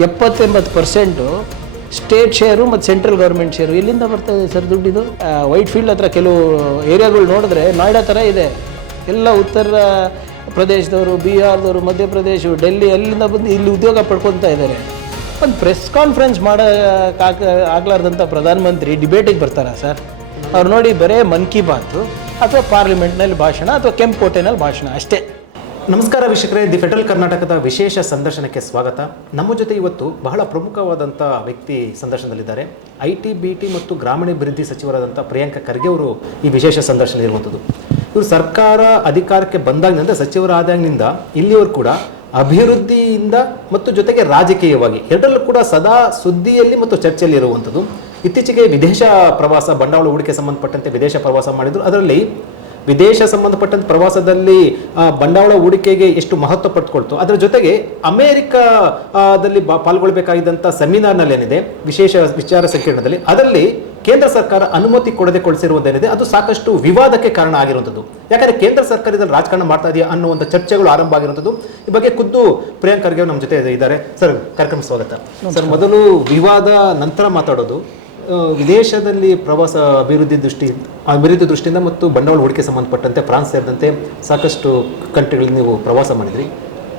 70-80% state share ಮತ್ತು central government share. ಎಲ್ಲಿಂದ ಬರ್ತಾ ಇದೆ ಸರ್ ದುಡ್ಡಿದು? ವೈಟ್ ಫೀಲ್ಡ್ ಹತ್ರ ಕೆಲವು ಏರಿಯಾಗಳು ನೋಡಿದ್ರೆ ನಾಯ್ಡಾ ಥರ ಇದೆ. ಎಲ್ಲ ಉತ್ತರ ಪ್ರದೇಶದವರು, ಬಿಹಾರದವರು, ಮಧ್ಯಪ್ರದೇಶ, ಡೆಲ್ಲಿ ಅಲ್ಲಿಂದ ಬಂದು ಇಲ್ಲಿ ಉದ್ಯೋಗ ಪಡ್ಕೊತಾ ಇದ್ದಾರೆ. ಒಂದು ಪ್ರೆಸ್ ಕಾನ್ಫರೆನ್ಸ್ ಆಗಲಾರ್ದಂಥ ಪ್ರಧಾನಮಂತ್ರಿ ಡಿಬೇಟಿಗೆ ಬರ್ತಾರಾ ಸರ್? ಅವ್ರು ನೋಡಿ ಬರೇ ಮನ್ ಕಿ ಬಾತು ಅಥವಾ ಪಾರ್ಲಿಮೆಂಟ್ನಲ್ಲಿ ಭಾಷಣ ಅಥವಾ ಕೆಂಪುಕೋಟೆನಲ್ಲಿ ಭಾಷಣ ಅಷ್ಟೇ. ನಮಸ್ಕಾರ ವೀಕ್ಷಕರೇ, ದಿ ಫೆಡರಲ್ ಕರ್ನಾಟಕದ ವಿಶೇಷ ಸಂದರ್ಶನಕ್ಕೆ ಸ್ವಾಗತ. ನಮ್ಮ ಜೊತೆ ಇವತ್ತು ಬಹಳ ಪ್ರಮುಖವಾದಂಥ ವ್ಯಕ್ತಿ ಸಂದರ್ಶನದಲ್ಲಿದ್ದಾರೆ. IT, BT ಮತ್ತು ಗ್ರಾಮೀಣಾಭಿವೃದ್ಧಿ ಸಚಿವರಾದಂಥ ಪ್ರಿಯಾಂಕ ಖರ್ಗೆ ಅವರು ಈ ವಿಶೇಷ ಸಂದರ್ಶನ ಇರುವಂಥದ್ದು. ಇವರು ಸರ್ಕಾರ ಅಧಿಕಾರಕ್ಕೆ ಬಂದಾಗಿನಿಂದ, ಸಚಿವರಾದಾಗಿನಿಂದ ಇಲ್ಲಿಯವರು ಕೂಡ ಅಭಿವೃದ್ಧಿಯಿಂದ ಮತ್ತು ಜೊತೆಗೆ ರಾಜಕೀಯವಾಗಿ ಎರಡರಲ್ಲೂ ಕೂಡ ಸದಾ ಸುದ್ದಿಯಲ್ಲಿ ಮತ್ತು ಚರ್ಚೆಯಲ್ಲಿ ಇರುವಂಥದ್ದು. ಇತ್ತೀಚೆಗೆ ವಿದೇಶ ಪ್ರವಾಸ, ಬಂಡವಾಳ ಹೂಡಿಕೆ ಸಂಬಂಧಪಟ್ಟಂತೆ ವಿದೇಶ ಪ್ರವಾಸ ಮಾಡಿದರು. ಅದರಲ್ಲಿ ವಿದೇಶ ಸಂಬಂಧಪಟ್ಟಂಥ ಪ್ರವಾಸದಲ್ಲಿ ಬಂಡವಾಳ ಹೂಡಿಕೆಗೆ ಎಷ್ಟು ಮಹತ್ವ ಪಡ್ಕೊಳ್ತು, ಅದರ ಜೊತೆಗೆ ಅಮೆರಿಕಾದಲ್ಲಿ ಪಾಲ್ಗೊಳ್ಬೇಕಾಗಿದ್ದಂಥ ಸೆಮಿನಾರ್ನಲ್ಲಿ ಏನಿದೆ ವಿಶೇಷ ವಿಚಾರ ಸಂಕಿರಣದಲ್ಲಿ, ಅದರಲ್ಲಿ ಕೇಂದ್ರ ಸರ್ಕಾರ ಅನುಮತಿ ಕೊಡದೆ ಕೊಡಿಸಿರುವುದೇನಿದೆ ಅದು ಸಾಕಷ್ಟು ವಿವಾದಕ್ಕೆ ಕಾರಣ ಆಗಿರುವಂಥದ್ದು. ಯಾಕಂದರೆ ಕೇಂದ್ರ ಸರ್ಕಾರದಲ್ಲಿ ರಾಜಕಾರಣ ಮಾಡ್ತಾ ಇದೆಯಾ ಅನ್ನುವಂಥ ಚರ್ಚೆಗಳು ಆರಂಭ ಆಗಿರುವಂಥದ್ದು. ಈ ಬಗ್ಗೆ ಖುದ್ದು ಪ್ರಿಯಾಂಕ್ ಖರ್ಗೆ ನಮ್ಮ ಜೊತೆ ಇದ್ದಾರೆ. ಸರ್, ಕಾರ್ಯಕ್ರಮ ಸ್ವಾಗತ. ಸರ್, ಮೊದಲು ವಿವಾದ, ನಂತರ ಮಾತಾಡೋದು. ವಿದೇಶದಲ್ಲಿ ಪ್ರವಾಸ ಅಭಿವೃದ್ಧಿ ದೃಷ್ಟಿಯಿಂದ ಮತ್ತು ಬಂಡವಾಳ ಹೂಡಿಕೆ ಸಂಬಂಧಪಟ್ಟಂತೆ ಫ್ರಾನ್ಸ್ ಸೇರಿದಂತೆ ಸಾಕಷ್ಟು ಕಂಟ್ರಿಗಳಲ್ಲಿ ನೀವು ಪ್ರವಾಸ ಮಾಡಿದ್ರಿ.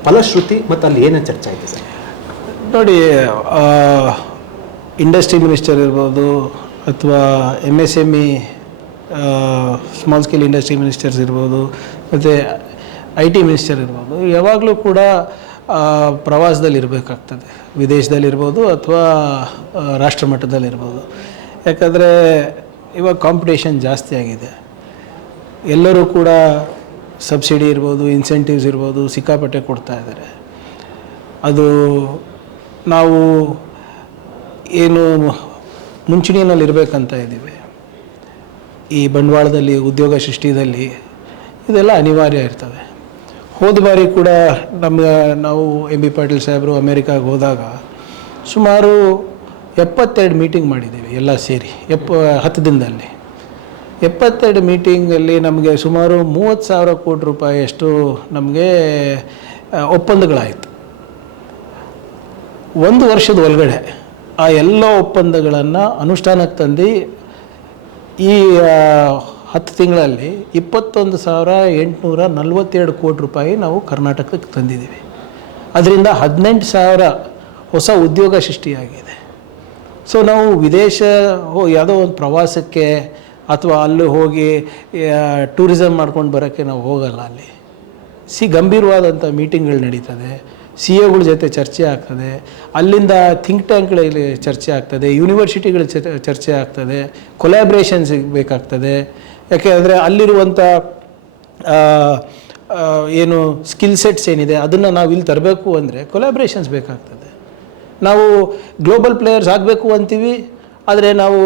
ಫಲಶ್ರುತಿ ಮತ್ತು ಅಲ್ಲಿ ಏನೇನು ಚರ್ಚೆ ಆಯಿತು ಸರ್? ನೋಡಿ, ಇಂಡಸ್ಟ್ರಿ ಮಿನಿಸ್ಟರ್ ಇರ್ಬೋದು ಅಥವಾ MSME small scale industry ministers ಇರ್ಬೋದು ಮತ್ತು IT ಮಿನಿಸ್ಟರ್ ಇರ್ಬೋದು, ಯಾವಾಗಲೂ ಕೂಡ ಪ್ರವಾಸದಲ್ಲಿ ಇರಬೇಕಾಗ್ತದೆ. ವಿದೇಶದಲ್ಲಿರ್ಬೋದು ಅಥವಾ ರಾಷ್ಟ್ರ ಮಟ್ಟದಲ್ಲಿರ್ಬೋದು. ಯಾಕಂದರೆ ಇವಾಗ ಕಾಂಪಿಟೇಷನ್ ಜಾಸ್ತಿ ಆಗಿದೆ. ಎಲ್ಲರೂ ಕೂಡ ಸಬ್ಸಿಡಿ ಇರ್ಬೋದು, ಇನ್ಸೆಂಟಿವ್ಸ್ ಇರ್ಬೋದು ಸಿಕ್ಕಾಪಟ್ಟೆ ಕೊಡ್ತಾ ಇದ್ದಾರೆ. ಅದು ನಾವು ಏನು ಮುಂಚೂಣಿಯಲ್ಲಿ ಇರಬೇಕಂತ ಇದ್ದೀವಿ. ಈ ಬಂಡವಾಳದಲ್ಲಿ, ಉದ್ಯೋಗ ಸೃಷ್ಟಿಯಲ್ಲಿ ಇದೆಲ್ಲ ಅನಿವಾರ್ಯ ಇರ್ತವೆ. ಹೋದ ಬಾರಿ ಕೂಡ ನಾವು MB ಪಾಟೀಲ್ ಸಾಹೇಬರು ಅಮೇರಿಕಾಗೆ ಹೋದಾಗ ಸುಮಾರು 72 ಮೀಟಿಂಗ್ ಮಾಡಿದ್ದೀವಿ ಎಲ್ಲ ಸೇರಿ. 10 ದಿನದಲ್ಲಿ 72 ಮೀಟಿಂಗಲ್ಲಿ ನಮಗೆ ಸುಮಾರು 30,000 ಕೋಟಿ ರೂಪಾಯಿಯಷ್ಟು ನಮಗೆ ಒಪ್ಪಂದಗಳಾಯಿತು. 1 ವರ್ಷದ ಒಳಗಡೆ ಆ ಎಲ್ಲ ಒಪ್ಪಂದಗಳನ್ನು ಅನುಷ್ಠಾನಕ್ಕೆ ತಂದು ಈ 10 ತಿಂಗಳಲ್ಲಿ 21,842 ಕೋಟಿ ರೂಪಾಯಿ ನಾವು ಕರ್ನಾಟಕಕ್ಕೆ ತಂದಿದ್ದೀವಿ. ಅದರಿಂದ 18,000 ಹೊಸ ಉದ್ಯೋಗ ಸೃಷ್ಟಿಯಾಗಿದೆ. ಸೊ ನಾವು ವಿದೇಶ ಯಾವುದೋ ಒಂದು ಪ್ರವಾಸಕ್ಕೆ ಅಥವಾ ಅಲ್ಲಿ ಹೋಗಿ ಟೂರಿಸಮ್ ಮಾಡ್ಕೊಂಡು ಬರೋಕ್ಕೆ ನಾವು ಹೋಗಲ್ಲ. ಅಲ್ಲಿ ಗಂಭೀರವಾದಂಥ ಮೀಟಿಂಗ್ಗಳು ನಡೀತದೆ, CEOಗಳ ಜೊತೆ ಚರ್ಚೆ ಆಗ್ತದೆ, ಅಲ್ಲಿಂದ ಥಿಂಕ್ ಟ್ಯಾಂಕ್ಗಳಲ್ಲಿ ಚರ್ಚೆ ಆಗ್ತದೆ, ಯೂನಿವರ್ಸಿಟಿಗಳ ಚರ್ಚೆ ಆಗ್ತದೆ, ಕೊಲ್ಯಾಬ್ರೇಷನ್ಸ್ ಬೇಕಾಗ್ತದೆ. ಯಾಕೆಂದರೆ ಅಲ್ಲಿರುವಂಥ ಏನು ಸ್ಕಿಲ್ ಸೆಟ್ಸ್ ಏನಿದೆ ಅದನ್ನು ನಾವು ಇಲ್ಲಿ ತರಬೇಕು ಅಂದರೆ ಕೊಲ್ಯಾಬ್ರೇಷನ್ಸ್ ಬೇಕಾಗ್ತದೆ. ನಾವು ಗ್ಲೋಬಲ್ ಪ್ಲೇಯರ್ಸ್ ಆಗಬೇಕು ಅಂತೀವಿ, ಆದರೆ ನಾವು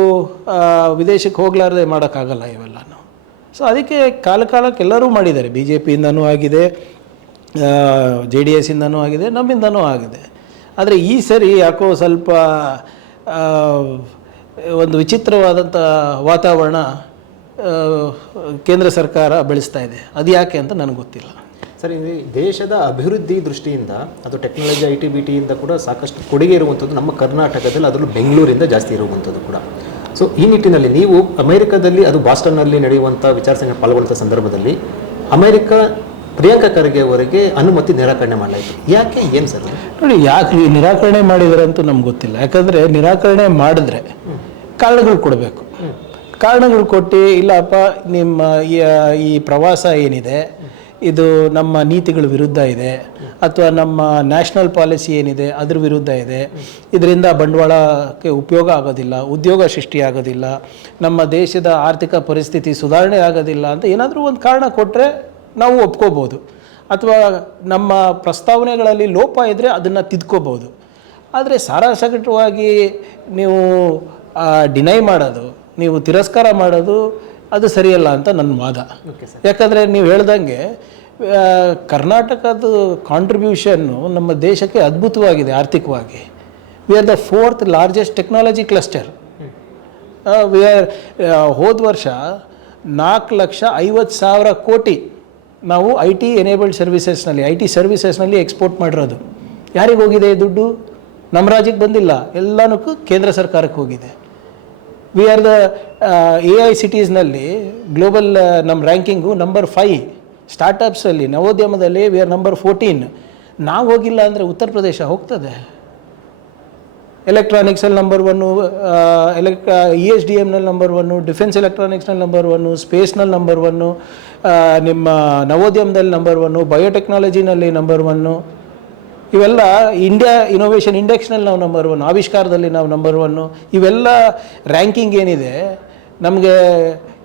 ವಿದೇಶಕ್ಕೆ ಹೋಗಲಾರ್ದೆ ಮಾಡೋಕ್ಕಾಗಲ್ಲ ಇವೆಲ್ಲನೂ. ಸೊ ಅದಕ್ಕೆ ಕಾಲಕ್ಕೆ ಎಲ್ಲರೂ ಮಾಡಿದ್ದಾರೆ. BJPಯಿಂದನೂ ಆಗಿದೆ, JDS ಇಂದನೂ ಆಗಿದೆ, ನಮ್ಮಿಂದನೂ ಆಗಿದೆ. ಆದರೆ ಈ ಸರಿ ಯಾಕೋ ಸ್ವಲ್ಪ ಒಂದು ವಿಚಿತ್ರವಾದಂಥ ವಾತಾವರಣ ಕೇಂದ್ರ ಸರ್ಕಾರ ಬೆಳೆಸ್ತಾ ಇದೆ. ಅದು ಯಾಕೆ ಅಂತ ನನಗೆ ಗೊತ್ತಿಲ್ಲ. ಸರ್, ಈ ದೇಶದ ಅಭಿವೃದ್ಧಿ ದೃಷ್ಟಿಯಿಂದ ಅದು ಟೆಕ್ನಾಲಜಿ, IT, BT ಇಂದ ಕೂಡ ಸಾಕಷ್ಟು ಕೊಡುಗೆ ಇರುವಂಥದ್ದು ನಮ್ಮ ಕರ್ನಾಟಕದಲ್ಲಿ, ಅದರಲ್ಲೂ ಬೆಂಗಳೂರಿಂದ ಜಾಸ್ತಿ ಇರುವಂಥದ್ದು ಕೂಡ. ಸೊ ಈ ನಿಟ್ಟಿನಲ್ಲಿ ನೀವು ಅಮೆರಿಕದಲ್ಲಿ, ಅದು ಬಾಸ್ಟನ್ನಲ್ಲಿ ನಡೆಯುವಂಥ ವಿಚಾರಸಂಕಿರಣ ಪಾಲ್ಗೊಳ್ಳುವಂಥ ಸಂದರ್ಭದಲ್ಲಿ ಪ್ರಿಯಾಂಕ ಖರ್ಗೆ ಅವರಿಗೆ ಅನುಮತಿ ನಿರಾಕರಣೆ ಮಾಡಲಾಯಿತು. ಯಾಕೆ, ಏನು ಸರ್? ನೋಡಿ, ಯಾಕೆ ನಿರಾಕರಣೆ ಮಾಡಿದರೆ ಅಂತೂ ನಮ್ಗೆ ಗೊತ್ತಿಲ್ಲ. ಯಾಕಂದರೆ ನಿರಾಕರಣೆ ಮಾಡಿದ್ರೆ ಕಾರಣಗಳು ಕೊಡಬೇಕು. ಕಾರಣಗಳು ಕೊಟ್ಟು, ಇಲ್ಲಪ್ಪ ನಿಮ್ಮ ಈ ಪ್ರವಾಸ ಏನಿದೆ ಇದು ನಮ್ಮ ನೀತಿಗಳ ವಿರುದ್ಧ ಇದೆ ಅಥವಾ ನಮ್ಮ ನ್ಯಾಷನಲ್ ಪಾಲಿಸಿ ಏನಿದೆ ಅದ್ರ ವಿರುದ್ಧ ಇದೆ, ಇದರಿಂದ ಬಂಡವಾಳಕ್ಕೆ ಉಪಯೋಗ ಆಗೋದಿಲ್ಲ, ಉದ್ಯೋಗ ಸೃಷ್ಟಿ ಆಗೋದಿಲ್ಲ, ನಮ್ಮ ದೇಶದ ಆರ್ಥಿಕ ಪರಿಸ್ಥಿತಿ ಸುಧಾರಣೆ ಆಗೋದಿಲ್ಲ ಅಂತ ಏನಾದರೂ ಒಂದು ಕಾರಣ ಕೊಟ್ಟರೆ ನಾವು ಒಪ್ಕೋಬೋದು. ಅಥವಾ ನಮ್ಮ ಪ್ರಸ್ತಾವನೆಗಳಲ್ಲಿ ಲೋಪ ಇದ್ದರೆ ಅದನ್ನು ತಿದ್ಕೋಬೋದು. ಆದರೆ ಸಾರಾಸಗಟವಾಗಿ ನೀವು ಡಿನೈ ಮಾಡೋದು, ನೀವು ತಿರಸ್ಕಾರ ಮಾಡೋದು ಅದು ಸರಿಯಲ್ಲ ಅಂತ ನನ್ನ ವಾದ. ಯಾಕಂದರೆ ನೀವು ಹೇಳ್ದಂಗೆ ಕರ್ನಾಟಕದ ಕಾಂಟ್ರಿಬ್ಯೂಷನ್ನು ನಮ್ಮ ದೇಶಕ್ಕೆ ಅದ್ಭುತವಾಗಿದೆ ಆರ್ಥಿಕವಾಗಿ. V are the 4th largest technology cluster. ಹೋದ ವರ್ಷ 4,50,000 ಕೋಟಿ ನಾವು IT ಎನೇಬಲ್ಡ್ ಸರ್ವಿಸಸ್ನಲ್ಲಿ, IT ಸರ್ವಿಸಸ್ನಲ್ಲಿ ಎಕ್ಸ್ಪೋರ್ಟ್ ಮಾಡಿರೋದು. ಯಾರಿಗೆ ಹೋಗಿದೆ ದುಡ್ಡು? ನಮ್ಮ ರಾಜ್ಯಕ್ಕೆ ಬಂದಿಲ್ಲ, ಎಲ್ಲನೂ ಕೇಂದ್ರ ಸರ್ಕಾರಕ್ಕೆ ಹೋಗಿದೆ. ವಿ ಆರ್ ದ AICTEsನಲ್ಲಿ ಗ್ಲೋಬಲ್ ನಮ್ಮ ರ್ಯಾಂಕಿಂಗು ನಂಬರ್ 5. ಸ್ಟಾರ್ಟಪ್ಸಲ್ಲಿ ನವೋದ್ಯಮದಲ್ಲಿ ವಿ ಆರ್ ನಂಬರ್ 14. ನಾವು ಹೋಗಿಲ್ಲ ಅಂದರೆ ಉತ್ತರ ಪ್ರದೇಶ ಹೋಗ್ತದೆ. ಎಲೆಕ್ಟ್ರಾನಿಕ್ಸಲ್ಲಿ ನಂಬರ್ 1, ESDMನಲ್ಲಿ ನಂಬರ್ 1, ಡಿಫೆನ್ಸ್ ಎಲೆಕ್ಟ್ರಾನಿಕ್ಸ್ನಲ್ಲಿ ನಂಬರ್ 1, ಸ್ಪೇಸ್ನಲ್ಲಿ ನಂಬರ್ 1, ನಿಮ್ಮ ನವೋದ್ಯಮದಲ್ಲಿ ನಂಬರ್ 1, ಬಯೋಟೆಕ್ನಾಲಜಿನಲ್ಲಿ ನಂಬರ್ 1. ಇವೆಲ್ಲ ಇಂಡಿಯಾ ಇನೋವೇಷನ್ ಇಂಡೆಕ್ಸ್ನಲ್ಲಿ ನಾವು ನಂಬರ್ 1, ಆವಿಷ್ಕಾರದಲ್ಲಿ ನಾವು ನಂಬರ್ 1. ಇವೆಲ್ಲ ರ್ಯಾಂಕಿಂಗ್ ಏನಿದೆ ನಮಗೆ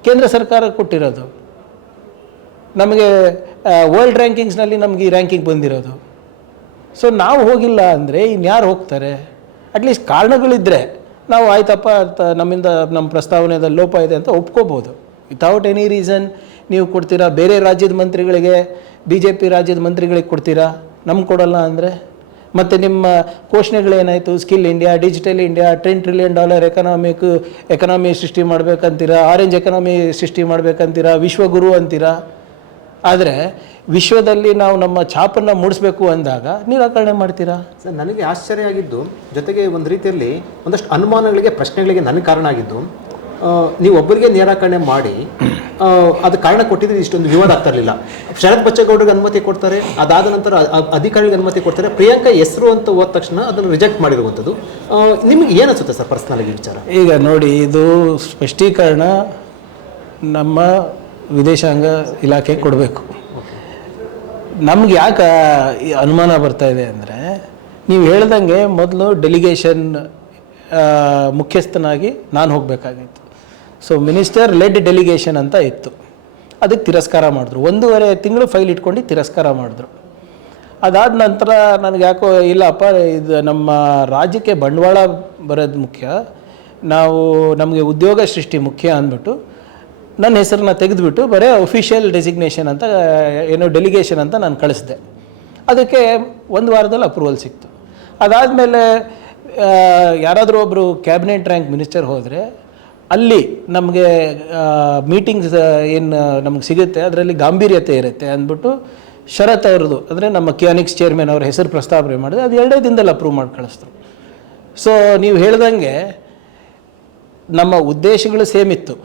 ಕೇಂದ್ರ ಸರ್ಕಾರ ಕೊಟ್ಟಿರೋದು. ನಮಗೆ ವರ್ಲ್ಡ್ ರ್ಯಾಂಕಿಂಗ್ಸ್ನಲ್ಲಿ ನಮಗೆ ಈ ರ್ಯಾಂಕಿಂಗ್ ಬಂದಿರೋದು. ಸೊ ನಾವು ಹೋಗಿಲ್ಲ ಅಂದರೆ ಇನ್ಯಾರು ಹೋಗ್ತಾರೆ? ಅಟ್ಲೀಸ್ಟ್ ಕಾರಣಗಳಿದ್ದರೆ ನಾವು ಆಯ್ತಪ್ಪ ನಮ್ಮಿಂದ ನಮ್ಮ ಪ್ರಸ್ತಾವನೆಯಲ್ಲಿ ಲೋಪ ಇದೆ ಅಂತ ಒಪ್ಕೋಬೋದು. ವಿತೌಟ್ ಎನಿ ರೀಸನ್ ನೀವು ಕೊಡ್ತೀರಾ, ಬೇರೆ ರಾಜ್ಯದ ಮಂತ್ರಿಗಳಿಗೆ, BJP ರಾಜ್ಯದ ಮಂತ್ರಿಗಳಿಗೆ ಕೊಡ್ತೀರಾ, ನಮ್ಗೆ ಕೊಡೋಲ್ಲ ಅಂದರೆ? ಮತ್ತು ನಿಮ್ಮ ಘೋಷಣೆಗಳೇನಾಯಿತು? Skill India, digital India, $10 trillion economy ಸೃಷ್ಟಿ ಮಾಡಬೇಕಂತೀರಾ, ಆರೆಂಜ್ ಎಕನಾಮಿ ಸೃಷ್ಟಿ ಮಾಡಬೇಕಂತೀರಾ, ವಿಶ್ವಗುರು ಅಂತೀರಾ. ಆದರೆ ವಿಶ್ವದಲ್ಲಿ ನಾವು ನಮ್ಮ ಛಾಪನ್ನು ಮೂಡಿಸ್ಬೇಕು ಅಂದಾಗ ನಿರಾಕರಣೆ ಮಾಡ್ತೀರಾ? ಸರ್, ನನಗೆ ಆಶ್ಚರ್ಯ ಆಗಿದ್ದು, ಜೊತೆಗೆ ಒಂದು ರೀತಿಯಲ್ಲಿ ಒಂದಷ್ಟು ಅನುಮಾನಗಳಿಗೆ, ಪ್ರಶ್ನೆಗಳಿಗೆ ನನಗೆ ಕಾರಣ ಆಗಿದ್ದು, ನೀವು ಒಬ್ಬರಿಗೆ ನಿರಾಕರಣೆ ಮಾಡಿ ಅದು ಕಾರಣ ಕೊಟ್ಟಿದ್ರೆ ಇಷ್ಟೊಂದು ವಿವಾದ ಆಗ್ತಾ ಇರಲಿಲ್ಲ. ಶರತ್ ಬಚ್ಚೇಗೌಡರಿಗೆ ಅನುಮತಿ ಕೊಡ್ತಾರೆ, ಅದಾದ ನಂತರ ಅಧಿಕಾರಿಗಳಿಗೆ ಅನುಮತಿ ಕೊಡ್ತಾರೆ, ಪ್ರಿಯಾಂಕಾ ಹೆಸರು ಅಂತ ಹೋದ ತಕ್ಷಣ ಅದನ್ನು ರಿಜೆಕ್ಟ್ ಮಾಡಿರುವಂಥದ್ದು. ನಿಮಗೆ ಏನು ಅನಿಸುತ್ತೆ ಸರ್ ಪರ್ಸ್ನಲ್ ಆಗಿ ವಿಚಾರ? ಈಗ ನೋಡಿ, ಇದು ಸ್ಪಷ್ಟೀಕರಣ ನಮ್ಮ ವಿದೇಶಾಂಗ ಇಲಾಖೆ ಕೊಡಬೇಕು. ನಮ್ಗೆ ಯಾಕೆ ಅನುಮಾನ ಬರ್ತಾ ಇದೆ ಅಂದರೆ, ನೀವು ಹೇಳ್ದಂಗೆ ಮೊದಲು ಡೆಲಿಗೇಷನ್ ಮುಖ್ಯಸ್ಥನಾಗಿ ನಾನು ಹೋಗಬೇಕಾಗಿತ್ತು. ಸೊ ಮಿನಿಸ್ಟರ್ ಲೆಡ್ ಡೆಲಿಗೇಷನ್ ಅಂತ ಇತ್ತು. ಅದಕ್ಕೆ ತಿರಸ್ಕಾರ ಮಾಡಿದ್ರು. 1.5 ತಿಂಗಳು ಫೈಲ್ ಇಟ್ಕೊಂಡು ತಿರಸ್ಕಾರ ಮಾಡಿದ್ರು. ಅದಾದ ನಂತರ ನನಗೆ ಯಾಕೋ ಇಲ್ಲಪ್ಪ, ಇದು ನಮ್ಮ ರಾಜ್ಯಕ್ಕೆ ಬಂಡವಾಳ ಬರೋದು ಮುಖ್ಯ, ನಮಗೆ ಉದ್ಯೋಗ ಸೃಷ್ಟಿ ಮುಖ್ಯ ಅಂದ್ಬಿಟ್ಟು ನನ್ನ ಹೆಸರನ್ನ ತೆಗೆದುಬಿಟ್ಟು ಬರೀ ಅಫಿಷಿಯಲ್ ಡೆಸಿಗ್ನೇಷನ್ ಅಂತ, ಏನೋ ಡೆಲಿಗೇಷನ್ ಅಂತ ನಾನು ಕಳಿಸಿದೆ. ಅದಕ್ಕೆ 1 ವಾರದಲ್ಲಿ ಅಪ್ರೂವಲ್ ಸಿಕ್ತು. ಅದಾದಮೇಲೆ ಯಾರಾದರೂ ಒಬ್ಬರು ಕ್ಯಾಬಿನೆಟ್ ರ್ಯಾಂಕ್ ಮಿನಿಸ್ಟರ್ ಹೋದರೆ ಅಲ್ಲಿ ನಮಗೆ ಮೀಟಿಂಗ್ಸ್ ಏನು ನಮ್ಗೆ ಸಿಗುತ್ತೆ ಅದರಲ್ಲಿ ಗಾಂಭೀರ್ಯತೆ ಇರುತ್ತೆ ಅಂದ್ಬಿಟ್ಟು ಶರತ್ ಅವ್ರದ್ದು, ಅಂದರೆ ನಮ್ಮ ಕಿಯಾನಿಕ್ಸ್ ಚೇರ್ಮನ್ ಅವ್ರ ಹೆಸರು ಪ್ರಸ್ತಾವನೆ ಮಾಡಿದೆ. ಅದು 2 ದಿನದಲ್ಲಿ ಅಪ್ರೂವ್ ಮಾಡಿ ಕಳಿಸಿದ್ರು. ಸೊ ನೀವು ಹೇಳ್ದಂಗೆ ನಮ್ಮ ಉದ್ದೇಶಗಳು ಸೇಮ್ ಇತ್ತು,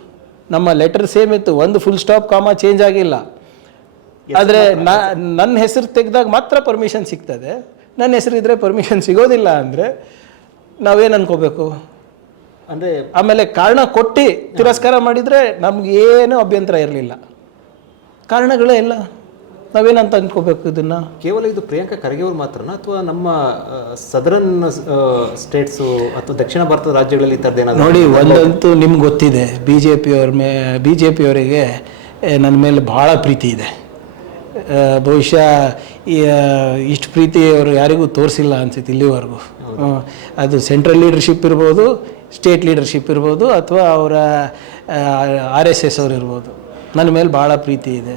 ನಮ್ಮ ಲೆಟರ್ ಸೇಮ್ ಇತ್ತು, ಒಂದು ಫುಲ್ ಸ್ಟಾಪ್ ಕಾಮ ಚೇಂಜ್ ಆಗಿಲ್ಲ. ಆದರೆ ನನ್ನ ಹೆಸರು ತೆಗೆದಾಗ ಮಾತ್ರ ಪರ್ಮಿಷನ್ ಸಿಗ್ತದೆ. ನನ್ನ ಹೆಸರಿದ್ದರೆ ಪರ್ಮಿಷನ್ ಸಿಗೋದಿಲ್ಲ ಅಂದರೆ ನಾವೇನು ಅನ್ಕೋಬೇಕು? ಅಂದರೆ ಆಮೇಲೆ ಕಾರಣ ಕೊಟ್ಟು ತಿರಸ್ಕಾರ ಮಾಡಿದರೆ ನಮಗೇನೂ ಅಭ್ಯಂತರ ಇರಲಿಲ್ಲ. ಕಾರಣಗಳೇ ಇಲ್ಲ, ನಾವೇನಂತ ಅನ್ಕೋಬೇಕು ಇದನ್ನು? ಕೇವಲ ಇದು ಪ್ರಿಯಾಂಕಾ ಖರ್ಗೆ ಅವರು ಮಾತ್ರನಾ, ಅಥವಾ ನಮ್ಮ ಸದರನ್ ಸ್ಟೇಟ್ಸು ಅಥವಾ ದಕ್ಷಿಣ ಭಾರತದ ರಾಜ್ಯಗಳಲ್ಲಿ ಈ ಥರದ್ದೇನಾದ್ರು? ನೋಡಿ, ಒಂದಂತೂ ನಿಮ್ಗೆ ಗೊತ್ತಿದೆ, BJP ಅವರಿಗೆ ನನ್ನ ಮೇಲೆ ಭಾಳ ಪ್ರೀತಿ ಇದೆ. ಬಹುಶಃ ಇಷ್ಟು ಪ್ರೀತಿ ಅವರು ಯಾರಿಗೂ ತೋರಿಸಿಲ್ಲ ಅನ್ಸುತ್ತೆ ಇಲ್ಲಿವರೆಗೂ. ಅದು ಸೆಂಟ್ರಲ್ ಲೀಡರ್ಶಿಪ್ ಇರ್ಬೋದು, ಸ್ಟೇಟ್ ಲೀಡರ್ಶಿಪ್ ಇರ್ಬೋದು, ಅಥವಾ ಅವರ RSS ಅವರು ಇರ್ಬೋದು. ನನ್ನ ಮೇಲೆ ಭಾಳ ಪ್ರೀತಿ ಇದೆ.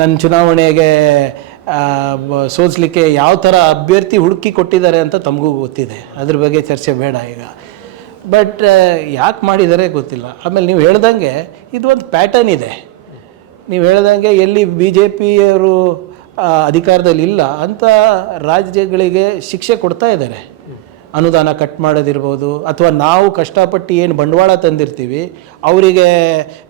ನನ್ನ ಚುನಾವಣೆಗೆ ಸೋಲಿಸಲಿಕ್ಕೆ ಯಾವ ಥರ ಅಭ್ಯರ್ಥಿ ಹುಡುಕಿ ಕೊಟ್ಟಿದ್ದಾರೆ ಅಂತ ತಮಗೂ ಗೊತ್ತಿದೆ. ಅದ್ರ ಬಗ್ಗೆ ಚರ್ಚೆ ಬೇಡ ಈಗ. ಬಟ್ ಯಾಕೆ ಮಾಡಿದ್ದಾರೆ ಗೊತ್ತಿಲ್ಲ. ಆಮೇಲೆ ನೀವು ಹೇಳ್ದಂಗೆ ಇದು ಒಂದು ಪ್ಯಾಟರ್ನ್ ಇದೆ. ನೀವು ಹೇಳ್ದಂಗೆ ಎಲ್ಲಿ BJPಯವರು ಅಧಿಕಾರದಲ್ಲಿ ಇಲ್ಲ ಅಂಥ ರಾಜ್ಯಗಳಿಗೆ ಶಿಕ್ಷೆ ಕೊಡ್ತಾ ಇದ್ದಾರೆ. ಅನುದಾನ ಕಟ್ ಮಾಡೋದಿರ್ಬೋದು, ಅಥವಾ ನಾವು ಕಷ್ಟಪಟ್ಟು ಏನು ಬಂಡವಾಳ ತಂದಿರ್ತೀವಿ ಅವರಿಗೆ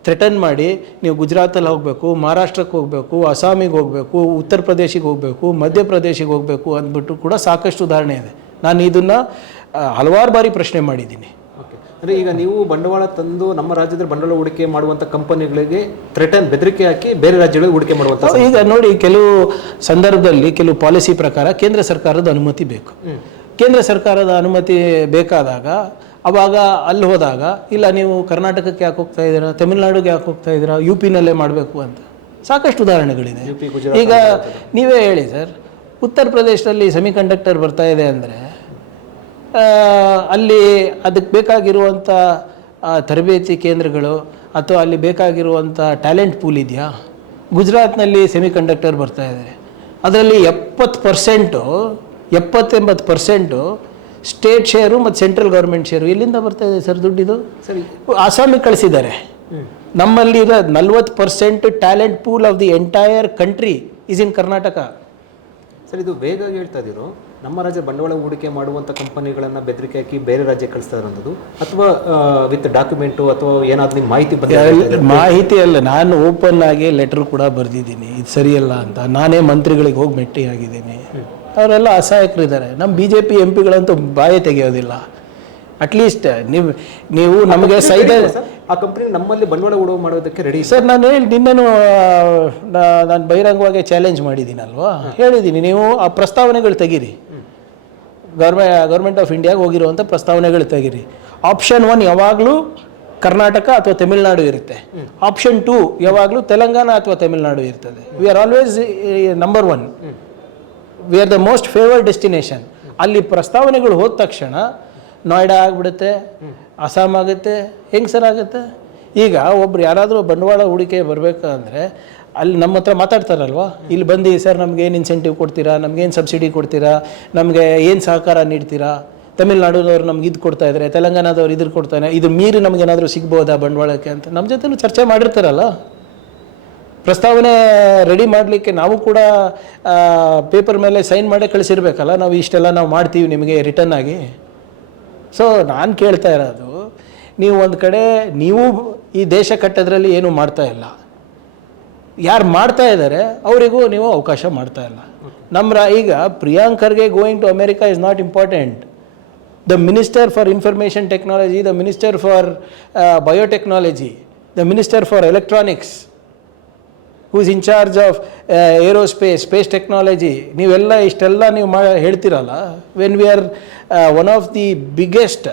ಥ್ರೆಟನ್ ಮಾಡಿ ನೀವು ಗುಜರಾತಲ್ಲಿ ಹೋಗಬೇಕು, ಮಹಾರಾಷ್ಟ್ರಕ್ಕೆ ಹೋಗಬೇಕು, ಅಸ್ಸಾಮಿಗೆ ಹೋಗಬೇಕು, ಉತ್ತರ ಪ್ರದೇಶಿಗೆ ಹೋಗಬೇಕು, ಮಧ್ಯಪ್ರದೇಶಿಗೆ ಹೋಗಬೇಕು ಅಂದ್ಬಿಟ್ಟು ಕೂಡ ಸಾಕಷ್ಟು ಉದಾಹರಣೆ ಇದೆ. ನಾನು ಇದನ್ನು ಹಲವಾರು ಬಾರಿ ಪ್ರಶ್ನೆ ಮಾಡಿದ್ದೀನಿ. ಓಕೆ, ಅಂದರೆ ಈಗ ನೀವು ಬಂಡವಾಳ ತಂದು ನಮ್ಮ ರಾಜ್ಯದಲ್ಲಿ ಬಂಡವಾಳ ಹೂಡಿಕೆ ಮಾಡುವಂಥ ಕಂಪನಿಗಳಿಗೆ ಥ್ರೆಟನ್, ಬೆದರಿಕೆ ಹಾಕಿ ಬೇರೆ ರಾಜ್ಯಗಳಿಗೆ ಹೂಡಿಕೆ ಮಾಡುವಂಥ. ಈಗ ನೋಡಿ, ಕೆಲವು ಸಂದರ್ಭದಲ್ಲಿ ಕೆಲವು ಪಾಲಿಸಿ ಪ್ರಕಾರ ಕೇಂದ್ರ ಸರ್ಕಾರದ ಅನುಮತಿ ಬೇಕು. ಕೇಂದ್ರ ಸರ್ಕಾರದ ಅನುಮತಿ ಬೇಕಾದಾಗ ಅವಾಗ ಅಲ್ಲಿ ಹೋದಾಗ, ಇಲ್ಲ ನೀವು ಕರ್ನಾಟಕಕ್ಕೆ ಯಾಕೆ ಹೋಗ್ತಾ ಇದ್ದೀರಾ, ತಮಿಳುನಾಡಿಗೆ ಯಾಕೆ ಹೋಗ್ತಾ ಇದ್ದೀರಾ, UPನಲ್ಲೇ ಮಾಡಬೇಕು ಅಂತ ಸಾಕಷ್ಟು ಉದಾಹರಣೆಗಳಿದೆ. ಈಗ ನೀವೇ ಹೇಳಿ ಸರ್, ಉತ್ತರ ಪ್ರದೇಶದಲ್ಲಿ ಸೆಮಿಕಂಡಕ್ಟರ್ ಬರ್ತಾ ಇದೆ ಅಂದರೆ ಅಲ್ಲಿ ಅದಕ್ಕೆ ಬೇಕಾಗಿರುವಂಥ ತರಬೇತಿ ಕೇಂದ್ರಗಳು ಅಥವಾ ಅಲ್ಲಿ ಬೇಕಾಗಿರುವಂಥ ಟ್ಯಾಲೆಂಟ್ ಪೂಲ್ ಇದೆಯಾ? ಗುಜರಾತ್ನಲ್ಲಿ ಸೆಮಿಕಂಡಕ್ಟರ್ ಬರ್ತಾ ಇದೆ, ಅದರಲ್ಲಿ 70-80% ಸ್ಟೇಟ್ ಶೇರು ಮತ್ತು ಸೆಂಟ್ರಲ್ ಗೌರ್ಮೆಂಟ್ ಶೇರು. ಎಲ್ಲಿಂದ ಬರ್ತಾ ಇದೆ ಸರ್ ದುಡ್ಡಿದು? ಸರಿ, ಆಸಾಮಿಗೆ ಕಳಿಸಿದ್ದಾರೆ. ನಮ್ಮಲ್ಲಿರೋ 40% talent pool of the entire country is in Karnataka. Sir, ಇದು ವೇಗ ಹೇಳ್ತಾ ಇದ್ದೀರೋ ನಮ್ಮ ರಾಜ್ಯ ಬಂಡವಾಳ ಹೂಡಿಕೆ ಮಾಡುವಂಥ ಕಂಪನಿಗಳನ್ನು ಬೆದರಿಕೆ ಹಾಕಿ ಬೇರೆ ರಾಜ್ಯಕ್ಕೆ ಕಳಿಸ್ತಾ ಇರೋಂಥದ್ದು, ಅಥವಾ ವಿತ್ ಡಾಕ್ಯುಮೆಂಟು ಅಥವಾ ಏನಾದರೂ ನಿಮ್ಮ ಮಾಹಿತಿ ಮಾಹಿತಿ ಅಲ್ಲ, ನಾನು ಓಪನ್ ಆಗಿ ಲೆಟರ್ ಕೂಡ ಬರೆದಿದ್ದೀನಿ ಇದು ಸರಿಯಲ್ಲ ಅಂತ. ನಾನೇ ಮಂತ್ರಿಗಳಿಗೆ ಹೋಗಿ ಭೇಟಿ ಆಗಿದ್ದೀನಿ. ಅವರೆಲ್ಲ ಅಸಹಾಯಕರಿದ್ದಾರೆ. ನಮ್ಮ BJP MP ಗಳಂತೂ ಬಾಯಿ ತೆಗೆಯೋದಿಲ್ಲ. ಅಟ್ಲೀಸ್ಟ್ ನೀವು ನಮಗೆ ಆ ಕಂಪ್ನಿ ನಮ್ಮಲ್ಲಿ ಬಂಡವಾಳ ಹೂಡಿಕೆ ಮಾಡೋದಕ್ಕೆ ರೆಡಿ ಸರ್. ನಾನು ನಿನ್ನೆನೂ ನಾನು ಬಹಿರಂಗವಾಗಿ ಚಾಲೆಂಜ್ ಮಾಡಿದ್ದೀನಲ್ವಾ, ಹೇಳಿದ್ದೀನಿ ನೀವು ಆ ಪ್ರಸ್ತಾವನೆಗಳು ತೆಗೀರಿ. ಗೌರ್ಮೆಂಟ್ ಆಫ್ ಇಂಡಿಯಾಗೆ ಹೋಗಿರುವಂಥ ಪ್ರಸ್ತಾವನೆಗಳು ತೆಗೀರಿ. ಆಪ್ಷನ್ 1 ಯಾವಾಗಲೂ ಕರ್ನಾಟಕ ಅಥವಾ ತಮಿಳುನಾಡು ಇರುತ್ತೆ. ಆಪ್ಷನ್ 2 ಯಾವಾಗಲೂ ತೆಲಂಗಾಣ ಅಥವಾ ತಮಿಳುನಾಡು ಇರ್ತದೆ. We are always number 1. V are the most favoured destination. ಅಲ್ಲಿ ಪ್ರಸ್ತಾವನೆಗಳು ಹೋದ ತಕ್ಷಣ ನೋಯ್ಡಾ ಆಗಿಬಿಡುತ್ತೆ, ಅಸ್ಸಾಂ ಆಗುತ್ತೆ, ಹೆಂಗೆ ಸರ್ ಆಗುತ್ತೆ? ಈಗ ಒಬ್ರು ಯಾರಾದರೂ ಬಂಡವಾಳ ಹೂಡಿಕೆ ಬರಬೇಕಂದ್ರೆ ಅಲ್ಲಿ ನಮ್ಮ ಹತ್ರ ಮಾತಾಡ್ತಾರಲ್ವ, ಇಲ್ಲಿ ಬಂದು ಸರ್ ನಮ್ಗೆ ಏನು ಇನ್ಸೆಂಟಿವ್ ಕೊಡ್ತೀರಾ, ನಮಗೇನು ಸಬ್ಸಿಡಿ ಕೊಡ್ತೀರಾ, ನಮಗೆ ಏನು ಸಹಕಾರ ನೀಡ್ತೀರಾ, ತಮಿಳ್ನಾಡುದವ್ರು ನಮ್ಗೆ ಇದು ಕೊಡ್ತಾ ಇದ್ದಾರೆ, ತೆಲಂಗಾಣದವ್ರು ಇದ್ರ ಕೊಡ್ತಾನೆ, ಇದು ಮೀರಿ ನಮಗೇನಾದರೂ ಸಿಗ್ಬೋದಾ ಬಂಡವಾಳಕ್ಕೆ ಅಂತ ನಮ್ಮ ಜೊತೆನೂ ಚರ್ಚೆ ಮಾಡಿರ್ತಾರಲ್ಲ. ಪ್ರಸ್ತಾವನೆ ರೆಡಿ ಮಾಡಲಿಕ್ಕೆ ನಾವು ಕೂಡ ಪೇಪರ್ ಮೇಲೆ ಸೈನ್ ಮಾಡೇ ಕಳಿಸಿರ್ಬೇಕಲ್ಲ, ನಾವು ಇಷ್ಟೆಲ್ಲ ನಾವು ಮಾಡ್ತೀವಿ ನಿಮಗೆ ರಿಟರ್ನ್ ಆಗಿ. ಸೊ ನಾನು ಕೇಳ್ತಾ ಇರೋದು, ನೀವು ಒಂದು ಕಡೆ ನೀವು ಈ ದೇಶ ಕಟ್ಟೋದ್ರಲ್ಲಿ ಏನೂ ಮಾಡ್ತಾ ಇಲ್ಲ, ಯಾರು ಮಾಡ್ತಾ ಇದ್ದಾರೆ ಅವರಿಗೂ ನೀವು ಅವಕಾಶ ಮಾಡ್ತಾ ಇಲ್ಲ. ಈಗ Priyank Kharge going to America is not important. The minister for information technology, the minister for biotechnology, the minister for electronics, who is in charge of aerospace, space technology, ನೀವೆಲ್ಲ ಇಷ್ಟೆಲ್ಲ ನೀವು ಹೇಳ್ತಿರಲ್ಲ. When we are one of the biggest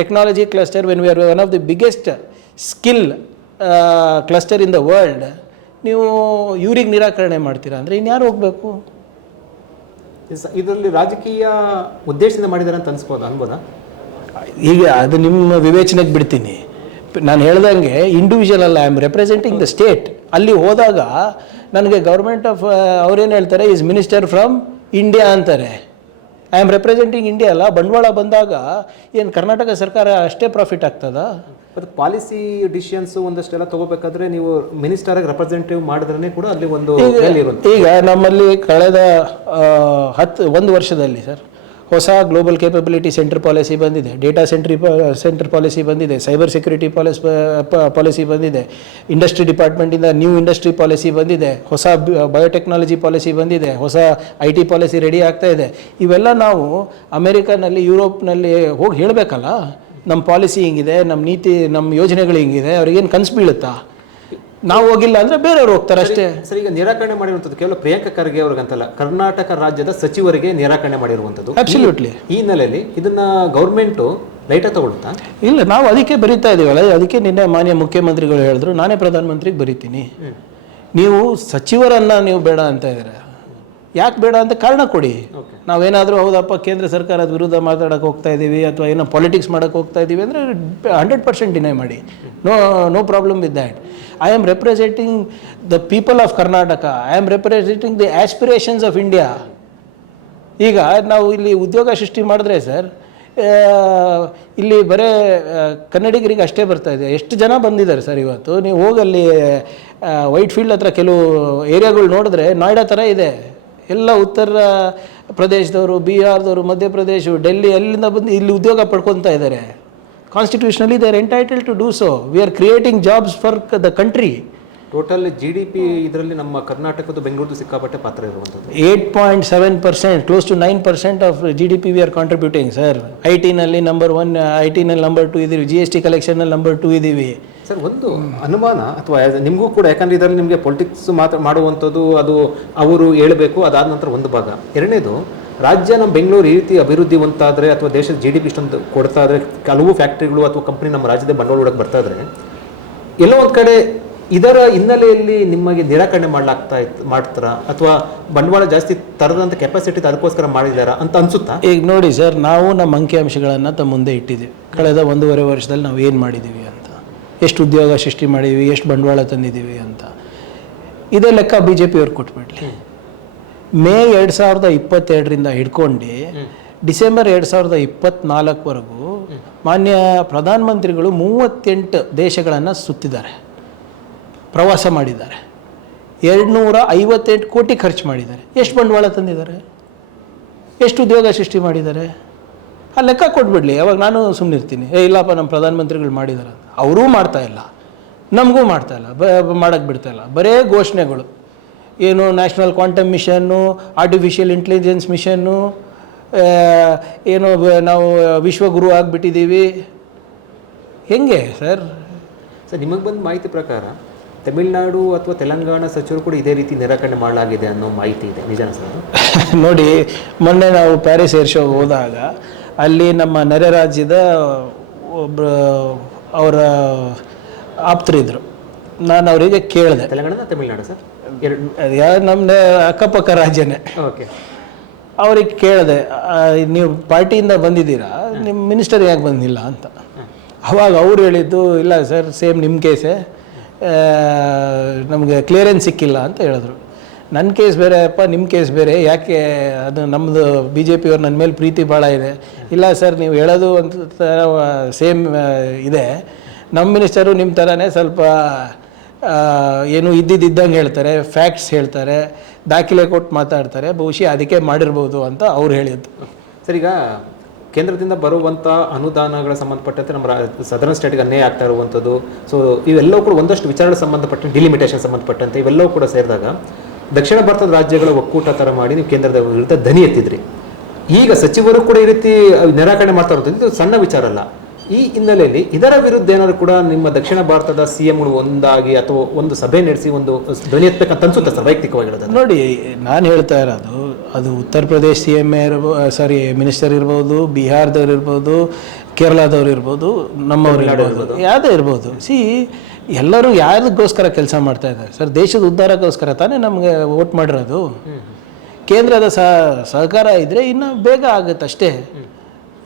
technology cluster, when we are one of the biggest skill cluster in the world, ನೀವು ಇವ್ರಿಗೆ ನಿರಾಕರಣೆ ಮಾಡ್ತೀರಾ ಅಂದರೆ ಇನ್ಯಾರು ಹೋಗಬೇಕು? ಇದರಲ್ಲಿ ರಾಜಕೀಯ ಉದ್ದೇಶದಿಂದ ಮಾಡಿದ್ದಾರೆ ಅಂತ ಅನ್ಬೋದಾ? ಈಗ ಅದು ನಿಮ್ಮ ವಿವೇಚನೆಗೆ ಬಿಡ್ತೀನಿ. ನಾನು ಹೇಳ್ದಂಗೆ ಇಂಡಿವಿಜುವಲ್ ಅಲ್ಲ, I am representing the state. ಅಲ್ಲಿ ಹೋದಾಗ ನನಗೆ ಗೌರ್ಮೆಂಟ್ ಆಫ್ ಅವ್ರೇನು ಹೇಳ್ತಾರೆ, ಈಸ್ ಮಿನಿಸ್ಟರ್ ಫ್ರಮ್ ಇಂಡಿಯಾ ಅಂತಾರೆ. ಐ ಆಮ್ ರೆಪ್ರೆಸೆಂಟಿಂಗ್ ಇಂಡಿಯಾ ಅಲ್ಲ. ಬಂಡವಾಳ ಬಂದಾಗ ಏನು ಕರ್ನಾಟಕ ಸರ್ಕಾರ ಅಷ್ಟೇ ಪ್ರಾಫಿಟ್ ಆಗ್ತದಾ? ಅದು ಪಾಲಿಸಿ ಡಿಸಿಷನ್ಸು ಒಂದಷ್ಟೆಲ್ಲ ತಗೋಬೇಕಾದ್ರೆ ನೀವು ಮಿನಿಸ್ಟರ್ ರೆಪ್ರೆಸೆಂಟೇಟಿವ್ ಮಾಡಿದ್ರೆ ಕೂಡ ಅಲ್ಲಿ ಒಂದು ಈಗ ನಮ್ಮಲ್ಲಿ ಕಳೆದ 1 ವರ್ಷದಲ್ಲಿ ಸರ್ ಹೊಸ ಗ್ಲೋಬಲ್ ಕೇಪಬಿಲಿಟಿ ಸೆಂಟರ್ ಪಾಲಿಸಿ ಬಂದಿದೆ, ಡೇಟಾ ಸೆಂಟರ್ ಪಾಲಿಸಿ ಬಂದಿದೆ, ಸೈಬರ್ ಸೆಕ್ಯೂರಿಟಿ ಪಾಲಿಸಿ ಬಂದಿದೆ, ಇಂಡಸ್ಟ್ರಿ ಡಿಪಾರ್ಟ್ಮೆಂಟಿಂದ ನ್ಯೂ ಇಂಡಸ್ಟ್ರಿ ಪಾಲಿಸಿ ಬಂದಿದೆ, ಹೊಸ ಬಯೋಟೆಕ್ನಾಲಜಿ ಪಾಲಿಸಿ ಬಂದಿದೆ, ಹೊಸ IT ಪಾಲಿಸಿ ರೆಡಿ ಆಗ್ತಾ ಇದೆ. ಇವೆಲ್ಲ ನಾವು ಅಮೆರಿಕನಲ್ಲಿ ಯುರೋಪ್ನಲ್ಲಿ ಹೋಗಿ ಹೇಳಬೇಕಲ್ಲ, ನಮ್ಮ ಪಾಲಿಸಿ ಹಿಂಗಿದೆ, ನಮ್ಮ ನೀತಿ, ನಮ್ಮ ಯೋಜನೆಗಳು ಹಿಂಗಿದೆ. ಅವ್ರಿಗೇನು ಕನಸು ಬೀಳುತ್ತಾ? ನಾವು ಹೋಗಿಲ್ಲ ಅಂದರೆ ಬೇರೆಯವ್ರು ಹೋಗ್ತಾರೆ ಅಷ್ಟೇ. ಸರ್, ಈಗ ನಿರಾಕರಣೆ ಮಾಡಿರುವಂಥದ್ದು ಕೇವಲ ಪ್ರಿಯಾಂಕ ಖರ್ಗೆ ಅವ್ರಿಗಂತಲ್ಲ, ಕರ್ನಾಟಕ ರಾಜ್ಯದ ಸಚಿವರಿಗೆ ನಿರಾಕರಣೆ ಮಾಡಿರುವಂಥದ್ದು. ಅಬ್ಸಲ್ಯೂಟ್ಲಿ. ಈ ಹಿನ್ನೆಲೆಯಲ್ಲಿ ಇದನ್ನ ಗೌರ್ಮೆಂಟು ಲೈಟಾಗಿ ತಗೊಳ್ತಾ ಇಲ್ಲ, ನಾವು ಅದಕ್ಕೆ ಬರೀತಾ ಇದೀವಲ್ಲ. ಅದಕ್ಕೆ ನಿನ್ನೆ ಮಾನ್ಯ ಮುಖ್ಯಮಂತ್ರಿಗಳು ಹೇಳಿದ್ರು, ನಾನೇ ಪ್ರಧಾನಮಂತ್ರಿಗೆ ಬರೀತೀನಿ. ನೀವು ಸಚಿವರನ್ನ ನೀವು ಬೇಡ ಅಂತ ಇದ್ದೀರಾ, ಯಾಕೆ ಬೇಡ ಅಂತ ಕಾರಣ ಕೊಡಿ. ನಾವೇನಾದರೂ ಹೌದಪ್ಪ ಕೇಂದ್ರ ಸರ್ಕಾರದ ವಿರುದ್ಧ ಮಾತಾಡೋಕೆ ಹೋಗ್ತಾ ಇದ್ದೀವಿ ಅಥವಾ ಏನೋ ಪಾಲಿಟಿಕ್ಸ್ ಮಾಡೋಕೆ ಹೋಗ್ತಾ ಇದ್ದೀವಿ ಅಂದರೆ 100% ಡಿನೈ ಮಾಡಿ. No problem with that. I am representing the people of Karnataka. I am representing the aspirations of India. ಈಗ ನಾವು ಇಲ್ಲಿ ಉದ್ಯೋಗ ಸೃಷ್ಟಿ ಮಾಡಿದ್ರೆ ಸರ್, ಇಲ್ಲಿ ಬರೇ ಕನ್ನಡಿಗರಿಗೆ ಅಷ್ಟೇ ಬರ್ತಾ ಇದೆ. ಎಷ್ಟು ಜನ ಬಂದಿದ್ದಾರೆ ಸರ್ ಇವತ್ತು. ನೀವು ಹೋಗಲ್ಲಿ ವೈಟ್ ಫೀಲ್ಡ್ ಹತ್ರ ಕೆಲವು ಏರಿಯಾಗಳು ನೋಡಿದ್ರೆ ನೋಯ್ಡಾ ಥರ ಇದೆ. ಎಲ್ಲ ಉತ್ತರ ಪ್ರದೇಶದವರು, ಬಿಹಾರದವರು, ಮಧ್ಯಪ್ರದೇಶ, ಡೆಲ್ಲಿ, ಅಲ್ಲಿಂದ ಬಂದು ಇಲ್ಲಿ ಉದ್ಯೋಗ ಪಡ್ಕೊತಾ ಇದ್ದಾರೆ. Constitutionally they are entitled to do so. We are creating jobs for the country. Total GDP ಇದರಲ್ಲಿ ನಮ್ಮ ಕರ್ನಾಟಕದ ಬೆಂಗಳೂರು ಸಿಕ್ಕಾಪಟ್ಟೆ ಪಾತ್ರ ಇರುವಂಥದ್ದು. 8.7%, close to 9% of GDP we are contributing sir. IT-ನಲ್ಲಿ ನಂಬರ್ 1, IT-ನಲ್ಲಿ ನಂಬರ್ 2 ಇದ್ದೀವಿ, GST ಕಲೆಕ್ಷನ್ನಲ್ಲಿ ನಂಬರ್ 2 ಇದ್ದೀವಿ. ಸರ್, ಒಂದು ಅನುಮಾನ ಅಥವಾ ನಿಮಗೂ ಕೂಡ, ಯಾಕಂದರೆ ಇದರಲ್ಲಿ ನಿಮಗೆ ಪೊಲಿಟಿಕ್ಸ್ ಮಾಡುವಂಥದ್ದು ಅದು ಅವರು ಹೇಳಬೇಕು, ಅದಾದ ನಂತರ ಒಂದು ಭಾಗ. ಎರಡನೇದು, ರಾಜ್ಯ ನಮ್ಮ ಬೆಂಗಳೂರು ಈ ರೀತಿ ಅಭಿವೃದ್ಧಿವಂತಾದರೆ ಅಥವಾ ದೇಶದ GDP ಇಷ್ಟೊಂದು ಕೊಡ್ತಾ ಇದ್ರೆ, ಕೆಲವು ಫ್ಯಾಕ್ಟ್ರಿಗಳು ಅಥವಾ ಕಂಪ್ನಿ ನಮ್ಮ ರಾಜ್ಯದ ಬಂಡವಾಳ ಹೂಡಕ್ಕೆ ಬರ್ತಾ ಇದ್ರೆ, ಎಲ್ಲೋ ಒಂದು ಕಡೆ ಇದರ ಹಿನ್ನೆಲೆಯಲ್ಲಿ ನಿಮಗೆ ನಿರಾಕರಣೆ ಮಾಡ್ತಾರಾ ಅಥವಾ ಬಂಡವಾಳ ಜಾಸ್ತಿ ತರದಂಥ ಕೆಪಾಸಿಟಿ ಅದಕ್ಕೋಸ್ಕರ ಮಾಡಿದಾರಾ ಅಂತ ಅನ್ಸುತ್ತಾ? ಈಗ ನೋಡಿ ಸರ್, ನಾವು ನಮ್ಮ ಅಂಕಿಅಂಶಗಳನ್ನು ತಮ್ಮ ಮುಂದೆ ಇಟ್ಟಿದ್ದೀವಿ. ಕಳೆದ 1.5 ವರ್ಷದಲ್ಲಿ ನಾವು ಏನು ಮಾಡಿದ್ದೀವಿ ಅಂತ, ಎಷ್ಟು ಉದ್ಯೋಗ ಸೃಷ್ಟಿ ಮಾಡಿದ್ದೀವಿ, ಎಷ್ಟು ಬಂಡವಾಳ ತಂದಿದ್ದೀವಿ ಅಂತ. ಇದೇ ಲೆಕ್ಕ BJP ಅವ್ರು ಕೊಟ್ಬಿಡ್ಲಿ. ಮೇ 2022ರಿಂದ ಹಿಡ್ಕೊಂಡು ಡಿಸೆಂಬರ್ 2024ವರೆಗೂ ಮಾನ್ಯ ಪ್ರಧಾನಮಂತ್ರಿಗಳು 38 ದೇಶಗಳನ್ನು ಸುತ್ತಿದ್ದಾರೆ, ಪ್ರವಾಸ ಮಾಡಿದ್ದಾರೆ, 258 ಕೋಟಿ ಖರ್ಚು ಮಾಡಿದ್ದಾರೆ. ಎಷ್ಟು ಬಂಡವಾಳ ತಂದಿದ್ದಾರೆ? ಎಷ್ಟು ಉದ್ಯೋಗ ಸೃಷ್ಟಿ ಮಾಡಿದ್ದಾರೆ ಆ ಲೆಕ್ಕ ಕೊಟ್ಬಿಡ್ಲಿ. ಅವಾಗ ನಾನು ಸುಮ್ಮನಿರ್ತೀನಿ, ಇಲ್ಲಪ್ಪ ನಮ್ಮ ಪ್ರಧಾನಮಂತ್ರಿಗಳು ಮಾಡಿದ್ದಾರೆ ಅಂತ. ಅವರೂ ಮಾಡ್ತಾಯಿಲ್ಲ, ನಮಗೂ ಮಾಡ್ತಾಯಿಲ್ಲ, ಮಾಡೋಕ್ಕೆ ಬಿಡ್ತಾಯಿಲ್ಲ. ಬರೇ ಘೋಷಣೆಗಳು. ಏನು ನ್ಯಾಷನಲ್ ಕ್ವಾಂಟಮ್ ಮಿಷನ್ನು, ಆರ್ಟಿಫಿಷಿಯಲ್ ಇಂಟೆಲಿಜೆನ್ಸ್ ಮಿಷನ್ನು, ಏನು ನಾವು ವಿಶ್ವಗುರು ಆಗಿಬಿಟ್ಟಿದ್ದೀವಿ. ಹೆಂಗೆ ಸರ್? ನಿಮಗೆ ಬಂದ ಮಾಹಿತಿ ಪ್ರಕಾರ ತಮಿಳುನಾಡು ಅಥವಾ ತೆಲಂಗಾಣ ಸಚಿವರು ಕೂಡ ಇದೇ ರೀತಿ ನಿರಾಕರಣೆ ಮಾಡಲಾಗಿದೆ ಅನ್ನೋ ಮಾಹಿತಿ ಇದೆ, ನಿಜಾನ ಸರ್? ನೋಡಿ, ಮೊನ್ನೆ ನಾವು ಪ್ಯಾರಿಸ್ ಏರ್ ಶೋಗೆ ಹೋದಾಗ ಅಲ್ಲಿ ನಮ್ಮ ನೆರೆ ರಾಜ್ಯದ ಒಬ್ಬರು ಅವರ ಆಪ್ತರಿದ್ದರು. ನಾನು ಅವರಿಗೆ ಕೇಳಿದೆ, ತೆಲಂಗಾಣ ತಮಿಳುನಾಡು ಸರ್ ನಮ್ಮ ಅಕ್ಕಪಕ್ಕ ರಾಜ್ಯನೇ. ಓಕೆ. ಅವ್ರಿಗೆ ಕೇಳಿದೆ, ನೀವು ಪಾರ್ಟಿಯಿಂದ ಬಂದಿದ್ದೀರಾ, ನಿಮ್ಮ ಮಿನಿಸ್ಟರ್ ಯಾಕೆ ಬಂದಿಲ್ಲ ಅಂತ. ಅವಾಗ ಅವ್ರು ಹೇಳಿದ್ದು, ಇಲ್ಲ ಸರ್, ಸೇಮ್ ನಿಮ್ಮ ಕೇಸೇ, ನಮಗೆ ಕ್ಲಿಯರೆನ್ಸ್ ಸಿಕ್ಕಿಲ್ಲ ಅಂತ ಹೇಳಿದ್ರು. ನನ್ನ ಕೇಸ್ ಬೇರೆ ಅಪ್ಪ, ನಿಮ್ಮ ಕೇಸ್ ಬೇರೆ, ಯಾಕೆ? ಅದು ನಮ್ಮದು BJP ಅವ್ರು ನನ್ನ ಮೇಲೆ ಪ್ರೀತಿ ಭಾಳ ಇದೆ. ಇಲ್ಲ ಸರ್, ನೀವು ಹೇಳೋದು ಒಂದು ಥರ ಸೇಮ್ ಇದೆ. ನಮ್ಮ ಮಿನಿಸ್ಟರು ನಿಮ್ಮ ಥರನೇ ಸ್ವಲ್ಪ ಏನು ಇದ್ದಂಗೆ ಹೇಳ್ತಾರೆ, ಫ್ಯಾಕ್ಟ್ಸ್ ಹೇಳ್ತಾರೆ, ದಾಖಲೆ ಕೊಟ್ಟು ಮಾತಾಡ್ತಾರೆ, ಬಹುಶಃ ಅದಕ್ಕೆ ಮಾಡಿರ್ಬೋದು ಅಂತ ಅವ್ರು ಹೇಳಿದ್ದು. ಸರ್, ಈಗ ಕೇಂದ್ರದಿಂದ ಬರುವಂಥ ಅನುದಾನಗಳ ಸಂಬಂಧಪಟ್ಟಂತೆ ನಮ್ಮ ಸದರ್ನ್ ಸ್ಟೇಟ್ಗೆ ಅನ್ಯಾಯ ಆಗ್ತಾ ಇರುವಂಥದ್ದು, ಸೊ ಇವೆಲ್ಲವೂ ಕೂಡ ಒಂದಷ್ಟು ವಿಚಾರಗಳಿಗೆ ಸಂಬಂಧಪಟ್ಟಂತೆ, ಡಿಲಿಮಿಟೇಷನ್ ಸಂಬಂಧಪಟ್ಟಂತೆ ಇವೆಲ್ಲವೂ ಕೂಡ ಸೇರಿದಾಗ ದಕ್ಷಿಣ ಭಾರತದ ರಾಜ್ಯಗಳ ಒಕ್ಕೂಟ ಥರ ಮಾಡಿ ನೀವು ಕೇಂದ್ರದ ವಿರುದ್ಧ ಧ್ವನಿ ಎತ್ತಿದ್ರಿ. ಈಗ ಸಚಿವರು ಕೂಡ ಈ ರೀತಿ ನಿರಾಕರಣೆ ಮಾಡ್ತಾ ಇರೋದು ಇದು ಸಣ್ಣ ವಿಚಾರ ಅಲ್ಲ. ಈ ಹಿನ್ನೆಲೆಯಲ್ಲಿ ಇದರ ವಿರುದ್ಧ ಏನಾದರೂ ಕೂಡ ನಿಮ್ಮ ದಕ್ಷಿಣ ಭಾರತದ CMಗಳು ಒಂದಾಗಿ ಅಥವಾ ಒಂದು ಸಭೆ ನಡೆಸಿ ಒಂದು ಧ್ವನಿ ಎತ್ತಬೇಕಂತ ಅನ್ಸುತ್ತೆ ಸರ್, ವೈಯಕ್ತಿಕವಾಗಿರೋದು? ನೋಡಿ, ನಾನು ಹೇಳ್ತಾ ಇರೋದು, ಅದು ಉತ್ತರ ಪ್ರದೇಶ CM ಮಿನಿಸ್ಟರ್ ಇರ್ಬೋದು, ಬಿಹಾರದವ್ರು ಇರ್ಬೋದು, ಕೇರಳದವ್ರು ಇರ್ಬೋದು, ನಮ್ಮವ್ರು ಇರ್ಬೋದು, ಯಾವುದೇ ಇರ್ಬೋದು. ಎಲ್ಲರೂ ಯಾರಿಗೋಸ್ಕರ ಕೆಲಸ ಮಾಡ್ತಾ ಇದ್ದಾರೆ ಸರ್? ದೇಶದ ಉದ್ಧಾರಕ್ಕೋಸ್ಕರ ತಾನೇ ನಮಗೆ ವೋಟ್ ಮಾಡಿರೋದು. ಕೇಂದ್ರದ ಸಹಕಾರ ಇದ್ದರೆ ಇನ್ನೂ ಬೇಗ ಆಗುತ್ತೆ ಅಷ್ಟೇ.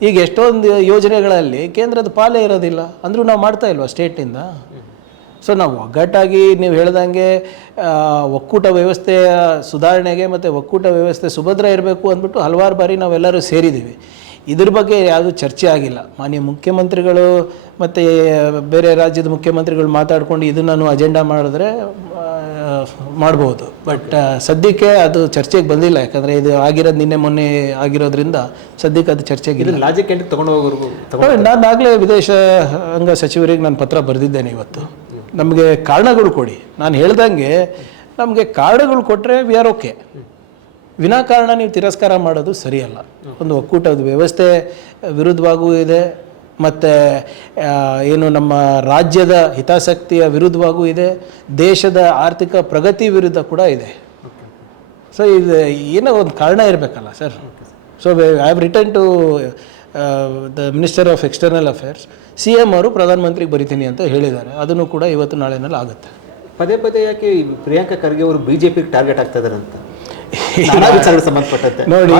ಈಗ ಎಷ್ಟೊಂದು ಯೋಜನೆಗಳಲ್ಲಿ ಕೇಂದ್ರದ ಪಾಲೇ ಇರೋದಿಲ್ಲ, ಅಂದರೂ ನಾವು ಮಾಡ್ತಾ ಇಲ್ವಾ ಸ್ಟೇಟಿಂದ? ಸೊ ನಾವು ಒಗ್ಗಟ್ಟಾಗಿ ನೀವು ಹೇಳ್ದಂಗೆ ಒಕ್ಕೂಟ ವ್ಯವಸ್ಥೆಯ ಸುಧಾರಣೆಗೆ ಮತ್ತು ಒಕ್ಕೂಟ ವ್ಯವಸ್ಥೆ ಸುಭದ್ರ ಇರಬೇಕು ಅಂದ್ಬಿಟ್ಟು ಹಲವಾರು ಬಾರಿ ನಾವೆಲ್ಲರೂ ಸೇರಿದ್ದೀವಿ. ಇದ್ರ ಬಗ್ಗೆ ಯಾವುದೂ ಚರ್ಚೆ ಆಗಿಲ್ಲ. ಮಾನ್ಯ ಮುಖ್ಯಮಂತ್ರಿಗಳು ಮತ್ತು ಬೇರೆ ರಾಜ್ಯದ ಮುಖ್ಯಮಂತ್ರಿಗಳು ಮಾತಾಡ್ಕೊಂಡು ಇದನ್ನು ಅಜೆಂಡಾ ಮಾಡಿದ್ರೆ ಮಾಡ್ಬೋದು. ಬಟ್ ಸದ್ಯಕ್ಕೆ ಅದು ಚರ್ಚೆಗೆ ಬಂದಿಲ್ಲ. ಯಾಕಂದರೆ ಇದು ಆಗಿರೋದು ನಿನ್ನೆ ಮೊನ್ನೆ ಆಗಿರೋದ್ರಿಂದ ಸದ್ಯಕ್ಕೆ ಅದು ಚರ್ಚೆಗೆ ಇಲ್ಲ. ಲಾಜಿಕ್ ತಗೊಂಡು ಹೋಗೋರು ನಾನು ಆಗಲೇ ವಿದೇಶಾಂಗ ಸಚಿವರಿಗೆ ನಾನು ಪತ್ರ ಬರೆದಿದ್ದೇನೆ ಇವತ್ತು. ನಮಗೆ ಕಾರಣಗಳು ಕೊಡಿ. ನಾನು ಹೇಳ್ದಂಗೆ ನಮಗೆ ಕಾರಣಗಳು ಕೊಟ್ಟರೆ ವಿ ಆರ್ ಓಕೆ. ವಿನಾಕಾರಣ ನೀವು ತಿರಸ್ಕಾರ ಮಾಡೋದು ಸರಿಯಲ್ಲ. ಒಂದು ಒಕ್ಕೂಟದ ವ್ಯವಸ್ಥೆ ವಿರುದ್ಧವಾಗೂ ಇದೆ, ಮತ್ತು ಏನು ನಮ್ಮ ರಾಜ್ಯದ ಹಿತಾಸಕ್ತಿಯ ವಿರುದ್ಧವಾಗೂ ಇದೆ, ದೇಶದ ಆರ್ಥಿಕ ಪ್ರಗತಿ ವಿರುದ್ಧ ಕೂಡ ಇದೆ. ಸೊ ಇದು ಏನೋ ಒಂದು ಕಾರಣ ಇರಬೇಕಲ್ಲ sir. So I have return to the minister of external affairs. CM ಅವರು ಪ್ರಧಾನಮಂತ್ರಿಗೆ ಬರಿತೀನಿ ಅಂತ ಹೇಳಿದ್ದಾರೆ. ಅದನ್ನು ಕೂಡ ಇವತ್ತು ನಾಳೆನಲ್ಲಿ ಆಗುತ್ತೆ. ಪದೇ ಪದೇ ಯಾಕೆ ಪ್ರಿಯಾಂಕಾ ಖರ್ಗೆ ಅವರು BJPಗೆ ಟಾರ್ಗೆಟ್ ಆಗ್ತಾ ಇದ್ದಾರೆ ಅಂತ ಸಂಬಂಧಪಟ್ಟಂತೆ ನೋಡಿ,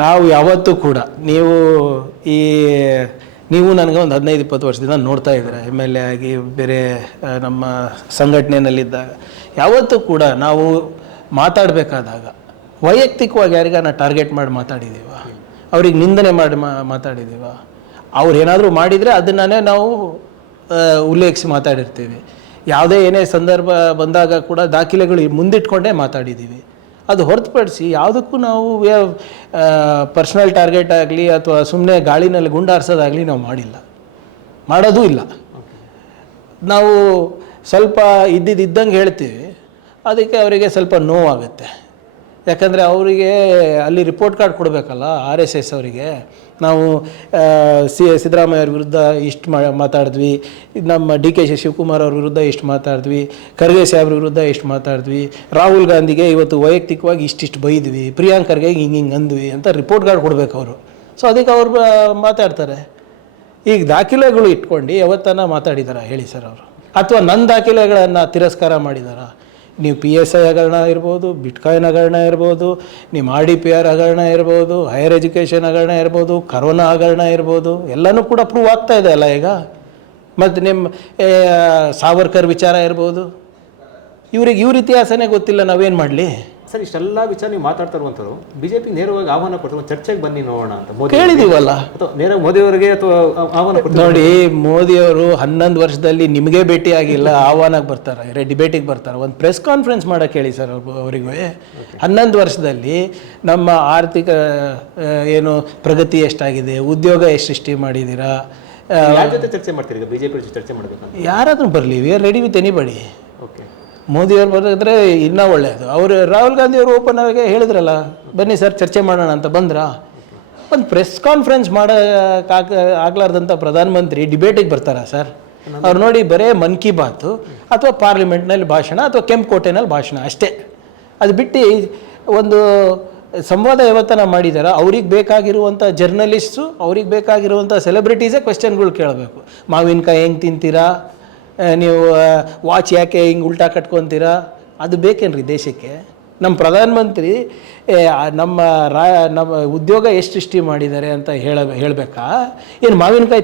ನಾವು ಯಾವತ್ತೂ ಕೂಡ ನೀವು ನನಗೆ ಒಂದು 15-20 ವರ್ಷದಿಂದ ನೋಡ್ತಾ ಇದ್ದೀರ, MLA ಆಗಿ ಬೇರೆ ನಮ್ಮ ಸಂಘಟನೆಯಲ್ಲಿದ್ದಾಗ. ಯಾವತ್ತೂ ಕೂಡ ನಾವು ಮಾತಾಡಬೇಕಾದಾಗ ವೈಯಕ್ತಿಕವಾಗಿ ಯಾರಿಗಾನ ಟಾರ್ಗೆಟ್ ಮಾಡಿ ಮಾತಾಡಿದ್ದೀವ? ಅವ್ರಿಗೆ ನಿಂದನೆ ಮಾಡಿ ಮಾತಾಡಿದ್ದೀವ? ಅವ್ರು ಏನಾದರೂ ಮಾಡಿದರೆ ಅದನ್ನೇ ನಾವು ಉಲ್ಲೇಖಿಸಿ ಮಾತಾಡಿರ್ತೀವಿ. ಯಾವುದೇ ಏನೇ ಸಂದರ್ಭ ಬಂದಾಗ ಕೂಡ ದಾಖಲೆಗಳು ಮುಂದಿಟ್ಕೊಂಡೇ ಮಾತಾಡಿದ್ದೀವಿ. ಅದು ಹೊರತುಪಡಿಸಿ ಯಾವುದಕ್ಕೂ ನಾವು ಪರ್ಸ್ನಲ್ ಟಾರ್ಗೆಟ್ ಆಗಲಿ ಅಥವಾ ಸುಮ್ಮನೆ ಗಾಳಿನಲ್ಲಿ ಗುಂಡಾರಿಸೋದಾಗಲಿ ನಾವು ಮಾಡೋದೂ ಇಲ್ಲ. ನಾವು ಸ್ವಲ್ಪ ಇದ್ದಂಗೆ ಹೇಳ್ತೀವಿ, ಅದಕ್ಕೆ ಅವರಿಗೆ ಸ್ವಲ್ಪ ನೋವಾಗುತ್ತೆ. ಯಾಕಂದರೆ ಅವರಿಗೆ ಅಲ್ಲಿ ರಿಪೋರ್ಟ್ ಕಾರ್ಡ್ ಕೊಡಬೇಕಲ್ಲ RSS ಅವರಿಗೆ. ನಾವು ಸಿದ್ದರಾಮಯ್ಯ ಅವ್ರ ವಿರುದ್ಧ ಇಷ್ಟು ಮಾತಾಡಿದ್ವಿ, ನಮ್ಮ DK ಶಿವಕುಮಾರ್ ಅವ್ರ ವಿರುದ್ಧ ಇಷ್ಟು ಮಾತಾಡಿದ್ವಿ, ಖರ್ಗೆ ಸಾಹೇಬ್ರ ವಿರುದ್ಧ ಇಷ್ಟು ಮಾತಾಡಿದ್ವಿ, ರಾಹುಲ್ ಗಾಂಧಿಗೆ ಇವತ್ತು ವೈಯಕ್ತಿಕವಾಗಿ ಇಷ್ಟಿಷ್ಟು ಬೈದ್ವಿ, ಪ್ರಿಯಾಂಕ್ ಖರ್ಗೆ ಹಿಂಗೆ ಅಂದ್ವಿ ಅಂತ ರಿಪೋರ್ಟ್ ಕಾರ್ಡ್ ಕೊಡಬೇಕು ಅವರು. ಸೊ ಅದಕ್ಕೆ ಅವ್ರು ಮಾತಾಡ್ತಾರೆ. ಈಗ ದಾಖಲೆಗಳು ಇಟ್ಕೊಂಡು ಯಾವತ್ತನ ಮಾತಾಡಿದಾರ ಹೇಳಿ ಸರ್ ಅವರು? ಅಥವಾ ನನ್ನ ದಾಖಲೆಗಳನ್ನು ತಿರಸ್ಕಾರ ಮಾಡಿದಾರ? ನೀವು PSI ಹಗರಣ ಇರ್ಬೋದು, ಬಿಟ್ಕಾಯಿನ್ ಹಗರಣ ಇರ್ಬೋದು, ನಿಮ್ಮ RDPR ಹಗರಣ ಇರ್ಬೋದು, ಹೈಯರ್ ಎಜುಕೇಷನ್ ಹಗರಣ ಇರ್ಬೋದು, ಕರೋನಾ ಹಗರಣ ಇರ್ಬೋದು, ಎಲ್ಲನೂ ಕೂಡ ಪ್ರೂವ್ ಆಗ್ತಾ ಇದೆ ಅಲ್ಲ ಈಗ. ಮತ್ತು ನಿಮ್ಮ ಸಾವರ್ಕರ್ ವಿಚಾರ ಇರ್ಬೋದು. ಇವ್ರ ಇತಿಹಾಸನೇ ಗೊತ್ತಿಲ್ಲ, ನಾವೇನು ಮಾಡಲಿ ಸರ್ ಇಷ್ಟೆಲ್ಲ ವಿಚಾರ ನೀವು ಮಾತಾಡ್ತಾ ಇರುವಂಥದ್ದು ಬಿಜೆಪಿ ನೇರವಾಗಿ ಆಹ್ವಾನ ಕೊಡ್ತಾರೆ, ಒಂದು ಚರ್ಚೆಗೆ ಬನ್ನಿ ನೋಡೋಣ ಅಂತ ಮೋದಿ ಕೇಳಿದೀವಲ್ಲ. ಅಥವಾ ನೇರ ಮೋದಿ ಅವರಿಗೆ ಅಥವಾ ಆಹ್ವಾನ ಕೊಡ್ತಾರೆ? ನೋಡಿ, ಮೋದಿಯವರು 11 ವರ್ಷದಲ್ಲಿ ನಿಮಗೆ ಭೇಟಿ ಆಗಿಲ್ಲ, ಆಹ್ವಾನಕ್ಕೆ ಬರ್ತಾರೆ, ಡಿಬೇಟಿಗೆ ಬರ್ತಾರೆ. ಒಂದು ಪ್ರೆಸ್ ಕಾನ್ಫರೆನ್ಸ್ ಮಾಡಕ್ಕೆ ಹೇಳಿ ಸರ್ ಅವರಿಗೆ. 11 ವರ್ಷದಲ್ಲಿ ನಮ್ಮ ಆರ್ಥಿಕ ಏನು ಪ್ರಗತಿ ಎಷ್ಟಾಗಿದೆ, ಉದ್ಯೋಗ ಎಷ್ಟು ಸೃಷ್ಟಿ ಮಾಡಿದ್ದೀರಾ, ಯಾರ ಜೊತೆ ಚರ್ಚೆ ಮಾಡ್ತೀರಿ ಈಗ? ಬಿಜೆಪಿ ಜೊತೆ ಚರ್ಚೆ ಮಾಡಬೇಕಂತ ಯಾರಾದ್ರೂ ಬರಲಿ, we are ready with anybody. Okay, ಮೋದಿಯವ್ರು ಬರೆದ್ರೆ ಇನ್ನೂ ಒಳ್ಳೆಯದು. ಅವರು ರಾಹುಲ್ ಗಾಂಧಿ ಅವರು ಓಪನ್ ಆಗಿ ಹೇಳಿದ್ರಲ್ಲ, ಬನ್ನಿ ಸರ್ ಚರ್ಚೆ ಮಾಡೋಣ ಅಂತ. ಬಂದ್ರಾ? ಒಂದು ಪ್ರೆಸ್ ಕಾನ್ಫರೆನ್ಸ್ ಆಗ್ಲಾರ್ದಂಥ ಪ್ರಧಾನಮಂತ್ರಿ ಡಿಬೇಟಿಗೆ ಬರ್ತಾರಾ ಸರ್? ಅವ್ರು ನೋಡಿ ಬರೇ ಮನ್ ಕಿ ಬಾತು ಅಥವಾ ಪಾರ್ಲಿಮೆಂಟ್ನಲ್ಲಿ ಭಾಷಣ ಅಥವಾ ಕೆಂಪುಕೋಟೆನಲ್ಲಿ ಭಾಷಣ ಅಷ್ಟೇ. ಅದು ಬಿಟ್ಟು ಒಂದು ಸಂವಾದ ಯಾವತ್ತನ ಮಾಡಿದಾರ? ಅವ್ರಿಗೆ ಬೇಕಾಗಿರುವಂಥ ಜರ್ನಲಿಸ್ಟು, ಅವ್ರಿಗೆ ಬೇಕಾಗಿರುವಂಥ ಸೆಲೆಬ್ರಿಟೀಸೇ ಕ್ವೆಶ್ಚನ್ಗಳು ಕೇಳಬೇಕು. ಮಾವಿನಕಾಯಿ ಹೆಂಗೆ ತಿಂತೀರಾ, ನೀವು ವಾಚ್ ಯಾಕೆ ಹಿಂಗೆ ಉಲ್ಟಾ ಕಟ್ಕೊತೀರಾ, ಅದು ಬೇಕೇನ್ರಿ ದೇಶಕ್ಕೆ? ನಮ್ಮ ಪ್ರಧಾನಮಂತ್ರಿ ನಮ್ಮ ಉದ್ಯೋಗ ಎಷ್ಟು ಸೃಷ್ಟಿ ಮಾಡಿದ್ದಾರೆ ಅಂತ ಹೇಳಬೇಕಾ? ಏನು ಮಾವಿನಕಾಯಿ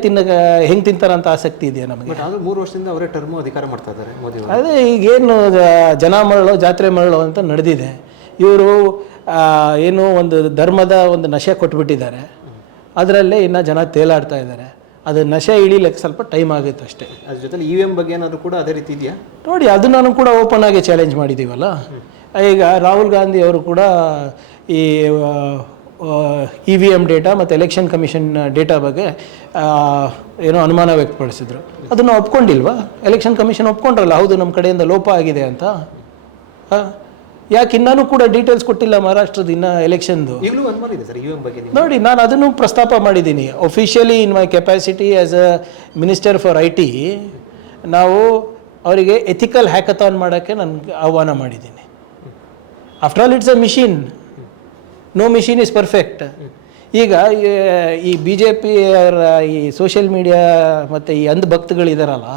ಹೆಂಗೆ ತಿಂತಾರಂತ ಆಸಕ್ತಿ ಇದೆಯಾ ನಮಗೆ? ಬಟ್ ಆದರೂ 3 ವರ್ಷದಿಂದ ಅವರೇ ಟರ್ಮು ಅಧಿಕಾರ ಮಾಡ್ತಾ ಇದ್ದಾರೆ ಮೋದಿ. ಅದೇ ಈಗೇನು ಜನ ಮರಳು ಜಾತ್ರೆ ಮರಳು ಅಂತ ನಡೆದಿದೆ. ಇವರು ಏನು ಒಂದು ಧರ್ಮದ ಒಂದು ನಶೆ ಕೊಟ್ಬಿಟ್ಟಿದ್ದಾರೆ, ಅದರಲ್ಲೇ ಇನ್ನು ಜನ ತೇಲಾಡ್ತಾ ಇದ್ದಾರೆ. ಅದು ನಶೆ ಇಳಿಲಿಕ್ಕೆ ಸ್ವಲ್ಪ ಟೈಮ್ ಆಗುತ್ತೆ ಅಷ್ಟೇ. ಅದ್ರ ಜೊತೆ EVM ಬಗ್ಗೆ ಏನಾದರೂ ಕೂಡ ಅದೇ ರೀತಿ ಇದೆಯಾ? ನೋಡಿ, ಅದು ನಾನು ಕೂಡ ಓಪನ್ ಆಗಿ ಚಾಲೆಂಜ್ ಮಾಡಿದ್ದೀವಲ್ಲ. ಈಗ ರಾಹುಲ್ ಗಾಂಧಿ ಅವರು ಕೂಡ ಈ EVM ಡೇಟಾ ಮತ್ತು ಎಲೆಕ್ಷನ್ ಕಮಿಷನ್ ಡೇಟಾ ಬಗ್ಗೆ ಏನೋ ಅನುಮಾನ ವ್ಯಕ್ತಪಡಿಸಿದ್ರು. ಅದನ್ನು ಒಪ್ಕೊಂಡಿಲ್ವಾ? ಎಲೆಕ್ಷನ್ ಕಮಿಷನ್ ಒಪ್ಕೊಂಡ್ರಲ್ಲ, ಹೌದು ನಮ್ಮ ಕಡೆಯಿಂದ ಲೋಪ ಆಗಿದೆ ಅಂತ. ಯಾಕೆ ಇನ್ನೂ ಕೂಡ ಡೀಟೇಲ್ಸ್ ಕೊಟ್ಟಿಲ್ಲ ಮಹಾರಾಷ್ಟ್ರದ ಇನ್ನು ಎಲೆಕ್ಷನ್ದು? ಈಗಲೂ ಅನುಮಾನ ಇದೆ ಸರ್ EVM ಬಗ್ಗೆ. ನೋಡಿ, ನಾನು ಅದನ್ನು ಪ್ರಸ್ತಾಪ ಮಾಡಿದ್ದೀನಿ. Officially in my capacity as a minister for IT, ನಾವು ಅವರಿಗೆ ಎಥಿಕಲ್ ಹ್ಯಾಕಥಾನ್ ಮಾಡೋಕ್ಕೆ ನಾನು ಆಹ್ವಾನ ಮಾಡಿದ್ದೀನಿ. After all it's a machine, no machine is perfect. ಈಗ ಈ BJP ಈ ಸೋಷಿಯಲ್ ಮೀಡಿಯಾ ಮತ್ತು ಈ ಭಕ್ತಗಳಿದಾರಲ್ಲ,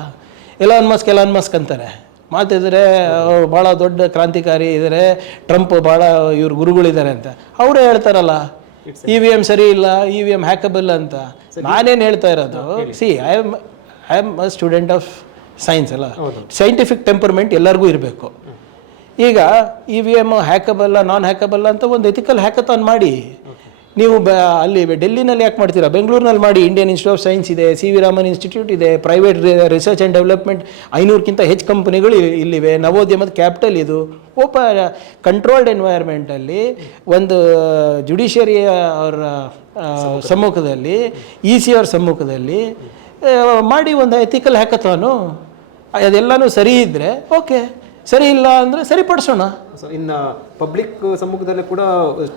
ಎಲಾನ್ ಮಸ್ಕ್ ಅಂತಾರೆ, ಮಾತಿದ್ರೆ ಅವ್ರು ಭಾಳ ದೊಡ್ಡ ಕ್ರಾಂತಿಕಾರಿ ಇದ್ದಾರೆ, ಟ್ರಂಪ್ ಭಾಳ ಇವ್ರ ಗುರುಗಳಿದ್ದಾರೆ ಅಂತ. ಅವರೇ ಹೇಳ್ತಾರಲ್ಲ EVM ಸರಿ ಇಲ್ಲ, EVM ಹ್ಯಾಕಬಲ್ ಅಂತ. ನಾನೇನು ಹೇಳ್ತಾ ಇರೋದು, I am a student of science ಅಲ್ಲ, ಸೈಂಟಿಫಿಕ್ ಟೆಂಪರ್ಮೆಂಟ್ ಎಲ್ಲರಿಗೂ ಇರಬೇಕು. ಈಗ EVM ಹ್ಯಾಕಬಲ್ಲ ನಾನ್ ಹ್ಯಾಕಬಲ್ಲ ಅಂತ ಒಂದು ಎಥಿಕಲ್ ಹ್ಯಾಕಥಾನ್ ಮಾಡಿ. ನೀವು ಅಲ್ಲಿ ಡೆಲ್ಲಿನಲ್ಲಿ ಯಾಕೆ ಮಾಡ್ತೀರಾ? ಬೆಂಗಳೂರಿನಲ್ಲಿ ಮಾಡಿ. ಇಂಡಿಯನ್ ಇನ್ಸ್ಟಿಟ್ಯೂಟ್ ಆಫ್ ಸೈನ್ಸ್ ಇದೆ, CV ರಾಮನ್ ಇನ್ಸ್ಟಿಟ್ಯೂಟ್ ಇದೆ, ಪ್ರೈವೇಟ್ ರಿಸರ್ಚ್ ಆ್ಯಂಡ್ ಡೆವಲಪ್ಮೆಂಟ್ 500ಕ್ಕಿಂತ ಹೆಚ್ಚು ಕಂಪನಿಗಳು ಇಲ್ಲಿವೆ, ನವೋದ್ಯಮದ ಕ್ಯಾಪಿಟಲ್ ಇದು. ಕಂಟ್ರೋಲ್ಡ್ ಎನ್ವೈರ್ಮೆಂಟಲ್ಲಿ ಒಂದು ಜುಡಿಷಿಯರಿ ಅವರ ಸಮ್ಮುಖದಲ್ಲಿ, EC ಅವ್ರ ಸಮ್ಮುಖದಲ್ಲಿ ಮಾಡಿ ಒಂದು ಎಥಿಕಲ್ ಹ್ಯಾಕಥಾನು. ಅದೆಲ್ಲನೂ ಸರಿ ಇದ್ದರೆ ಓಕೆ, ಸರಿ ಇಲ್ಲ ಅಂದರೆ ಸರಿಪಡಿಸೋಣ. ಇನ್ನು ಪಬ್ಲಿಕ್ ಸಮ್ಮುಖದಲ್ಲಿ ಕೂಡ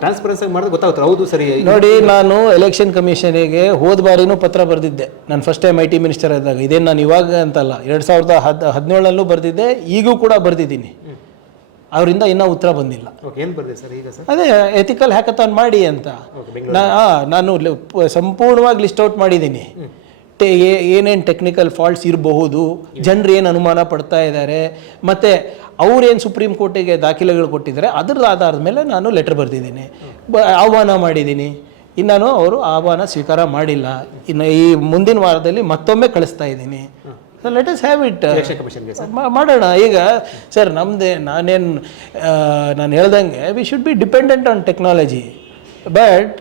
ಟ್ರಾನ್ಸ್ಪರೆನ್ಸಿ ಮಾಡಿದ್ರೆ ಗೊತ್ತಾಗುತ್ತೆ ಹೌದು ಸರಿ. ನೋಡಿ, ನಾನು ಎಲೆಕ್ಷನ್ ಕಮಿಷನಿಗೆ ಹೋದ ಬಾರಿನೂ ಪತ್ರ ಬರೆದಿದ್ದೆ. ನಾನು ಫಸ್ಟ್ ಟೈಮ್ IT ಮಿನಿಸ್ಟರ್ ಇದ್ದಾಗ. ಇದೇನು ನಾನು ಇವಾಗ ಅಂತಲ್ಲ, 2017ನಲ್ಲೂ ಬರೆದಿದ್ದೆ, ಈಗೂ ಕೂಡ ಬರೆದಿದ್ದೀನಿ. ಅವರಿಂದ ಇನ್ನೂ ಉತ್ತರ ಬಂದಿಲ್ಲ. ಏನು ಬರೆದಿದೆ ಸರ್ ಈಗ? ಸರ್ ಅದೇ ಎಥಿಕಲ್ ಹ್ಯಾಕಥಾನ್ ಮಾಡಿ ಅಂತ ನಾನು ಸಂಪೂರ್ಣವಾಗಿ ಲಿಸ್ಟ್ ಔಟ್ ಮಾಡಿದ್ದೀನಿ. ಏನೇನು ಟೆಕ್ನಿಕಲ್ ಫಾಲ್ಟ್ಸ್ ಇರಬಹುದು, ಜನರು ಏನು ಅನುಮಾನ ಪಡ್ತಾ ಇದ್ದಾರೆ, ಮತ್ತು ಅವ್ರೇನು ಸುಪ್ರೀಂ ಕೋರ್ಟಿಗೆ ದಾಖಲೆಗಳು ಕೊಟ್ಟಿದ್ದಾರೆ ಅದರ ಆಧಾರದ ಮೇಲೆ ನಾನು ಲೆಟರ್ ಬರೆದಿದ್ದೀನಿ, ಆಹ್ವಾನ ಮಾಡಿದ್ದೀನಿ. ಇನ್ನೂ ಅವರು ಆಹ್ವಾನ ಸ್ವೀಕಾರ ಮಾಡಿಲ್ಲ. ಇನ್ನು ಈ ಮುಂದಿನ ವಾರದಲ್ಲಿ ಮತ್ತೊಮ್ಮೆ ಕಳಿಸ್ತಾ ಇದ್ದೀನಿ. ಲೆಟ್ ಅಸ್ ಹ್ಯಾವ್ ಇಟ್, ಮಾಡೋಣ. ಈಗ ಸರ್ ನಮ್ಮದೇ ನಾನು ಹೇಳ್ದಂಗೆ we should be dependent on technology. But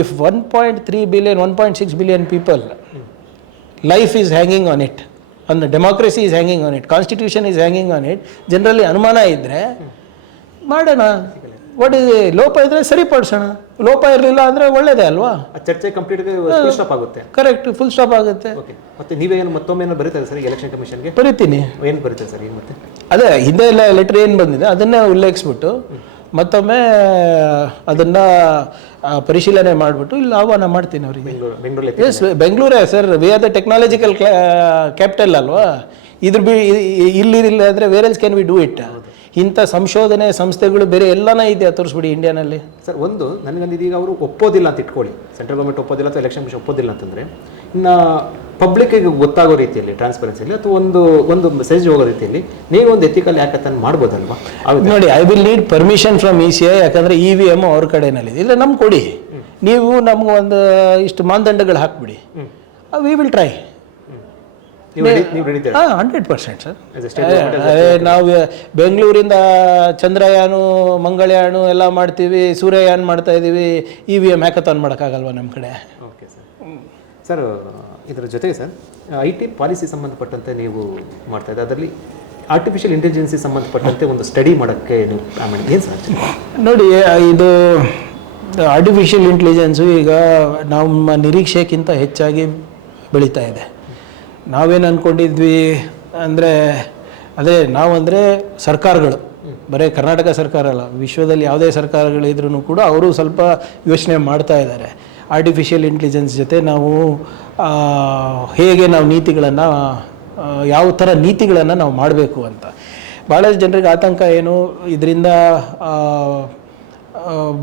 if 1.3 billion, 1.6 billion people, life is hanging on it, and the democracy is hanging on it, constitution is hanging on it, ಜನರಲ್ಲಿ ಅನುಮಾನ ಇದ್ದರೆ ಮಾಡೋಣ. What is ಲೋಪ ಇದ್ದರೆ ಸರಿಪಡಿಸೋಣ, ಲೋಪ ಇರಲಿಲ್ಲ ಅಂದರೆ ಒಳ್ಳೇದೇ ಅಲ್ವಾ? ಚರ್ಚೆ ಕಂಪ್ಲೀಟ್ ಫುಲ್ ಸ್ಟಾಪ್ ಆಗುತ್ತೆ. ಕರೆಕ್ಟ್, ಫುಲ್ ಸ್ಟಾಪ್ ಆಗುತ್ತೆ. ಮತ್ತೆ ನೀವೇನು ಮತ್ತೊಮ್ಮೆ ಬರೀತಾರೆ ಸರ್ ಎಲೆಕ್ಷನ್ ಕಮಿಷನ್ಗೆ? ಬರೀತೀನಿ. ಏನು ಬರೀತಾರೆ ಸರ್ ಈಗ? ಮತ್ತೆ ಅದೇ ಹಿಂದೆ ಎಲ್ಲ ಲೆಟರ್ ಏನು ಬಂದಿದೆ ಅದನ್ನೇ ಉಲ್ಲೇಖಿಸ್ಬಿಟ್ಟು ಮತ್ತೊಮ್ಮೆ ಅದನ್ನು ಪರಿಶೀಲನೆ ಮಾಡಿಬಿಟ್ಟು ಇಲ್ಲಿ ಆಹ್ವಾನ ಮಾಡ್ತೀನಿ ಅವರಿಗೆ. ಎಸ್, ಬೆಂಗಳೂರೇ sir, we are the technological capital ಅಲ್ವಾ? ಇಲ್ಲಿಲ್ಲ ಅಂದರೆ where else can we do it? ಇಂಥ ಸಂಶೋಧನೆ ಸಂಸ್ಥೆಗಳು ಬೇರೆ ಎಲ್ಲನೇ ಇದೆ, ತೋರಿಸ್ಬಿಡಿ ಇಂಡಿಯಾನಲ್ಲಿ. ಸರ್ ಒಂದು ನನಗಂದಿದ್ದು, ಈಗ ಅವರು ಒಪ್ಪೋದಿಲ್ಲ ಅಂತ ಇಟ್ಕೊಳ್ಳಿ, ಸೆಂಟ್ರಲ್ ಗೌರ್ಮೆಂಟ್ ಒಪ್ಪೋದಿಲ್ಲ ಅಥವಾ ಎಲೆಕ್ಷನ್ ಕಮಿಷನ್ ಒಪ್ಪೋದಿಲ್ಲ ಅಂತಂದರೆ, ಇನ್ನು ಪಬ್ಲಿಕ್ಕಿಗೆ ಗೊತ್ತಾಗೋ ರೀತಿಯಲ್ಲಿ, ಟ್ರಾನ್ಸ್ಪರೆನ್ಸಿಯಲ್ಲಿ ಅಥವಾ ಒಂದು ಮೆಸೇಜ್ ಹೋಗೋ ರೀತಿಯಲ್ಲಿ ನೀವು ಒಂದು ಎಥಿಕಲ್ ಹ್ಯಾಕಥಾನ್ ಮಾಡ್ಬೋದಲ್ವಾ? ನೋಡಿ, I will need permission from ECI, ಯಾಕಂದರೆ EVM ಅವ್ರ ಕಡೆನಲ್ಲಿದೆ. ಇಲ್ಲ ನಮ್ಗೆ ಕೊಡಿ, ನೀವು ನಮ್ಗೆ ಒಂದು ಇಷ್ಟು ಮಾನದಂಡಗಳು ಹಾಕ್ಬಿಡಿ, ವಿ ವಿಲ್ ಟ್ರೈ. ನೀವು ರೆಡಿ ಹಾಂ 100% sir. as a state government, ನಾವು ಬೆಂಗಳೂರಿಂದ ಚಂದ್ರಯಾನು ಮಂಗಳಯಾನು ಎಲ್ಲ ಮಾಡ್ತೀವಿ, ಸೂರ್ಯಯಾನ್ ಮಾಡ್ತಾ ಇದ್ದೀವಿ, EVM ಹ್ಯಾಕಥಾನ್ ಮಾಡೋಕ್ಕಾಗಲ್ವ ನಮ್ಮ ಕಡೆ? Okay sir. ಇದರ ಜೊತೆಗೆ ಸರ್ IT ಪಾಲಿಸಿ ಸಂಬಂಧಪಟ್ಟಂತೆ ನೀವು ಮಾಡ್ತಾ ಇದ್ದೆ, ಅದರಲ್ಲಿ ಆರ್ಟಿಫಿಷಿಯಲ್ ಇಂಟೆಲಿಜೆನ್ಸಿ ಸಂಬಂಧಪಟ್ಟಂತೆ ಒಂದು ಸ್ಟಡಿ ಮಾಡೋಕ್ಕೆ ನೀವು ಪ್ಲಾನ್ ಮಾಡಿ ಏನು ಸರ್? ನೋಡಿ, ಇದು ಆರ್ಟಿಫಿಷಿಯಲ್ ಇಂಟೆಲಿಜೆನ್ಸು ಈಗ ನಮ್ಮ ನಿರೀಕ್ಷೆಗಿಂತ ಹೆಚ್ಚಾಗಿ ಬೆಳೀತಾ ಇದೆ. ನಾವೇನು ಅಂದ್ಕೊಂಡಿದ್ವಿ ಅಂದರೆ ನಾವಂದರೆ ಸರ್ಕಾರಗಳು, ಬರೀ ಕರ್ನಾಟಕ ಸರ್ಕಾರ ಅಲ್ಲ, ವಿಶ್ವದಲ್ಲಿ ಯಾವುದೇ ಸರ್ಕಾರಗಳಿದ್ರೂ ಕೂಡ ಅವರು ಸ್ವಲ್ಪ ಯೋಚನೆ ಮಾಡ್ತಾ ಇದ್ದಾರೆ ಆರ್ಟಿಫಿಷಿಯಲ್ ಇಂಟೆಲಿಜೆನ್ಸ್ ಜೊತೆ ನಾವು ಹೇಗೆ ನಾವು ನೀತಿಗಳನ್ನು, ಯಾವ ಥರ ನೀತಿಗಳನ್ನು ನಾವು ಮಾಡಬೇಕು ಅಂತ. ಭಾಳಷ್ಟು ಜನರಿಗೆ ಆತಂಕ ಏನು, ಇದರಿಂದ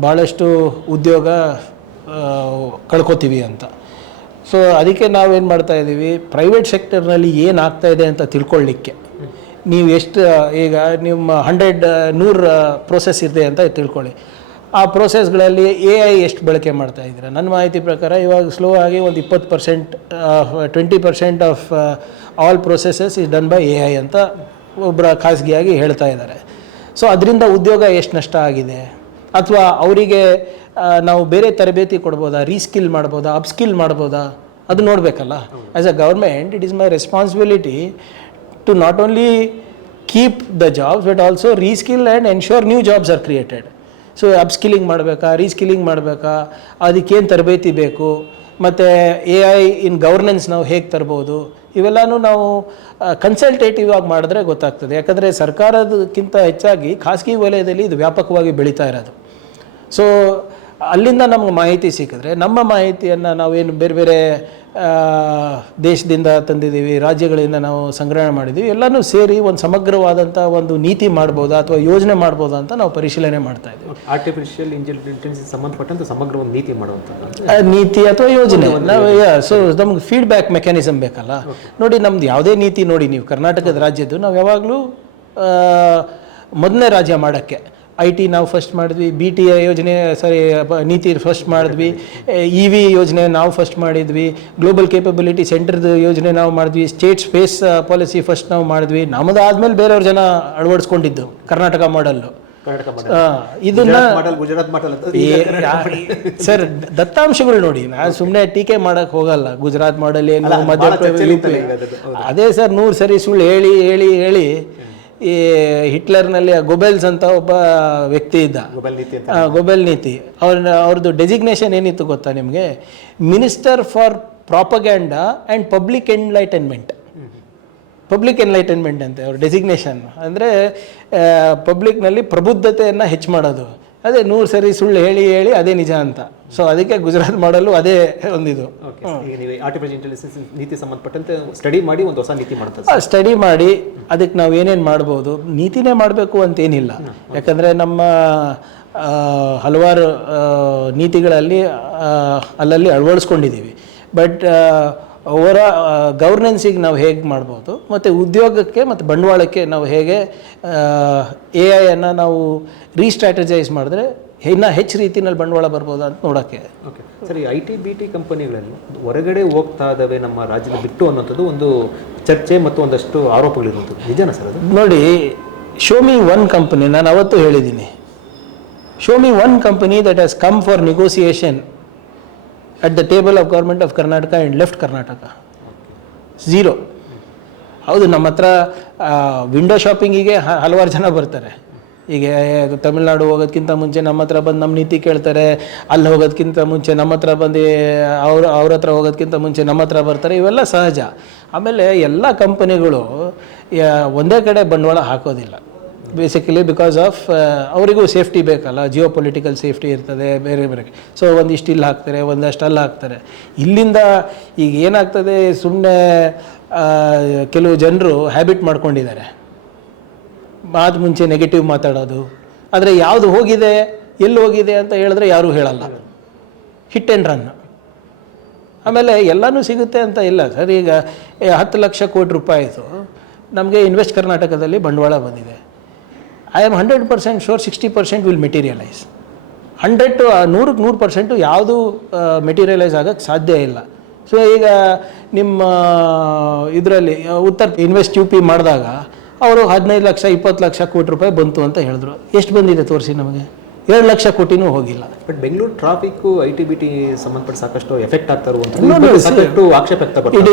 ಭಾಳಷ್ಟು ಉದ್ಯೋಗ ಕಳ್ಕೊತೀವಿ ಅಂತ. ಸೊ ಅದಕ್ಕೆ ನಾವೇನು ಮಾಡ್ತಾ ಇದ್ದೀವಿ, ಪ್ರೈವೇಟ್ ಸೆಕ್ಟರ್ನಲ್ಲಿ ಏನಾಗ್ತಾ ಇದೆ ಅಂತ ತಿಳ್ಕೊಳ್ಳಿಕ್ಕೆ ನೀವು ಎಷ್ಟು, ಈಗ ನಿಮ್ಮ 100 ಪ್ರೋಸೆಸ್ ಇದೆ ಅಂತ ತಿಳ್ಕೊಳ್ಳಿ. ಆ ಪ್ರೋಸೆಸ್ಗಳಲ್ಲಿ AI ಎಷ್ಟು ಬಳಕೆ ಮಾಡ್ತಾ ಇದ್ದೀರಾ? ನನ್ನ ಮಾಹಿತಿ ಪ್ರಕಾರ ಇವಾಗ ಸ್ಲೋ ಆಗಿ ಒಂದು 20%, 20% of all processes is done by AI ಅಂತ ಒಬ್ಬರ ಖಾಸಗಿಯಾಗಿ ಹೇಳ್ತಾ ಇದ್ದಾರೆ. ಸೊ ಅದರಿಂದ ಉದ್ಯೋಗ ಎಷ್ಟು ನಷ್ಟ ಆಗಿದೆ, ಅಥವಾ ಅವರಿಗೆ ನಾವು ಬೇರೆ ತರಬೇತಿ ಕೊಡ್ಬೋದಾ, ರೀಸ್ಕಿಲ್ ಮಾಡ್ಬೋದಾ, ಅಪ್ಸ್ಕಿಲ್ ಮಾಡ್ಬೋದಾ, ಅದು ನೋಡಬೇಕಲ್ಲ. As a government it is my responsibility to not only keep the jobs but also reskill and ensure new jobs are created. So upskilling ಮಾಡಬೇಕಾ, ರೀಸ್ಕಿಲ್ಲಿಂಗ್ ಮಾಡಬೇಕಾ, ಅದಕ್ಕೇನು ತರಬೇತಿ ಬೇಕು, ಮತ್ತು AI ಇನ್ ಗವರ್ನೆನ್ಸ್ ನಾವು ಹೇಗೆ ತರ್ಬೋದು, ಇವೆಲ್ಲನೂ ನಾವು ಕನ್ಸಲ್ಟೇಟಿವ್ ಆಗಿ ಮಾಡಿದ್ರೆ ಗೊತ್ತಾಗ್ತದೆ. ಯಾಕಂದರೆ ಸರ್ಕಾರದಕ್ಕಿಂತ ಹೆಚ್ಚಾಗಿ ಖಾಸಗಿ ವಲಯದಲ್ಲಿ ಇದು ವ್ಯಾಪಕವಾಗಿ ಬೆಳೀತಾ ಇರೋದು. ಸೊ ಅಲ್ಲಿಂದ ನಮ್ಗೆ ಮಾಹಿತಿ ಸಿಕ್ಕಿದ್ರೆ, ನಮ್ಮ ಮಾಹಿತಿಯನ್ನು ನಾವೇನು ಬೇರೆ ಬೇರೆ ದೇಶದಿಂದ ತಂದಿದ್ದೀವಿ, ರಾಜ್ಯಗಳಿಂದ ನಾವು ಸಂಗ್ರಹಣೆ ಮಾಡಿದ್ದೀವಿ, ಎಲ್ಲನೂ ಸೇರಿ ಒಂದು ಸಮಗ್ರವಾದಂಥ ಒಂದು ನೀತಿ ಮಾಡ್ಬೋದಾ ಅಥವಾ ಯೋಜನೆ ಮಾಡ್ಬೋದಾ ಅಂತ ನಾವು ಪರಿಶೀಲನೆ ಮಾಡ್ತಾ ಇದ್ದೀವಿ. ಆರ್ಟಿಫಿಷಿಯಲ್ ಇಂಟೆಲಿಜೆನ್ಸ್ ಸಂಬಂಧಪಟ್ಟಂತೆ ಸಮಗ್ರ ಒಂದು ನೀತಿ ಮಾಡುವಂಥ ನೀತಿ ಅಥವಾ ಯೋಜನೆ ನಾವು. ಸೊ ನಮ್ಗೆ ಫೀಡ್ಬ್ಯಾಕ್ ಮೆಕ್ಯಾನಿಸಮ್ ಬೇಕಲ್ಲ. ನೋಡಿ, ನಮ್ದು ಯಾವುದೇ ನೀತಿ ನೋಡಿ, ನೀವು ಕರ್ನಾಟಕದ ರಾಜ್ಯದ್ದು ನಾವು ಯಾವಾಗಲೂ ಮೊದಲನೇ ರಾಜ್ಯ ಮಾಡೋಕ್ಕೆ IT ನಾವು ಫಸ್ಟ್ ಮಾಡಿದ್ವಿ, BT ಯೋಜನೆ ನೀತಿ ಫಸ್ಟ್ ಮಾಡಿದ್ವಿ, EV ಯೋಜನೆ ನಾವು ಫಸ್ಟ್ ಮಾಡಿದ್ವಿ, ಗ್ಲೋಬಲ್ ಕೇಪಬಿಲಿಟಿ ಸೆಂಟರ್ದು ಯೋಜನೆ ನಾವು ಮಾಡಿದ್ವಿ, ಸ್ಟೇಟ್ ಸ್ಪೇಸ್ ಪಾಲಿಸಿ ಫಸ್ಟ್ ನಾವು ಮಾಡಿದ್ವಿ. ನಮ್ಮದು ಆದಮೇಲೆ ಬೇರೆಯವ್ರ ಜನ ಅಳವಡಿಸ್ಕೊಂಡಿದ್ದು ಕರ್ನಾಟಕ ಮಾಡಲ್ಲು. ಇದನ್ನ ಗುಜರಾತ್ ಮಾಡಲ್ ಸರ್, ದತ್ತಾಂಶಗಳು ನೋಡಿ, ನಾನು ಸುಮ್ಮನೆ ಟೀಕೆ ಮಾಡಕ್ಕೆ ಹೋಗಲ್ಲ. ಗುಜರಾತ್ ಮಾಡಲ್ ಏನು, ಅದೇ ಸರ್ 100 ಸರಿ ಸುಳ್ಳು ಹೇಳಿ ಹೇಳಿ ಹೇಳಿ ಈ ಹಿಟ್ಲರ್ನಲ್ಲಿ ಗೊಬೆಲ್ಸ್ ಅಂತ ಒಬ್ಬ ವ್ಯಕ್ತಿ ಇದ್ದ, ಗೊಬೆಲ್ ನೀತಿ. ಅವ್ರದ್ದು ಡೆಸಿಗ್ನೇಷನ್ ಏನಿತ್ತು ಗೊತ್ತಾ ನಿಮಗೆ? Minister for propaganda and public enlightenment. Public enlightenment ಅಂತ ಅವ್ರ ಡೆಸಿಗ್ನೇಷನ್. ಅಂದರೆ ಪಬ್ಲಿಕ್ನಲ್ಲಿ ಪ್ರಬುದ್ಧತೆಯನ್ನು ಹೆಚ್ಚು ಮಾಡೋದು. ಅದೇ 100 ಸರಿ ಸುಳ್ಳು ಹೇಳಿ ಹೇಳಿ ಅದೇ ನಿಜ ಅಂತ. ಸೊ ಅದಕ್ಕೆ ಗುಜರಾತ್ ಮಾಡಲು ಅದೇ ಒಂದಿದು. ನೀವು ಆರ್ಟಿಫಿಷಿಯಲ್ ಇಂಟೆಲಿಜೆನ್ಸ್ ನೀತಿ ಸಂಬಂಧಪಟ್ಟಂತೆ ಸ್ಟಡಿ ಮಾಡಿ ಒಂದು ಹೊಸ ನೀತಿ ಮಾಡ್ತಾರೆ. ಸ್ಟಡಿ ಮಾಡಿ ಅದಕ್ಕೆ ನಾವು ಏನೇನು ಮಾಡ್ಬೋದು, ನೀತಿನೇ ಮಾಡಬೇಕು ಅಂತೇನಿಲ್ಲ. ಯಾಕಂದರೆ ನಮ್ಮ ಹಲವಾರು ನೀತಿಗಳಲ್ಲಿ ಅಲ್ಲಲ್ಲಿ ಅಳವಡಿಸ್ಕೊಂಡಿದ್ದೀವಿ. ಬಟ್ ಅವರ ಗವರ್ನೆನ್ಸಿಗೆ ನಾವು ಹೇಗೆ ಮಾಡ್ಬೋದು, ಮತ್ತು ಉದ್ಯೋಗಕ್ಕೆ ಮತ್ತು ಬಂಡವಾಳಕ್ಕೆ ನಾವು ಹೇಗೆ AI ನಾವು ರೀಸ್ಟ್ರಾಟಜೈಸ್ ಮಾಡಿದ್ರೆ ಇನ್ನೂ ಹೆಚ್ಚು ರೀತಿಯಲ್ಲಿ ಬಂಡವಾಳ ಬರ್ಬೋದು ಅಂತ ನೋಡೋಕ್ಕೆ. ಓಕೆ ಸರಿ, IT BT ಕಂಪನಿಗಳಲ್ಲಿ ಹೊರಗಡೆ ಹೋಗ್ತಾ ಇದ್ದಾವೆ ನಮ್ಮ ರಾಜ್ಯದ ಬಿಟ್ಟು ಅನ್ನೋಂಥದ್ದು ಒಂದು ಚರ್ಚೆ ಮತ್ತು ಒಂದಷ್ಟು ಆರೋಪಗಳಿರುವಂಥದ್ದು ನಿಜನಾ ಸರ್? ಅದು ನೋಡಿ, ಶೋ ಮಿ ಒನ್ ಕಂಪನಿ, ನಾನು ಅವತ್ತು ಹೇಳಿದ್ದೀನಿ, show me one company that has come for negotiation at the table of government of Karnataka and left Karnataka. Zero. ಹೌದು, ನಮ್ಮ ಹತ್ರ ವಿಂಡೋ ಶಾಪಿಂಗಿಗೆ ಹಲವಾರು ಜನ ಬರ್ತಾರೆ. ಈಗ ತಮಿಳ್ನಾಡು ಹೋಗೋದಕ್ಕಿಂತ ಮುಂಚೆ ನಮ್ಮ ಹತ್ರ ಬಂದು ನಮ್ಮ ನೀತಿ ಕೇಳ್ತಾರೆ, ಅಲ್ಲಿ ಹೋಗೋದಕ್ಕಿಂತ ಮುಂಚೆ ನಮ್ಮ ಹತ್ರ ಬಂದು ಅವ್ರ ಹತ್ರ ಹೋಗೋದಕ್ಕಿಂತ ಮುಂಚೆ ನಮ್ಮ ಹತ್ರ ಬರ್ತಾರೆ. ಇವೆಲ್ಲ ಸಹಜ. ಆಮೇಲೆ ಎಲ್ಲ ಕಂಪನಿಗಳು ಒಂದೇ ಕಡೆ ಬಂಡವಾಳ ಹಾಕೋದಿಲ್ಲ. ಬೇಸಿಕಲಿ ಬಿಕಾಸ್ ಆಫ್ ಅವರಿಗೂ ಸೇಫ್ಟಿ ಬೇಕಲ್ಲ, ಜಿಯೋ ಪೊಲಿಟಿಕಲ್ ಸೇಫ್ಟಿ ಇರ್ತದೆ ಬೇರೆ ಬೇರೆ. ಸೊ ಒಂದಿಷ್ಟು ಇಲ್ಲಿ ಹಾಕ್ತಾರೆ, ಒಂದಷ್ಟು ಅಲ್ಲಿ ಹಾಕ್ತಾರೆ. ಇಲ್ಲಿಂದ ಈಗ ಏನಾಗ್ತದೆ, ಸುಮ್ಮನೆ ಕೆಲವು ಜನರು ಹ್ಯಾಬಿಟ್ ಮಾಡ್ಕೊಂಡಿದ್ದಾರೆ, ಮಾತು ಮುಂಚೆ ನೆಗೆಟಿವ್ ಮಾತಾಡೋದು. ಆದರೆ ಯಾವುದು ಹೋಗಿದೆ, ಎಲ್ಲಿ ಹೋಗಿದೆ ಅಂತ ಹೇಳಿದ್ರೆ ಯಾರೂ ಹೇಳಲ್ಲ. Hit and run. ಆಮೇಲೆ ಎಲ್ಲನೂ ಸಿಗುತ್ತೆ ಅಂತ ಇಲ್ಲ ಸರ್. ಈಗ 10 ಲಕ್ಷ ಕೋಟಿ ರೂಪಾಯಿತು ನಮಗೆ ಇನ್ವೆಸ್ಟ್ ಕರ್ನಾಟಕದಲ್ಲಿ ಬಂಡವಾಳ ಬಂದಿದೆ. I am 100% sure 60% will materialise. 100 to 100% ಯಾವುದು ಮೆಟೀರಿಯಲೈಸ್ ಆಗೋಕ್ಕೆ ಸಾಧ್ಯ ಇಲ್ಲ. ಸೊ ಈಗ ನಿಮ್ಮ ಇದರಲ್ಲಿ ಇನ್ವೆಸ್ಟ್ ಯು ಪಿ ಮಾಡಿದಾಗ ಅವರು 15 ಲಕ್ಷ 20 ಲಕ್ಷ ಕೋಟಿ ರೂಪಾಯಿ ಬಂತು ಅಂತ ಹೇಳಿದ್ರು. ಎಷ್ಟು ಬಂದಿದೆ ತೋರಿಸಿ ನಮಗೆ? 7 ಲಕ್ಷ ಕೋಟಿನೂ ಹೋಗಿಲ್ಲ. ಬಟ್ ಬೆಂಗಳೂರು ಟ್ರಾಫಿಕ್ IT-BT ಸಂಬಂಧಪಟ್ಟ ಸಾಕಷ್ಟು ಎಫೆಕ್ಟ್ ಆಗ್ತಾ ಇರುವಂತ ಸಾಕಷ್ಟು ಆಕ್ಷೇಪ ವ್ಯಕ್ತಪಡ್ತಾರೆ.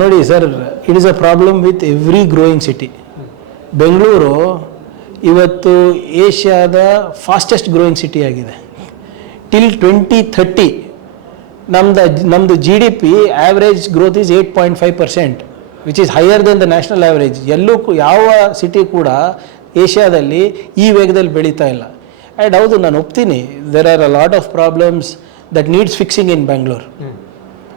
ನೋಡಿ sir, it is a problem with every growing city. Bengaluru ಇವತ್ತು ಏಷ್ಯಾದ ಫಾಸ್ಟೆಸ್ಟ್ ಗ್ರೋಯಿಂಗ್ ಸಿಟಿ ಆಗಿದೆ. ಟಿಲ್ 2030 ನಮ್ಮದು GDP average growth is 8.5%, which is higher then the national average. ಎಲ್ಲೂ ಯಾವ ಸಿಟಿ ಕೂಡ ಏಷ್ಯಾದಲ್ಲಿ ಈ ವೇಗದಲ್ಲಿ ಬೆಳೀತಾ ಇಲ್ಲ. ಆ್ಯಂಡ್ ಹೌದು, ನಾನು ಒಪ್ತೀನಿ, there are a lot of problems that needs fixing in Bangalore.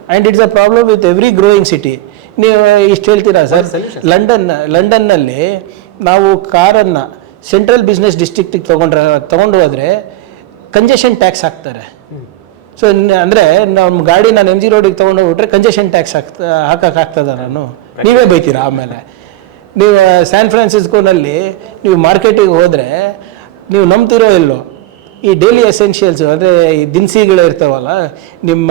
And it's a problem with every growing city. ನೀವು ಇಷ್ಟು ಹೇಳ್ತೀರಾ ಸರ್? ಲಂಡನ್ನಲ್ಲಿ ನಾವು ಕಾರನ್ನು ಸೆಂಟ್ರಲ್ ಬಿಸ್ನೆಸ್ ಡಿಸ್ಟ್ರಿಕ್ಟಿಗೆ ತೊಗೊಂಡು ಹೋದರೆ ಕಂಜೆಷನ್ ಟ್ಯಾಕ್ಸ್ ಹಾಕ್ತಾರೆ. ಸೊ ಅಂದರೆ ನಮ್ಮ ಗಾಡಿ ನಾನು MG ರೋಡಿಗೆ ತೊಗೊಂಡು ಹೋಗ್ಬಿಟ್ರೆ ಕಂಜೆಷನ್ ಟ್ಯಾಕ್ಸ್ ಹಾಕೋಕ್ಕಾಗ್ತದ? ನಾನು ನೀವೇ ಬೈತೀರಾ ಆಮೇಲೆ. ನೀವು ಸ್ಯಾನ್ ಫ್ರಾನ್ಸಿಸ್ಕೋನಲ್ಲಿ ನೀವು ಮಾರ್ಕೆಟಿಗೆ ಹೋದರೆ ನೀವು ನಂಬ್ತಿರೋ ಇಲ್ಲೋ, ಈ ಡೈಲಿ ಎಸೆನ್ಷಿಯಲ್ಸು ಅಂದರೆ ಈ ದಿನಸಿಗಳು ಇರ್ತಾವಲ್ಲ, ನಿಮ್ಮ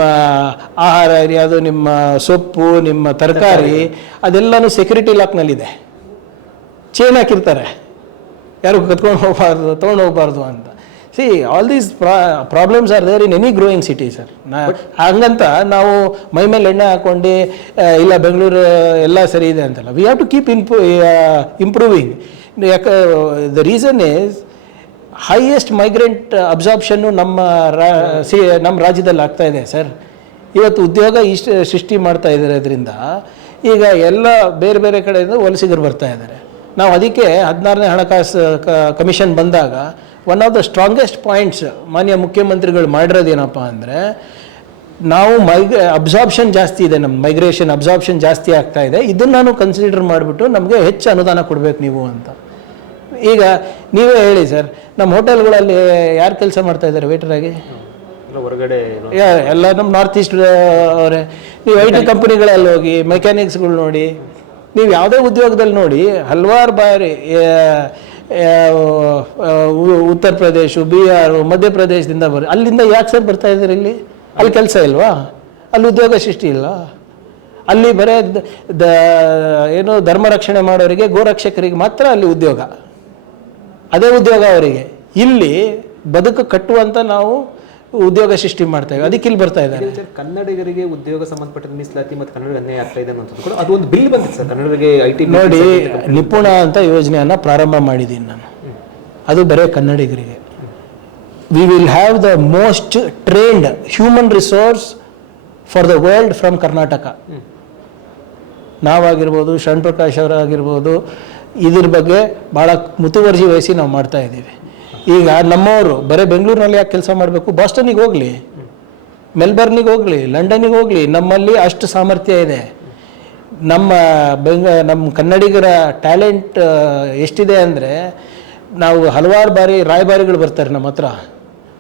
ಆಹಾರ ಯಾವುದು, ನಿಮ್ಮ ಸೊಪ್ಪು, ನಿಮ್ಮ ತರಕಾರಿ, ಅದೆಲ್ಲನೂ ಸೆಕ್ಯೂರಿಟಿ ಲಾಕ್ನಲ್ಲಿದೆ. ಚೇನ್ ಹಾಕಿರ್ತಾರೆ, ಯಾರು ತೊಗೊಂಡು ಹೋಗ್ಬಾರ್ದು ಅಂತ. See all these problems are there in any growing city sir. ಹಂಗಂತ ನಾವು ಮೈ ಮೇಲೆ ಎಣ್ಣೆ ಹಾಕ್ಕೊಂಡು ಇಲ್ಲ ಬೆಂಗಳೂರು ಎಲ್ಲ ಸರಿ ಇದೆ ಅಂತಲ್ಲ. We have to keep improving. The reason is highest migrant ಅಬ್ಸಾರ್ಪ್ಷನ್ನು ನಮ್ಮ ರಾಜ್ಯದಲ್ಲಿ ಆಗ್ತಾ ಇದೆ ಸರ್. ಇವತ್ತು ಉದ್ಯೋಗ ಸೃಷ್ಟಿ ಮಾಡ್ತಾ ಇದ್ದಾರೆ. ಅದರಿಂದ ಈಗ ಎಲ್ಲ ಬೇರೆ ಬೇರೆ ಕಡೆಯಿಂದ ವಲಸಿಗರು ಬರ್ತಾ ಇದ್ದಾರೆ. ನಾವು ಅದಕ್ಕೆ 16ನೇ ಹಣಕಾಸು ಕಮಿಷನ್ ಬಂದಾಗ one of the strongest points ಮಾನ್ಯ ಮುಖ್ಯಮಂತ್ರಿಗಳು ಮಾಡಿರೋದೇನಪ್ಪ ಅಂದರೆ, ನಾವು ಅಬ್ಸಾರ್ಪ್ಷನ್ ಜಾಸ್ತಿ ಇದೆ, ನಮ್ಮ ಮೈಗ್ರೇಷನ್ ಅಬ್ಸಾರ್ಪ್ಷನ್ ಜಾಸ್ತಿ ಆಗ್ತಾ ಇದೆ, ಇದನ್ನು ನಾನು ಕನ್ಸಿಡರ್ ಮಾಡಿಬಿಟ್ಟು ನಮಗೆ ಹೆಚ್ಚು ಅನುದಾನ ಕೊಡಬೇಕು ನೀವು ಅಂತ. ಈಗ ನೀವೇ ಹೇಳಿ ಸರ್, ನಮ್ಮ ಹೋಟೆಲ್ಗಳಲ್ಲಿ ಯಾರು ಕೆಲಸ ಮಾಡ್ತಾ ಇದ್ದಾರೆ ವೇಟರಾಗಿ? ಹೊರಗಡೆ ಎಲ್ಲ ನಮ್ಮ ನಾರ್ತ್ ಈಸ್ಟ್ ಅವರೇ. ನೀವು IT ಕಂಪನಿಗಳಲ್ಲಿ ಹೋಗಿ ಮೆಕ್ಯಾನಿಕ್ಸ್ಗಳು ನೋಡಿ, ನೀವು ಯಾವುದೇ ಉದ್ಯೋಗದಲ್ಲಿ ನೋಡಿ, ಹಲವಾರು ಬಾರಿ ಉತ್ತರ ಪ್ರದೇಶ, ಬಿಹಾರ, ಮಧ್ಯಪ್ರದೇಶದಿಂದ ಅಲ್ಲಿಂದ ಯಾಕೆ ಸರ್ ಬರ್ತಾ ಇದ್ದಾರೆ ಇಲ್ಲಿ? ಅಲ್ಲಿ ಕೆಲಸ ಇಲ್ವಾ? ಅಲ್ಲಿ ಉದ್ಯೋಗ ಸೃಷ್ಟಿ ಇಲ್ಲ? ಅಲ್ಲಿ ಬರೇ ಏನು ಧರ್ಮ ರಕ್ಷಣೆ ಮಾಡೋರಿಗೆ, ಗೋರಕ್ಷಕರಿಗೆ ಮಾತ್ರ ಅಲ್ಲಿ ಉದ್ಯೋಗ, ಅದೇ ಉದ್ಯೋಗ ಅವರಿಗೆ. ಇಲ್ಲಿ ಬದುಕು ಕಟ್ಟುವಂತ ನಾವು ಉದ್ಯೋಗ ಸೃಷ್ಟಿ ಮಾಡ್ತೇವೆ, ಅದಕ್ಕೆ ಇಲ್ಲಿ ಬರ್ತಾ ಇದ್ದಾರೆ. ಕನ್ನಡಿಗರಿಗೆ ಉದ್ಯೋಗ ಸಂಬಂಧಪಟ್ಟ ಮೀಸಲಾತಿ ಮತ್ತು ಕನ್ನಡಿಗರಿಗೆ ಅನ್ಯಾಯ ಆಗ್ತಾ ಇದೆ ಅನ್ನೋದು ಕೂಡ ಅದು ಒಂದು ಬಿಲ್ ಬಂದಿದೆ ಸರ್. ಕನ್ನಡಿಗರಿಗೆ IT ನೋಡಿ, ನಿಪುಣ ಅಂತ ಯೋಜನೆಯನ್ನ ಪ್ರಾರಂಭ ಮಾಡಿದ್ದೀನಿ ನಾನು. ಅದು ಬರೀ ಕನ್ನಡಿಗರಿಗೆ. We will have the most trained human resource for the world from Karnataka. ನಾವಾಗಿರ್ಬೋದು, ಶರಣ್ ಪ್ರಕಾಶ್ ಅವರಾಗಿರ್ಬೋದು, ಇದ್ರ ಬಗ್ಗೆ ಭಾಳ ಮುತುವರ್ಜಿ ವಹಿಸಿ ನಾವು ಮಾಡ್ತಾ ಇದ್ದೀವಿ. ಈಗ ನಮ್ಮವರು ಬರೀ ಬೆಂಗಳೂರಿನಲ್ಲಿ ಯಾಕೆ ಕೆಲಸ ಮಾಡಬೇಕು? ಬಾಸ್ಟನ್ನಿಗೆ ಹೋಗಲಿ, ಮೆಲ್ಬರ್ನಿಗೆ ಹೋಗಲಿ, ಲಂಡನ್ನಿಗೆ ಹೋಗಲಿ, ನಮ್ಮಲ್ಲಿ ಅಷ್ಟು ಸಾಮರ್ಥ್ಯ ಇದೆ. ನಮ್ಮ ಕನ್ನಡಿಗರ ಟ್ಯಾಲೆಂಟ್ ಎಷ್ಟಿದೆ ಅಂದರೆ, ನಾವು ಹಲವಾರು ಬಾರಿ ರಾಯಭಾರಿಗಳು ಬರ್ತಾರೆ ನಮ್ಮ ಹತ್ರ.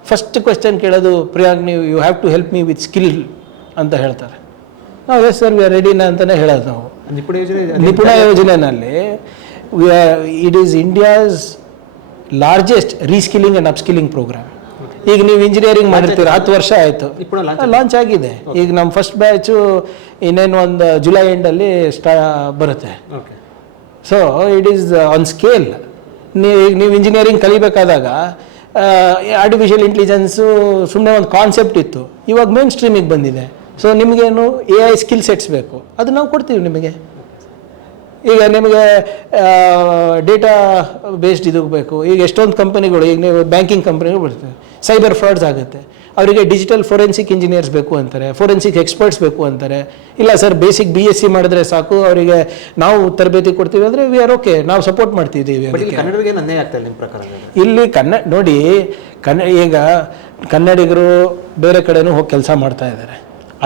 ಫಸ್ಟ್ ಕ್ವೆಶ್ಚನ್ ಕೇಳೋದು, ಪ್ರಿಯಾಂಕ್ ನೀವು you have to help me with skill ಅಂತ ಹೇಳ್ತಾರೆ. ನಾವು ಎಸ್ ಸರ್ ವಿ ಆರ್ ರೆಡಿನಾ ಅಂತಲೇ ಹೇಳೋದು. ನಾವು ನಿಪುಣ ಯೋಜನೆಯಲ್ಲಿ it is India's largest reskilling and upskilling program. ಈಗ ನೀವು ಇಂಜಿನಿಯರಿಂಗ್ ಮಾಡಿರ್ತೀರ, 10 ವರ್ಷ ಆಯಿತು, ಲಾಂಚ್ ಆಗಿದೆ. ಈಗ ನಮ್ಮ ಫಸ್ಟ್ ಬ್ಯಾಚು ಇನ್ನೇನು ಒಂದು ಜುಲೈ ಎಂಡಲ್ಲಿ ಬರುತ್ತೆ. So it is on scale. ನೀವು ಇಂಜಿನಿಯರಿಂಗ್ ಕಲಿಬೇಕಾದಾಗ ಆರ್ಟಿಫಿಷಿಯಲ್ ಇಂಟೆಲಿಜೆನ್ಸು ಸುಮ್ಮನೆ ಒಂದು ಕಾನ್ಸೆಪ್ಟ್ ಇತ್ತು, ಇವಾಗ ಮೇನ್ ಸ್ಟ್ರೀಮಿಗೆ ಬಂದಿದೆ. ಸೊ ನಿಮಗೇನು AI ಸ್ಕಿಲ್ ಸೆಟ್ಸ್ ಬೇಕು, ಅದು ನಾವು ಕೊಡ್ತೀವಿ ನಿಮಗೆ. ಈಗ ನಿಮಗೆ ಡೇಟಾ ಬೇಸ್ಡ್ ಇದು ಬೇಕು. ಈಗ ಎಷ್ಟೊಂದು ಕಂಪನಿಗಳು, ಈಗ ನೀವು ಬ್ಯಾಂಕಿಂಗ್ ಕಂಪನಿಗಳು ಬರ್ತವೆ, ಸೈಬರ್ ಫ್ರಾಡ್ಸ್ ಆಗುತ್ತೆ, ಅವರಿಗೆ ಡಿಜಿಟಲ್ ಫೋರೆನ್ಸಿಕ್ ಇಂಜಿನಿಯರ್ಸ್ ಬೇಕು ಅಂತಾರೆ, ಫೋರೆನ್ಸಿಕ್ ಎಕ್ಸ್ಪರ್ಟ್ಸ್ ಬೇಕು ಅಂತಾರೆ. ಇಲ್ಲ ಸರ್ ಬೇಸಿಕ್ BSc ಮಾಡಿದ್ರೆ ಸಾಕು, ಅವರಿಗೆ ನಾವು ತರಬೇತಿ ಕೊಡ್ತೀವಿ ಅಂದರೆ ವಿ ಆರ್ ಓಕೆ, ನಾವು ಸಪೋರ್ಟ್ ಮಾಡ್ತಿದ್ದೀವಿ. ಇಲ್ಲಿ ನೋಡಿ, ಈಗ ಕನ್ನಡಿಗರು ಬೇರೆ ಕಡೆನೂ ಹೋಗಿ ಕೆಲಸ ಮಾಡ್ತಾ ಇದ್ದಾರೆ,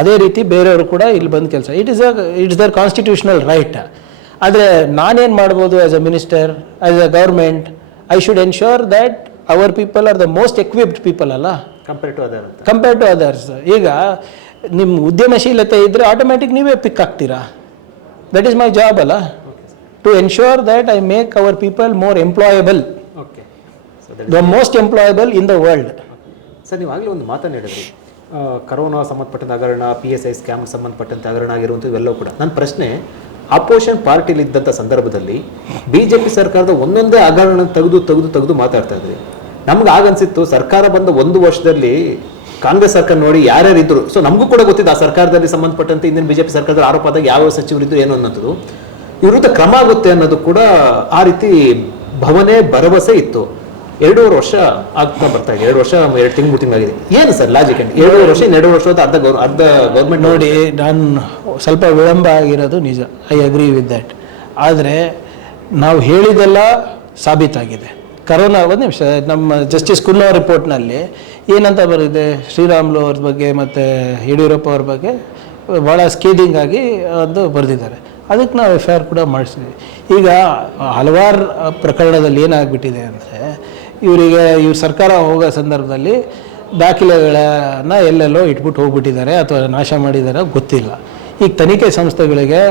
ಅದೇ ರೀತಿ ಬೇರೆಯವರು ಕೂಡ ಇಲ್ಲಿ ಬಂದು ಕೆಲಸ, ಇಟ್ಸ್ ದರ್ ಕಾನ್ಸ್ಟಿಟ್ಯೂಷನಲ್ ರೈಟ್. ಆದರೆ ನಾನೇನು ಮಾಡ್ಬೋದು as a minister, as a government, I should ensure that our people are the most equipped people ಅಲ್ಲ, ಕಂಪೇರ್ ಟು ಅದರ್ಸ್. ಈಗ ನಿಮ್ಮ ಉದ್ಯಮಶೀಲತೆ ಇದ್ದರೆ ಆಟೋಮ್ಯಾಟಿಕ್ ನೀವೇ ಪಿಕ್ ಆಗ್ತೀರಾ. ದಟ್ ಈಸ್ ಮೈ ಜಾಬ್ ಅಲ್ಲ, to ensure that I make our people more employable, the most employable in the world. Sir, ನೀವು ಆಗಲೇ ಒಂದು ಮಾತನ್ನು ಹೇಳಿದ್ರಿ, ಕರೋನಾ ಸಂಬಂಧಪಟ್ಟಂತ ಹಗರಣ, PSI ಸ್ಕ್ಯಾಮ್ ಸಂಬಂಧಪಟ್ಟಂತ ಹಗರಣ ಆಗಿರುವಂಥದ್ದು ಇವೆಲ್ಲವೂ ಕೂಡ. ನನ್ನ ಪ್ರಶ್ನೆ, ಅಪೋಸಿಷನ್ ಪಾರ್ಟಿಲಿ ಇದ್ದಂಥ ಸಂದರ್ಭದಲ್ಲಿ BJP ಸರ್ಕಾರದ ಒಂದೊಂದೇ ಹಗರಣ ತೆಗೆದು ಮಾತಾಡ್ತಾ ಇದ್ರಿ. ನಮ್ಗೆ ಆಗನ್ಸಿತ್ತು ಸರ್ಕಾರ ಬಂದ 1 ವರ್ಷದಲ್ಲಿ ಕಾಂಗ್ರೆಸ್ ಸರ್ಕಾರ ನೋಡಿ ಯಾರ್ಯಾರು ಇದ್ರು, ಸೊ ನಮಗೂ ಕೂಡ ಗೊತ್ತಿದ್ದು ಆ ಸರ್ಕಾರದಲ್ಲಿ ಸಂಬಂಧಪಟ್ಟಂತೆ ಇಂದಿನ BJP ಸರ್ಕಾರದ ಆರೋಪ ಆದಾಗ ಯಾವ ಸಚಿವರಿದ್ರು ಏನು ಅನ್ನೋದು ಇವ್ರ ವಿರುದ್ಧ ಕ್ರಮ ಆಗುತ್ತೆ ಅನ್ನೋದು ಕೂಡ ಆ ರೀತಿ ಭರವಸೆ ಇತ್ತು. 2.5 ವರ್ಷ ಆಗ್ತಾ ಬರ್ತಾ ಇದೆ, 2 ವರ್ಷ 2 ತಿಂಗಳು 3 ತಿಂಗಳಾಗಿದೆ. ಏನು ಸರ್ ಲಾಜಿಕ್? 2.5 ವರ್ಷ 2.5 ವರ್ಷದ ಅರ್ಧ ಗೌರ್ಮೆಂಟ್. ನೋಡಿ, ನಾನು ಸ್ವಲ್ಪ ವಿಳಂಬ ಆಗಿರೋದು ನಿಜ, ಐ ಅಗ್ರಿ ವಿತ್ ದ್ಯಾಟ್. ಆದರೆ ನಾವು ಹೇಳಿದೆಲ್ಲ ಸಾಬೀತಾಗಿದೆ. ಕರೋನಾ, ಒಂದು ನಿಮಿಷ, ನಮ್ಮ ಜಸ್ಟಿಸ್ ಕುನ್ನೋ ರಿಪೋರ್ಟ್ನಲ್ಲಿ ಏನಂತ ಬರಿದೆ, ಶ್ರೀರಾಮುಲು ಅವ್ರ ಬಗ್ಗೆ ಮತ್ತು ಯಡಿಯೂರಪ್ಪ ಅವ್ರ ಬಗ್ಗೆ ಭಾಳ ಸ್ಕೇದಿಂಗ್ ಆಗಿ ಒಂದು ಬರೆದಿದ್ದಾರೆ. ಅದಕ್ಕೆ ನಾವು FIR ಕೂಡ ಮಾಡಿಸಿದ್ವಿ. ಈಗ ಹಲವಾರು ಪ್ರಕರಣದಲ್ಲಿ ಏನಾಗ್ಬಿಟ್ಟಿದೆ ಅಂದರೆ, ಇವ್ರ ಸರ್ಕಾರ ಹೋಗೋ ಸಂದರ್ಭದಲ್ಲಿ ದಾಖಲೆಗಳನ್ನು ಎಲ್ಲೆಲ್ಲೋ ಇಟ್ಬಿಟ್ಟು ಹೋಗ್ಬಿಟ್ಟಿದ್ದಾರೆ ಅಥವಾ ನಾಶ ಮಾಡಿದ್ದಾರೆ ಗೊತ್ತಿಲ್ಲ. ಈಗ ತನಿಖೆ ಸಂಸ್ಥೆಗಳಿಗೆ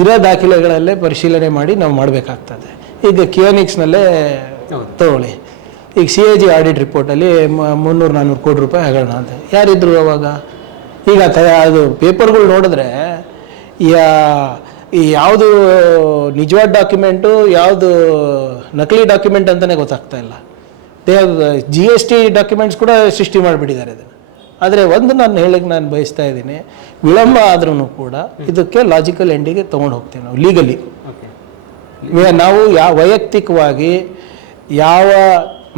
ಇರೋ ದಾಖಲೆಗಳಲ್ಲೇ ಪರಿಶೀಲನೆ ಮಾಡಿ ನಾವು ಮಾಡಬೇಕಾಗ್ತದೆ. ಈಗ ಕಿಯೋನಿಕ್ಸ್ನಲ್ಲೇ ತಗೊಳ್ಳಿ, ಈಗ CAG ಆಡಿಟ್ ರಿಪೋರ್ಟಲ್ಲಿ 300-400 ಕೋಟಿ ರೂಪಾಯಿ ಹಗರಣ ಅಂತ ಯಾರಿದ್ರು ಅವಾಗ? ಈಗ ಅದು ಪೇಪರ್ಗಳು ನೋಡಿದ್ರೆ ಯಾವುದು ನಿಜವಾದ ಡಾಕ್ಯುಮೆಂಟು, ಯಾವುದು ನಕಲಿ ಡಾಕ್ಯುಮೆಂಟ್ ಅಂತಲೇ ಗೊತ್ತಾಗ್ತಾ ಇಲ್ಲ. GST ಡಾಕ್ಯುಮೆಂಟ್ಸ್ ಕೂಡ ಸೃಷ್ಟಿ ಮಾಡಿಬಿಟ್ಟಿದ್ದಾರೆ ಇದನ್ನು. ಆದರೆ ಒಂದು ನಾನು ಬಯಸ್ತಾ ಇದ್ದೀನಿ, ವಿಳಂಬ ಆದ್ರೂ ಕೂಡ ಇದಕ್ಕೆ ಲಾಜಿಕಲ್ ಎಂಡಿಗೆ ತೊಗೊಂಡು ಹೋಗ್ತೀವಿ ನಾವು ಲೀಗಲಿ. ನಾವು ವೈಯಕ್ತಿಕವಾಗಿ ಯಾವ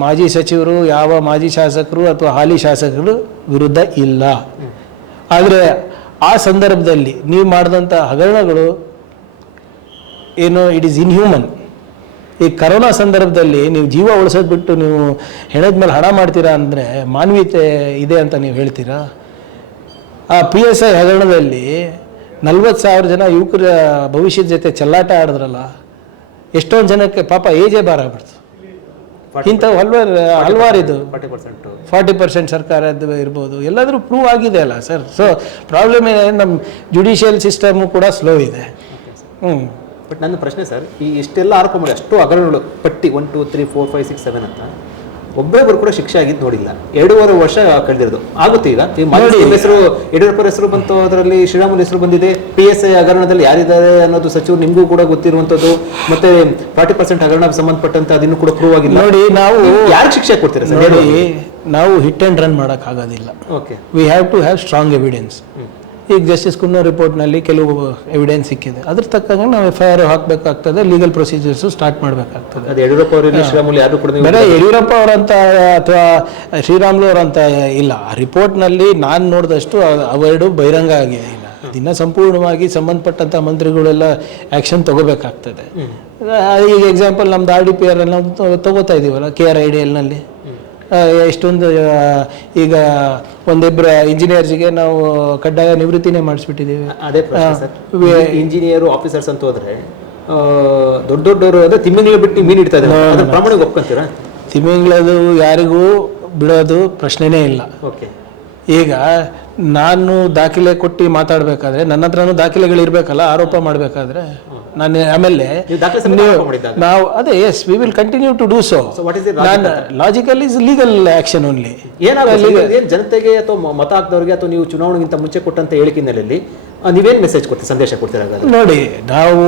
ಮಾಜಿ ಸಚಿವರು, ಯಾವ ಮಾಜಿ ಶಾಸಕರು ಅಥವಾ ಹಾಲಿ ಶಾಸಕರು ವಿರುದ್ಧ ಇಲ್ಲ. ಆದರೆ ಆ ಸಂದರ್ಭದಲ್ಲಿ ನೀವು ಮಾಡಿದಂಥ ಹಗರಣಗಳು ಏನು, ಇಟ್ ಈಸ್ ಇನ್ಹ್ಯೂಮನ್. ಈ ಕರೋನಾ ಸಂದರ್ಭದಲ್ಲಿ ನೀವು ಜೀವ ಉಳಿಸೋದು ಬಿಟ್ಟು ನೀವು ಹೆಣದ ಮೇಲೆ ಹಣ ಮಾಡ್ತೀರಾ ಅಂದರೆ ಮಾನವೀಯತೆ ಇದೆ ಅಂತ ನೀವು ಹೇಳ್ತೀರಾ? ಆ PSI ಹಗರಣದಲ್ಲಿ 40,000 ಜನ ಯುವಕರ ಭವಿಷ್ಯದ ಜೊತೆ ಚೆಲ್ಲಾಟ ಆಡಿದ್ರಲ್ಲ, ಎಷ್ಟೊಂದು ಜನಕ್ಕೆ ಪಾಪ ಏಜೇ ಬಾರ ಆಗ್ಬಿಡ್ತು. ಇಂಥವು ಹಲವಾರು ಇದು 40% ಸರ್ಕಾರದ್ದು ಇರ್ಬೋದು, ಎಲ್ಲಾದರೂ ಪ್ರೂವ್ ಆಗಿದೆ ಅಲ್ಲ ಸರ್. ಸೊ ಪ್ರಾಬ್ಲಮ್ ಏನಿದೆ, ನಮ್ಮ ಜುಡಿಷಿಯಲ್ ಸಿಸ್ಟಮು ಕೂಡ ಸ್ಲೋ ಇದೆ. ಬಟ್ ನನ್ನ ಪ್ರಶ್ನೆ ಸರ್, ಈ ಇಷ್ಟೆಲ್ಲ ಆರೋಪ ಮಾಡಿ ಅಷ್ಟು ಹಗರಣಗಳು ಪಟ್ಟಿ 1 2 3 4 5 6 7 ಅಂತ ಒಬ್ಬೊಬ್ಬರು ಕೂಡ ಶಿಕ್ಷೆ ಆಗಿದ್ದು ನೋಡಿಲ್ಲ. 2.5 ವರ್ಷ ಕಳೆದಿರೋದು ಆಗುತ್ತೆ. ಈಗ ಹೆಸರು ಯಡಿಯೂರಪ್ಪರ ಹೆಸರು ಬಂತು, ಅದರಲ್ಲಿ ಶ್ರೀರಾಮುಲು ಹೆಸರು ಬಂದಿದೆ. PSI ಹಗರಣದಲ್ಲಿ ಯಾರಿದ್ದಾರೆ ಅನ್ನೋದು ಸಚಿವರು ನಿಮಗೂ ಕೂಡ ಗೊತ್ತಿರುವಂಥದ್ದು. ಮತ್ತೆ 40% ಹಗರಣ ಸಂಬಂಧಪಟ್ಟಂತೆ ಅದನ್ನು ಕೂಡ ಪ್ರೂವ್ ಆಗಿಲ್ಲ. ನೋಡಿ, ನಾವು ಯಾರು ಶಿಕ್ಷೆ ಕೊಡ್ತೀರಾ ಸರ್? ನಾವು ಹಿಟ್ ಆ್ಯಂಡ್ ರನ್ ಮಾಡೋಕ್ಕಾಗೋದಿಲ್ಲ. Okay, we have to have strong evidence. ಈಗ ಜಸ್ಟಿಸ್ ಕುನ್ನೋ ರಿಪೋರ್ಟ್ನಲ್ಲಿ ಕೆಲವು ಎವಿಡೆನ್ಸ್ ಸಿಕ್ಕಿದೆ, ಅದ್ರ ತಕ್ಕಂಗೆ ನಾವು FIR ಹಾಕಬೇಕಾಗ್ತದೆ, ಲೀಗಲ್ ಪ್ರೊಸೀಜರ್ಸು ಸ್ಟಾರ್ಟ್ ಮಾಡಬೇಕಾಗ್ತದೆ. ಅದು ಯಡಿಯೂರಪ್ಪ ಅವರು ಶ್ರೀರಾಮುಲು ಯಾರು ಕೂಡ ಬೇರೆ ಯಡಿಯೂರಪ್ಪ ಅವರಂತ ಅಥವಾ ಶ್ರೀರಾಮುಲು ಅವರಂತ ಇಲ್ಲ. ಆ ರಿಪೋರ್ಟ್ನಲ್ಲಿ ನಾನು ನೋಡಿದಷ್ಟು ಅವೆರಡು ಬಹಿರಂಗ ಆಗಿದೆ. ಇಲ್ಲ, ಅದನ್ನು ಸಂಪೂರ್ಣವಾಗಿ ಸಂಬಂಧಪಟ್ಟಂಥ ಮಂತ್ರಿಗಳೆಲ್ಲ ಆ್ಯಕ್ಷನ್ ತಗೋಬೇಕಾಗ್ತದೆ. ಈಗ ಎಕ್ಸಾಂಪಲ್ ನಮ್ದು RDPR ನಾವು ತಗೋತಾ ಇದ್ದೀವಲ್ಲ, KRIDLನಲ್ಲಿ ಎಷ್ಟೊಂದು ಈಗ ಒಂದಿಬ್ಬರು ಇಂಜಿನಿಯರ್ಸ್ಗೆ ನಾವು ಕಡ್ಡಾಯ ನಿವೃತ್ತಿನೇ ಮಾಡಿಸ್ಬಿಟ್ಟಿದ್ದೀವಿ. ಅದೇ ಇಂಜಿನಿಯರ್ ಆಫೀಸರ್ಸ್ ಅಂತ ಹೋದ್ರೆ ದೊಡ್ಡವರು ಅಂದ್ರೆ ತಿಮ್ಮಿಂಗ್ಳ ಬಿಟ್ಟು ಮೀನು ಇಡ್ತಾ ಇದ್ದಾರೆ, ಅದನ್ನ ಪ್ರಾಮಾಣಿಕ ಒಪ್ಕೊಂತೀರಾ? ತಿಮ್ಮಿಂಗ್ಳದು ಯಾರಿಗೂ ಬಿಡೋದು ಪ್ರಶ್ನೆನೇ ಇಲ್ಲ. ಓಕೆ, ಈಗ ನಾನು ದಾಖಲೆ ಕೊಟ್ಟು ಮಾತಾಡಬೇಕಾದ್ರೆ ನನ್ನ ಹತ್ರನೂ ದಾಖಲೆಗಳಿರ್ಬೇಕಲ್ಲ, ಆರೋಪ ಮಾಡಬೇಕಾದ್ರೆ. ನಾನು ಆಮೇಲೆ ನಾವು ಅದೇ yes we will continue to do so. ನಾನು logical is legal action only. ಏನಾಗುತ್ತೆ ಜನತೆಗೆ ಅಥವಾ ಮತ ಹಾಕಿದವ್ರಿಗೆ ಅಥವಾ ನೀವು ಚುನಾವಣೆಗಿಂತ ಮುಂಚೆ ಕೊಟ್ಟಂತ ಹೇಳಿಕೆ ಹಿನ್ನೆಲೆಯಲ್ಲಿ ನೀವೇನು ಮೆಸೇಜ್ ಕೊಡ್ತೀರಿ, ಸಂದೇಶ ಕೊಡ್ತೀರಾ? ನೋಡಿ, ನಾವು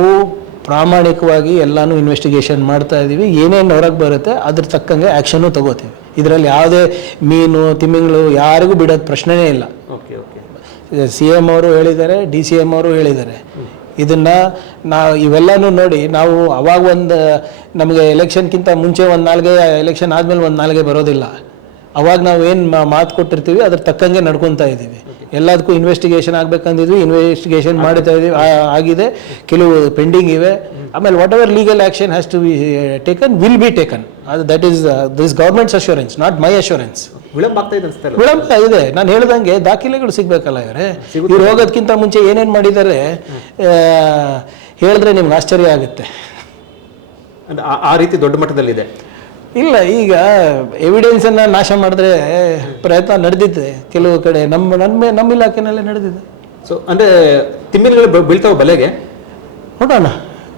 ಪ್ರಾಮಾಣಿಕವಾಗಿ ಎಲ್ಲಾನು ಇನ್ವೆಸ್ಟಿಗೇಷನ್ ಮಾಡ್ತಾ ಇದ್ದೀವಿ. ಏನೇನು ಹೊರಗೆ ಬರುತ್ತೆ ಅದ್ರ ತಕ್ಕಂಗೆ ಆ್ಯಕ್ಷನ್ನು ತಗೋತೀವಿ. ಇದರಲ್ಲಿ ಯಾವುದೇ ಮೀನು ತಿಮ್ಮಿಂಗಳು ಯಾರಿಗೂ ಬಿಡೋದು ಪ್ರಶ್ನೆನೇ ಇಲ್ಲ. CM ಅವರು ಹೇಳಿದ್ದಾರೆ, DCM ಅವರು ಹೇಳಿದ್ದಾರೆ. ಇದನ್ನು ಇವೆಲ್ಲನೂ ನೋಡಿ ನಾವು ಅವಾಗ ನಮಗೆ ಎಲೆಕ್ಷನ್ಗಿಂತ ಮುಂಚೆ 1 ನಾಲ್ಗೆ, ಎಲೆಕ್ಷನ್ ಆದಮೇಲೆ 1 ನಾಲ್ಗೆ ಬರೋದಿಲ್ಲ. ಅವಾಗ ನಾವು ಏನು ಮಾತು ಕೊಟ್ಟಿರ್ತೀವಿ ಅದ್ರ ತಕ್ಕಂಗೆ ನಡ್ಕೊತಾ ಇದ್ದೀವಿ. ಎಲ್ಲದಕ್ಕೂ ಇನ್ವೆಸ್ಟಿಗೇಷನ್ ಆಗಬೇಕಂದಿದ್ವಿ, ಇನ್ವೆಸ್ಟಿಗೇಷನ್ ಮಾಡ್ತಾ ಇದ್ದೀವಿ, ಆಗಿದೆ. ಕೆಲವು ಪೆಂಡಿಂಗ್ ಇವೆ. ಆಮೇಲೆ whatever legal action has to be taken will be taken. That is this government's assurance, not my assurance. ವಿಳಂಬ ಇದೆ. ನಾನು ಹೇಳ್ದಂಗೆ ದಾಖಲೆಗಳು ಸಿಗ್ಬೇಕಲ್ಲ ಇವರೇ. ಇವ್ರು ಹೋಗೋದಕ್ಕಿಂತ ಮುಂಚೆ ಏನೇನು ಮಾಡಿದ್ದಾರೆ ಹೇಳಿದ್ರೆ ನಿಮ್ಗೆ ಆಶ್ಚರ್ಯ ಆಗುತ್ತೆ. ಆ ರೀತಿ ದೊಡ್ಡ ಮಟ್ಟದಲ್ಲಿದೆ. ಇಲ್ಲ, ಈಗ ಎವಿಡೆನ್ಸನ್ನು ನಾಶ ಮಾಡಿದ್ರೆ ಪ್ರಯತ್ನ ನಡೆದಿದೆ ಕೆಲವು ಕಡೆ. ನಮ್ಮ ಇಲಾಖೆನಲ್ಲೇ ನಡೆದಿದೆ. ಸೊ ಅಂದರೆ ತಿಮ್ಮಿನಗಳು ಬೀಳ್ತಾವೆ ಬಲೆಗೆ. ನೋಡೋಣ,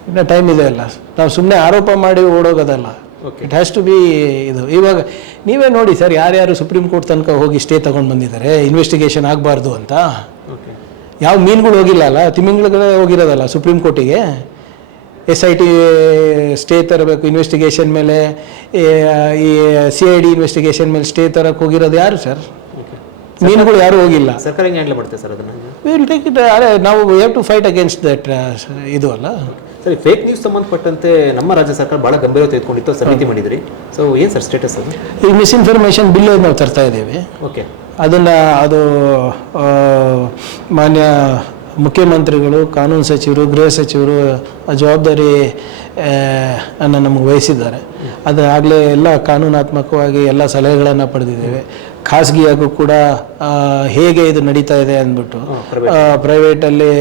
ಇನ್ನೂ ಟೈಮ್ ಇದೆ ಅಲ್ಲ. ನಾವು ಸುಮ್ಮನೆ ಆರೋಪ ಮಾಡಿ ಓಡೋಗೋದಲ್ಲ. Okay. It has to be ಇದು. ಇವಾಗ ನೀವೇ ನೋಡಿ ಸರ್, ಯಾರ್ಯಾರು ಸುಪ್ರೀಂ ಕೋರ್ಟ್ ತನಕ ಹೋಗಿ ಸ್ಟೇ ತಗೊಂಡು ಬಂದಿದ್ದಾರೆ ಇನ್ವೆಸ್ಟಿಗೇಷನ್ ಆಗಬಾರ್ದು ಅಂತ. ಓಕೆ. ಯಾವ ಮೀನುಗಳು ಹೋಗಿಲ್ಲ ಅಲ್ಲ, ತಿಮಿಂಗ್ಳುಗಳೇ ಹೋಗಿರೋದಲ್ಲ ಸುಪ್ರೀಂ ಕೋರ್ಟಿಗೆ. SIT ಸ್ಟೇ ತರಬೇಕು ಇನ್ವೆಸ್ಟಿಗೇಷನ್ ಮೇಲೆ, ಈ CID ಇನ್ವೆಸ್ಟಿಗೇಷನ್ ಮೇಲೆ ಸ್ಟೇ ತರಕ್ಕೆ ಹೋಗಿರೋದು ಯಾರು ಸರ್? ಮೀನುಗಳು ಯಾರು ಹೋಗಿಲ್ಲ. ಸರ್ಕಾರ ಹೆಂಗೆ ಹ್ಯಾಂಡಲ್ ಮಾಡುತ್ತೆ ಸರ್ ಅದನ್ನು? Will take it. ನಾವು we have to fight against that ಇದು ಅಲ್ಲ. ಸರಿ, ಫೇಕ್ ನ್ಯೂಸ್ ಸಂಬಂಧಪಟ್ಟಂತೆ ನಮ್ಮ ರಾಜ್ಯ ಸರ್ಕಾರ ಭಾಳ ಗಂಭೀರ ತೆಗೆದುಕೊಂಡಿತ್ತು, ಸಮಿತಿ ಮಾಡಿದ್ರಿ. ಸೊ ಏನು ಸರ್ ಸ್ಟೇಟಸ್ ಅದು? ಈ ಮಿಸ್ಇನ್ಫಾರ್ಮೇಷನ್ ಬಿಲ್ ನಾವು ತರ್ತಾ ಇದ್ದೇವೆ. ಓಕೆ. ಅದನ್ನು ಮಾನ್ಯ ಮುಖ್ಯಮಂತ್ರಿಗಳು, ಕಾನೂನು ಸಚಿವರು, ಗೃಹ ಸಚಿವರು ಆ ಜವಾಬ್ದಾರಿ ಅನ್ನು ನಮಗೆ ವಹಿಸಿದ್ದಾರೆ. ಅದು ಆಗಲೇ ಎಲ್ಲ ಕಾನೂನಾತ್ಮಕವಾಗಿ ಎಲ್ಲ ಸಲಹೆಗಳನ್ನು ಪಡೆದಿದ್ದೇವೆ. ಖಾಸಗಿಯಾಗೂ ಕೂಡ ಹೇಗೆ ಇದು ನಡೀತಾ ಇದೆ ಅಂದ್ಬಿಟ್ಟು, ಪ್ರೈವೇಟಲ್ಲಿ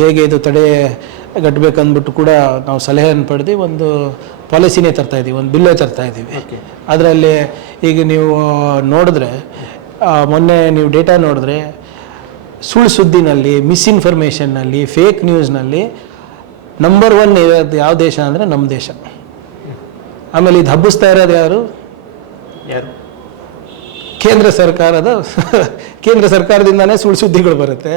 ಹೇಗೆ ಇದು ತಡೆಗಟ್ಟಬೇಕಂದ್ಬಿಟ್ಟು ಕೂಡ ನಾವು ಸಲಹೆಯನ್ನು ಪಡೆದು ಒಂದು ಪಾಲಿಸಿನೇ ತರ್ತಾ ಇದ್ದೀವಿ, ಒಂದು ಬಿಲ್ಲೇ ತರ್ತಾ ಇದ್ದೀವಿ. ಅದರಲ್ಲಿ ಈಗ ನೀವು ನೋಡಿದ್ರೆ, ಮೊನ್ನೆ ನೀವು ಡೇಟಾ ನೋಡಿದ್ರೆ, ಸುಳ್ಳು ಸುದ್ದಿನಲ್ಲಿ, ಮಿಸ್ಇನ್ಫಾರ್ಮೇಷನ್ನಲ್ಲಿ, ಫೇಕ್ ನ್ಯೂಸ್ನಲ್ಲಿ ನಂಬರ್ 1 ಇರೋದು ಯಾವ ದೇಶ ಅಂದರೆ ನಮ್ಮ ದೇಶ. ಆಮೇಲೆ ಇದು ಹಬ್ಬಿಸ್ತಾ ಇರೋದು ಯಾರು? ಕೇಂದ್ರ ಸರ್ಕಾರದಿಂದಾನೇ ಸುಳ್ಳು ಸುದ್ದಿಗಳು ಬರುತ್ತೆ.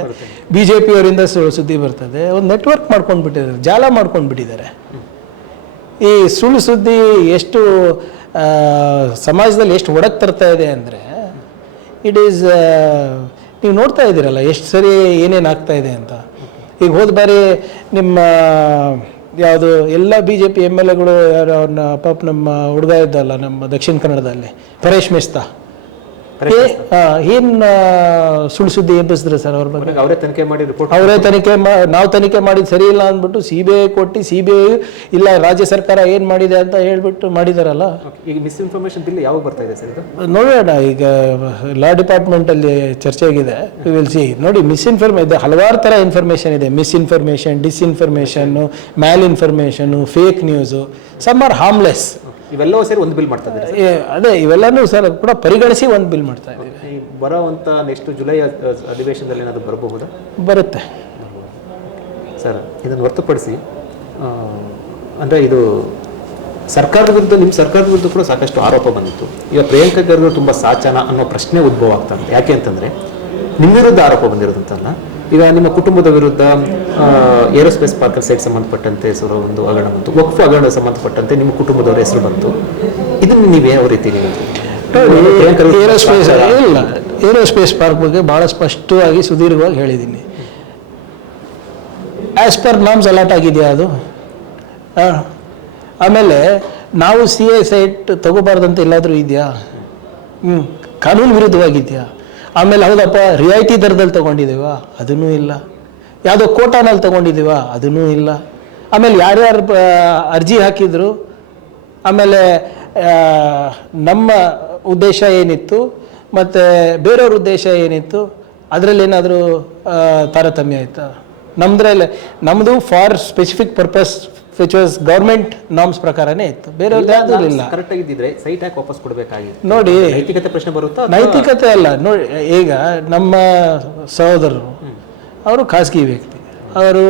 BJP ಅವರಿಂದ ಸುಳ್ಳು ಸುದ್ದಿ ಬರ್ತದೆ. ಒಂದು ನೆಟ್ವರ್ಕ್ ಮಾಡ್ಕೊಂಡು ಬಿಟ್ಟಿದ್ದಾರೆ, ಜಾಲ ಮಾಡ್ಕೊಂಡು ಬಿಟ್ಟಿದ್ದಾರೆ. ಈ ಸುಳ್ಳು ಸುದ್ದಿ ಎಷ್ಟು ಸಮಾಜದಲ್ಲಿ ಎಷ್ಟು ಒಡಕ್ ತರ್ತಾ ಇದೆ ಅಂದರೆ, ಇಟ್ ಈಸ್ ನೀವು ನೋಡ್ತಾ ಇದ್ದೀರಲ್ಲ ಎಷ್ಟು ಸರಿ ಏನೇನು ಆಗ್ತಾ ಇದೆ ಅಂತ. ಈಗ ಹೋದ ಬಾರಿ ನಿಮ್ಮ ಯಾವುದು ಎಲ್ಲ BJP MLAಗಳು ಯಾರು, ಅವ್ರನ್ನ ಪಾಪ ನಮ್ಮ ಹುಡುಗ ಇದ್ದಲ್ಲ ನಮ್ಮ ದಕ್ಷಿಣ ಕನ್ನಡದಲ್ಲಿ, ಪರೇಶ್ ಮೆಸ್ತಾ, ಏನು ಸುಳ್ಳು ಸುದ್ದಿ ಎಬ್ಬಿಸಿದ್ರು ಸರ್ ಅವ್ರ ಬಗ್ಗೆ. ಅವರೇ ತನಿಖೆ ಮಾಡಿ ರಿಪೋರ್ಟ್, ನಾವು ತನಿಖೆ ಮಾಡಿದ್ದು ಸರಿ ಇಲ್ಲ ಅಂದ್ಬಿಟ್ಟು CBI ಕೊಟ್ಟು, CBI ಇಲ್ಲ ರಾಜ್ಯ ಸರ್ಕಾರ ಏನು ಮಾಡಿದೆ ಅಂತ ಹೇಳ್ಬಿಟ್ಟು ಮಾಡಿದಾರಲ್ಲ. ಈಗ ಮಿಸ್ಇನ್ಫಾರ್ಮೇಷನ್ ಬಿಲ್ ಯಾವಾಗ ಬರ್ತಾ ಇದೆ ಸರ್? ನೋಡೋಣ, ಈಗ ಲಾ ಡಿಪಾರ್ಟ್ಮೆಂಟಲ್ಲಿ ಚರ್ಚೆ ಆಗಿದೆ. Will see. ನೋಡಿ, ಇದೆ, ಹಲವಾರು ಥರ ಇನ್ಫಾರ್ಮೇಷನ್ ಇದೆ. Misinformation, disinformation, malinformation, fake news, some are harmless. ಇವೆಲ್ಲವೂ ಸೇರಿ ಒಂದು ಬಿಲ್ ಮಾಡ್ತಾ ಇದ್ದಾರೆ. ಅದೇ ಇವೆಲ್ಲನೂ ಸರ್ ಕೂಡ ಪರಿಗಣಿಸಿ ಒಂದು ಬಿಲ್ ಮಾಡ್ತಾ ಇದ್ದೀವಿ. ಬರೋವಂಥ ನೆಕ್ಸ್ಟ್ ಜುಲೈ ಅಧಿವೇಶನದಲ್ಲಿ ಏನಾದರೂ ಬರಬಹುದಾ? ಬರುತ್ತೆ ಸರ್. ಇದನ್ನು ಹೊರತುಪಡಿಸಿ ಅಂದರೆ ಇದು ಸರ್ಕಾರದ ವಿರುದ್ಧ, ನಿಮ್ಮ ಸರ್ಕಾರದ ವಿರುದ್ಧ ಕೂಡ ಸಾಕಷ್ಟು ಆರೋಪ ಬಂದಿತ್ತು. ಈಗ ಪ್ರಿಯಾಂಕಾ ಖರ್ಗೆ ತುಂಬ ಸಾಚನ ಅನ್ನೋ ಪ್ರಶ್ನೆ ಉದ್ಭವ ಆಗ್ತದೆ. ಯಾಕೆ ಅಂತಂದರೆ ನಿಮ್ಮ ವಿರುದ್ಧ ಆರೋಪ ಬಂದಿರೋದಂತಲ್ಲ, ಈಗ ನಿಮ್ಮ ಕುಟುಂಬದ ವಿರುದ್ಧ ಏರೋಸ್ಪೇಸ್ ಪಾರ್ಕ್ ಸೈಟ್ ಸಂಬಂಧಪಟ್ಟಂತೆ ಹೆಸರು ಒಂದು ಹಗರಣ ಬಂತು, ವಕ್ಫ್ ಹಗರಣ ಸಂಬಂಧಪಟ್ಟಂತೆ ನಿಮ್ಮ ಕುಟುಂಬದವರ ಹೆಸರು ಬಂತು. ಇದನ್ನು ನೀವು ಯಾವ ರೀತಿ ಏರೋಸ್ಪೇಸ್ ಪಾರ್ಕ್ ಬಗ್ಗೆ ಭಾಳ ಸ್ಪಷ್ಟವಾಗಿ ಸುದೀರ್ಘವಾಗಿ ಹೇಳಿದ್ದೀನಿ. ಆ್ಯಸ್ ಪರ್ ನಾಮ್ಸ್ ಅಲಾಟ್ ಆಗಿದೆಯಾ ಅದು? ಆಮೇಲೆ ನಾವು CA ಸೈಟ್ ತಗೋಬಾರ್ದಂತ ಎಲ್ಲಾದರೂ ಇದೆಯಾ? ಕಾನೂನು ವಿರುದ್ಧವಾಗಿದೆಯಾ? ಆಮೇಲೆ ಹೌದಪ್ಪ ರಿಯಾಯಿತಿ ದರದಲ್ಲಿ ತೊಗೊಂಡಿದ್ದೀವ? ಅದನ್ನೂ ಇಲ್ಲ. ಯಾವುದೋ ಕೋಟಾನಲ್ಲಿ ತೊಗೊಂಡಿದ್ದೀವ? ಅದನ್ನೂ ಇಲ್ಲ. ಆಮೇಲೆ ಯಾರ್ಯಾರು ಅರ್ಜಿ ಹಾಕಿದ್ರು, ಆಮೇಲೆ ನಮ್ಮ ಉದ್ದೇಶ ಏನಿತ್ತು ಮತ್ತು ಬೇರೆಯವ್ರ ಉದ್ದೇಶ ಏನಿತ್ತು, ಅದರಲ್ಲಿ ಏನಾದರೂ ತಾರತಮ್ಯ ಆಯಿತಾ? ನಮ್ಮದು for specific purpose which was government norms ಪ್ರಕಾರನೇ ಇತ್ತು, ಬೇರೆಯವ್ರದ್ದು ಯಾವುದೂ ಇಲ್ಲ. ಕರೆಕ್ಟ್ ಆಗಿದ್ದಿದ್ರೆ ಸೈಟ್ ಯಾಕೆ ವಾಪಸ್ ಕೊಡಬೇಕಾಗಿತ್ತು? ನೋಡಿ, ನೈತಿಕತೆ ಪ್ರಶ್ನೆ ಬರುತ್ತಾ? ನೈತಿಕತೆ ಅಲ್ಲ. ನೋಡಿ, ಈಗ ನಮ್ಮ ಸಹೋದರರು, ಅವರು ಖಾಸಗಿ ವ್ಯಕ್ತಿ, ಅವರು